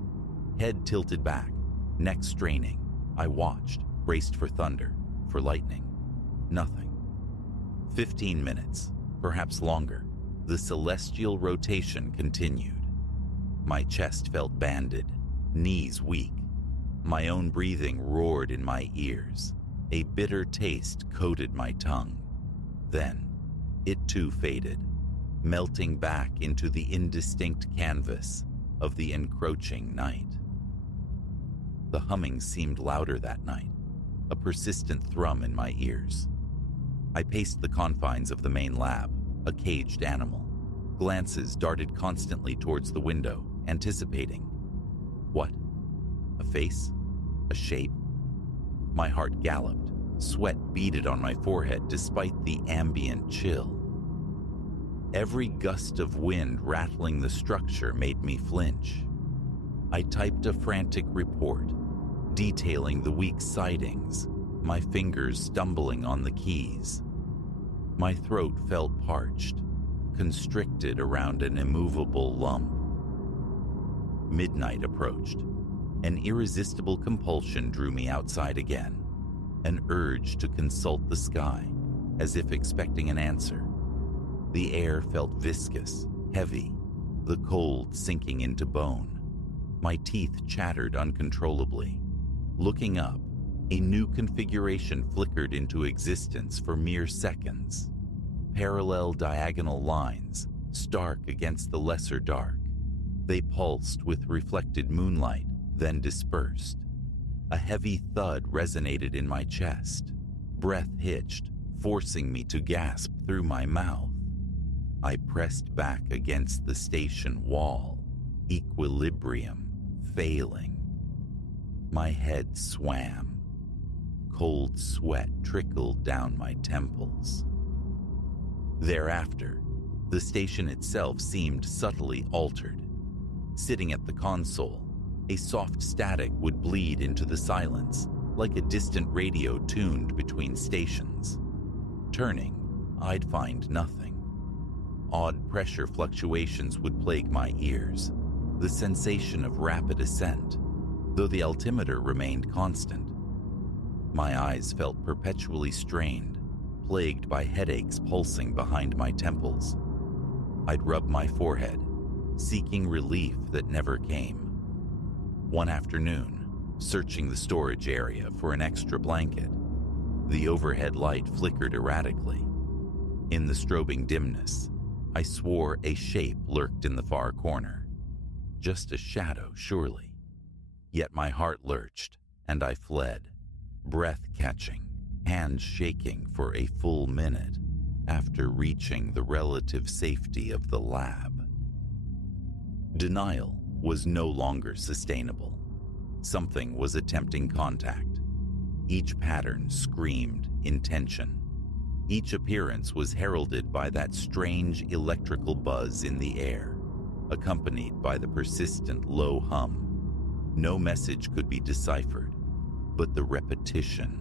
Head tilted back, neck straining, I watched, braced for thunder, for lightning. Nothing. 15 minutes, perhaps longer, the celestial rotation continued. My chest felt banded, knees weak. My own breathing roared in my ears. A bitter taste coated my tongue. Then, it too faded, melting back into the indistinct canvas of the encroaching night. The humming seemed louder that night, a persistent thrum in my ears. I paced the confines of the main lab, a caged animal. Glances darted constantly towards the window, anticipating. What? A face? A shape? My heart galloped, sweat beaded on my forehead despite the ambient chill. Every gust of wind rattling the structure made me flinch. I typed a frantic report, detailing the weak sightings, my fingers stumbling on the keys. My throat felt parched, constricted around an immovable lump. Midnight approached. An irresistible compulsion drew me outside again, an urge to consult the sky, as if expecting an answer. The air felt viscous, heavy, the cold sinking into bone. My teeth chattered uncontrollably. Looking up, a new configuration flickered into existence for mere seconds. Parallel diagonal lines, stark against the lesser dark. They pulsed with reflected moonlight, then dispersed. A heavy thud resonated in my chest. Breath hitched, forcing me to gasp through my mouth. I pressed back against the station wall, equilibrium failing. My head swam. Cold sweat trickled down my temples. Thereafter, the station itself seemed subtly altered. Sitting at the console, a soft static would bleed into the silence, like a distant radio tuned between stations. Turning, I'd find nothing. Odd pressure fluctuations would plague my ears, the sensation of rapid ascent, though the altimeter remained constant. My eyes felt perpetually strained, plagued by headaches pulsing behind my temples. I'd rub my forehead, seeking relief that never came. One afternoon, searching the storage area for an extra blanket, the overhead light flickered erratically. In the strobing dimness, I swore a shape lurked in the far corner. Just a shadow, surely. Yet my heart lurched, and I fled, breath catching, hands shaking for a full minute after reaching the relative safety of the lab. Denial was no longer sustainable. Something was attempting contact. Each pattern screamed intention. Each appearance was heralded by that strange electrical buzz in the air, accompanied by the persistent low hum. No message could be deciphered, but the repetition,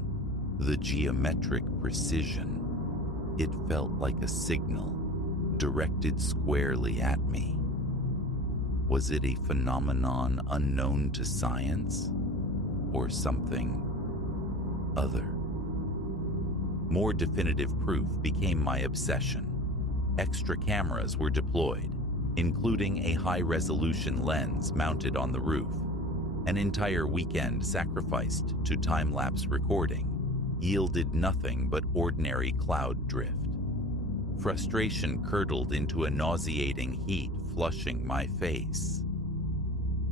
the geometric precision, it felt like a signal directed squarely at me. Was it a phenomenon unknown to science, or something other? More definitive proof became my obsession. Extra cameras were deployed, including a high-resolution lens mounted on the roof. An entire weekend sacrificed to time-lapse recording yielded nothing but ordinary cloud drift. Frustration curdled into a nauseating heat, flushing my face.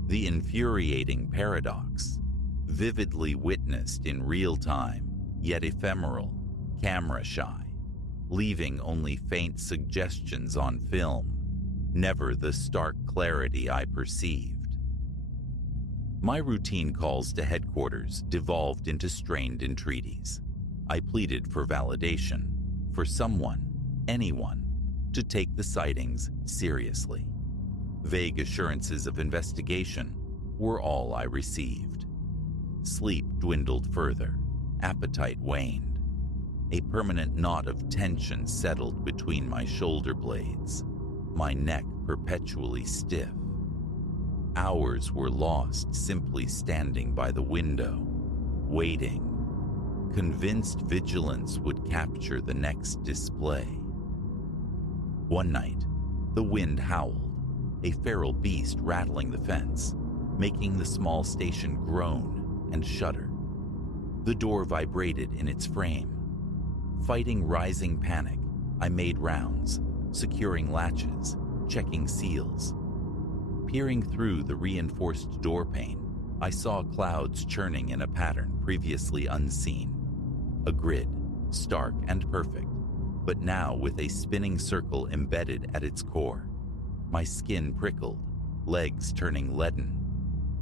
The infuriating paradox, vividly witnessed in real time, yet ephemeral, camera-shy, leaving only faint suggestions on film, never the stark clarity I perceived. My routine calls to headquarters devolved into strained entreaties. I pleaded for validation, for someone, anyone, to take the sightings seriously. Vague assurances of investigation were all I received. Sleep dwindled further, appetite waned. A permanent knot of tension settled between my shoulder blades, my neck perpetually stiff. Hours were lost simply standing by the window, waiting, convinced vigilance would capture the next display. One night, the wind howled, a feral beast rattling the fence, making the small station groan and shudder. The door vibrated in its frame. Fighting rising panic, I made rounds, securing latches, checking seals. Peering through the reinforced door pane, I saw clouds churning in a pattern previously unseen. A grid, stark and perfect, but now with a spinning circle embedded at its core. My skin prickled, legs turning leaden.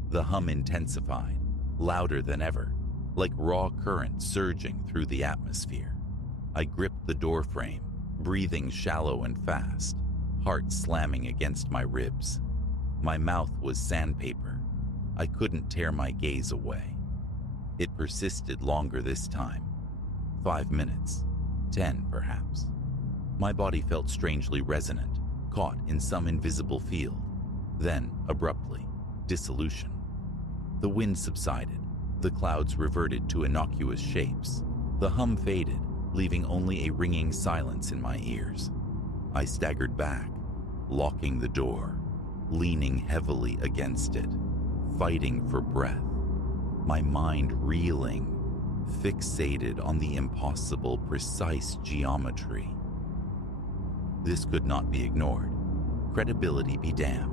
The hum intensified, louder than ever, like raw current surging through the atmosphere. I gripped the doorframe, breathing shallow and fast, heart slamming against my ribs. My mouth was sandpaper. I couldn't tear my gaze away. It persisted longer this time. 5 minutes, 10 perhaps. My body felt strangely resonant, caught in some invisible field. Then, abruptly, dissolution. The wind subsided. The clouds reverted to innocuous shapes. The hum faded, leaving only a ringing silence in my ears. I staggered back, locking the door, leaning heavily against it, fighting for breath, my mind reeling, fixated on the impossible precise geometry. This could not be ignored. Credibility be damned.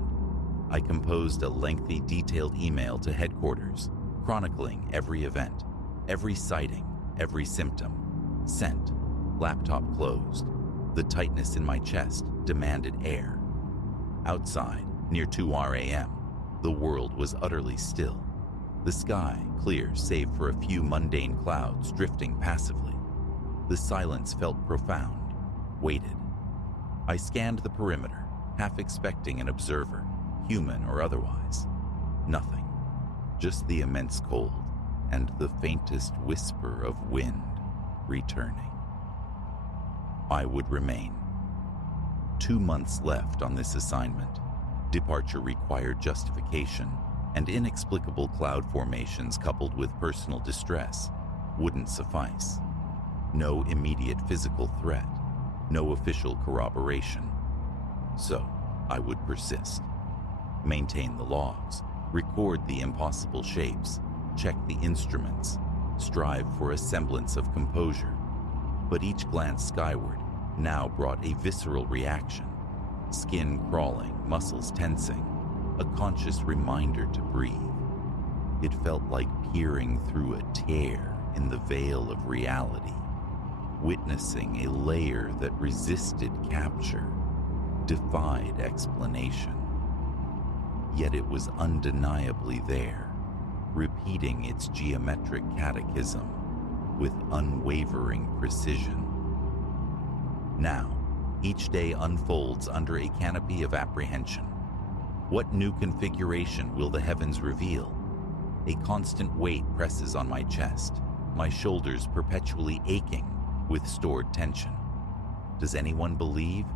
I composed a lengthy, detailed email to headquarters, chronicling every event, every sighting, every symptom. Sent. Laptop closed. The tightness in my chest demanded air. Outside, near 2 a.m., the world was utterly still. The sky clear save for a few mundane clouds drifting passively. The silence felt profound, weighted. I scanned the perimeter, half expecting an observer, human or otherwise. Nothing. Just the immense cold and the faintest whisper of wind returning. I would remain. 2 months left on this assignment. Departure required justification, and inexplicable cloud formations coupled with personal distress wouldn't suffice. No immediate physical threat, no official corroboration. So I would persist. Maintain the logs, record the impossible shapes, check the instruments, strive for a semblance of composure. But each glance skyward now brought a visceral reaction, skin crawling, muscles tensing, a conscious reminder to breathe. It felt like peering through a tear in the veil of reality, witnessing a layer that resisted capture, defied explanation. Yet it was undeniably there, repeating its geometric catechism with unwavering precision. Now, each day unfolds under a canopy of apprehension. What new configuration will the heavens reveal? A constant weight presses on my chest, my shoulders perpetually aching with stored tension. Does anyone believe?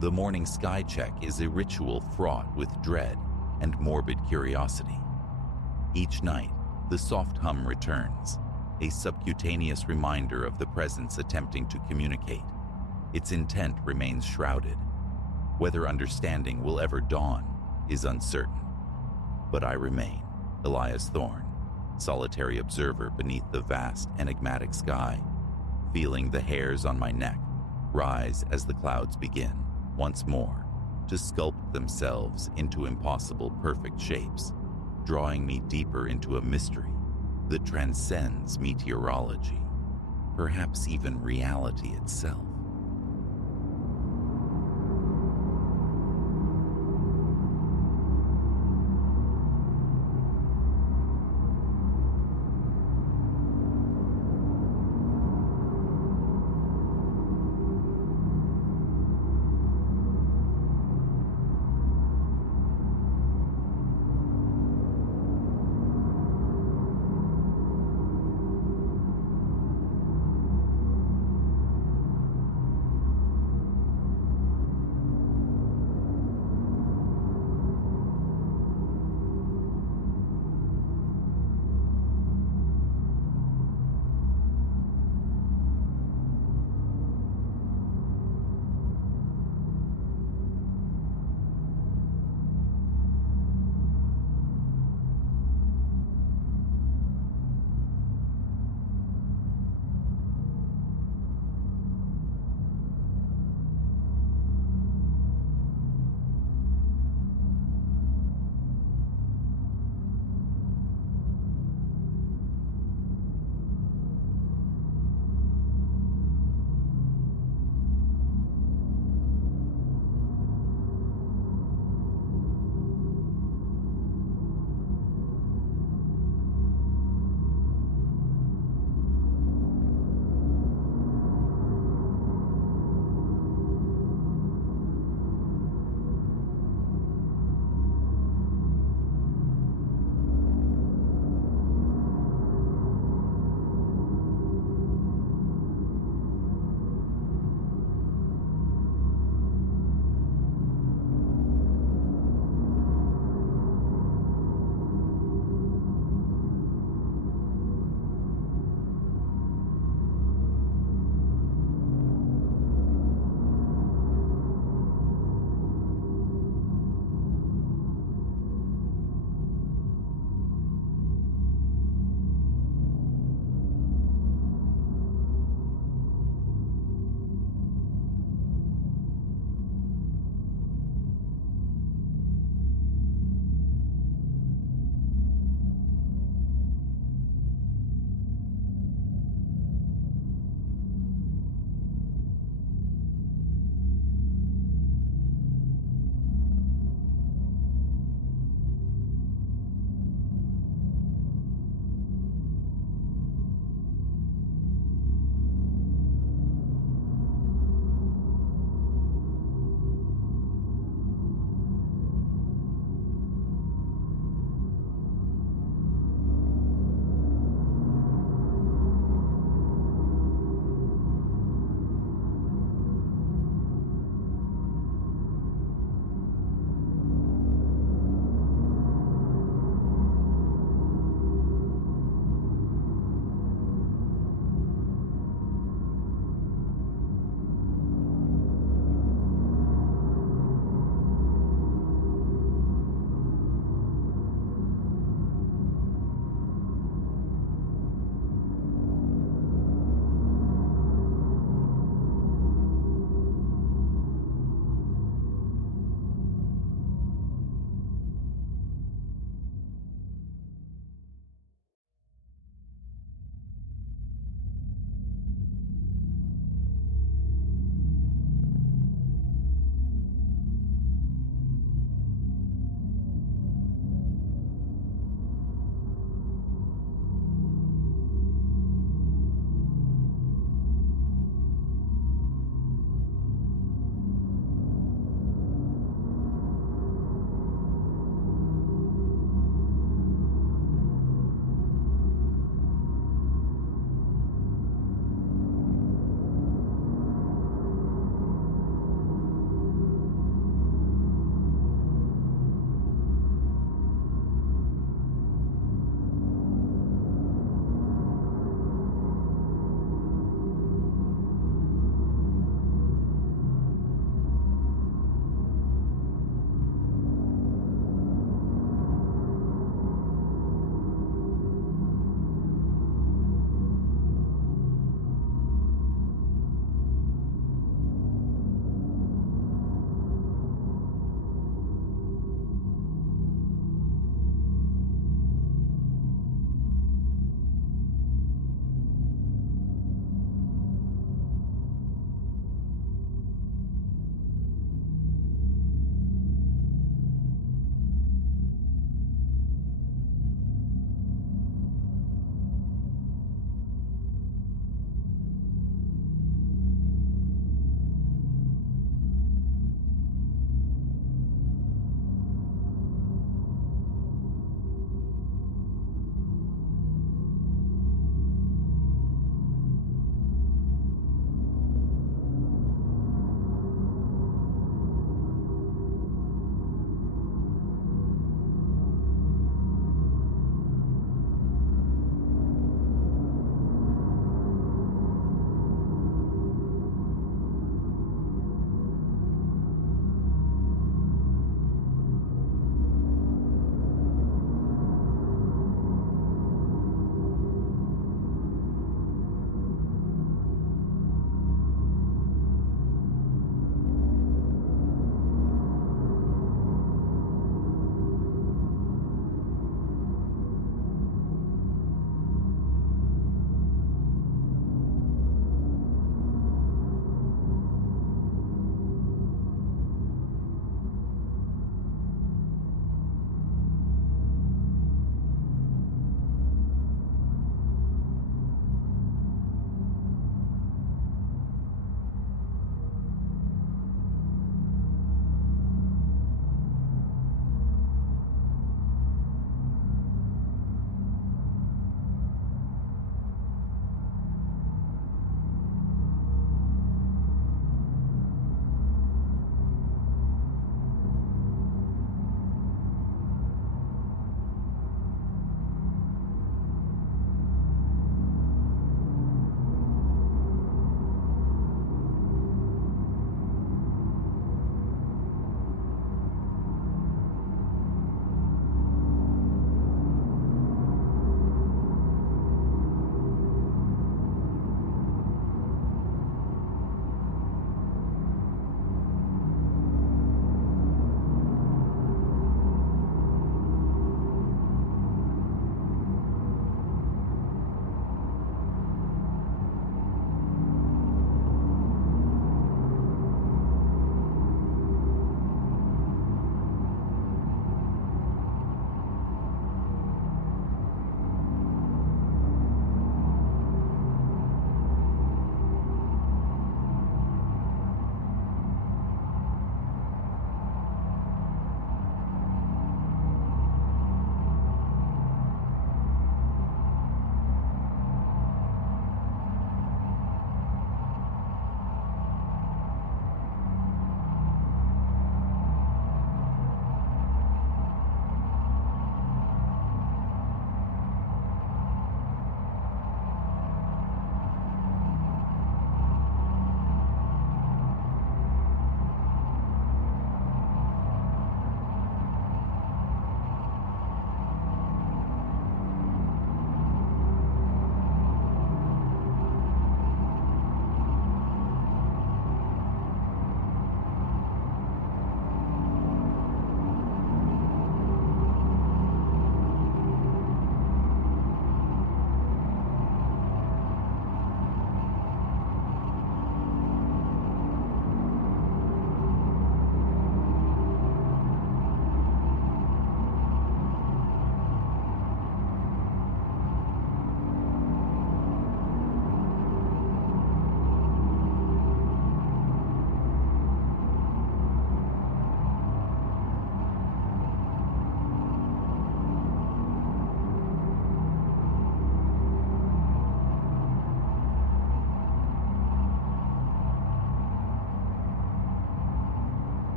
The morning sky check is a ritual fraught with dread and morbid curiosity. Each night, the soft hum returns, a subcutaneous reminder of the presence attempting to communicate. Its intent remains shrouded. Whether understanding will ever dawn is uncertain. But I remain Elias Thorne, solitary observer beneath the vast, enigmatic sky, feeling the hairs on my neck rise as the clouds begin, once more, to sculpt themselves into impossible perfect shapes, drawing me deeper into a mystery that transcends meteorology, perhaps even reality itself.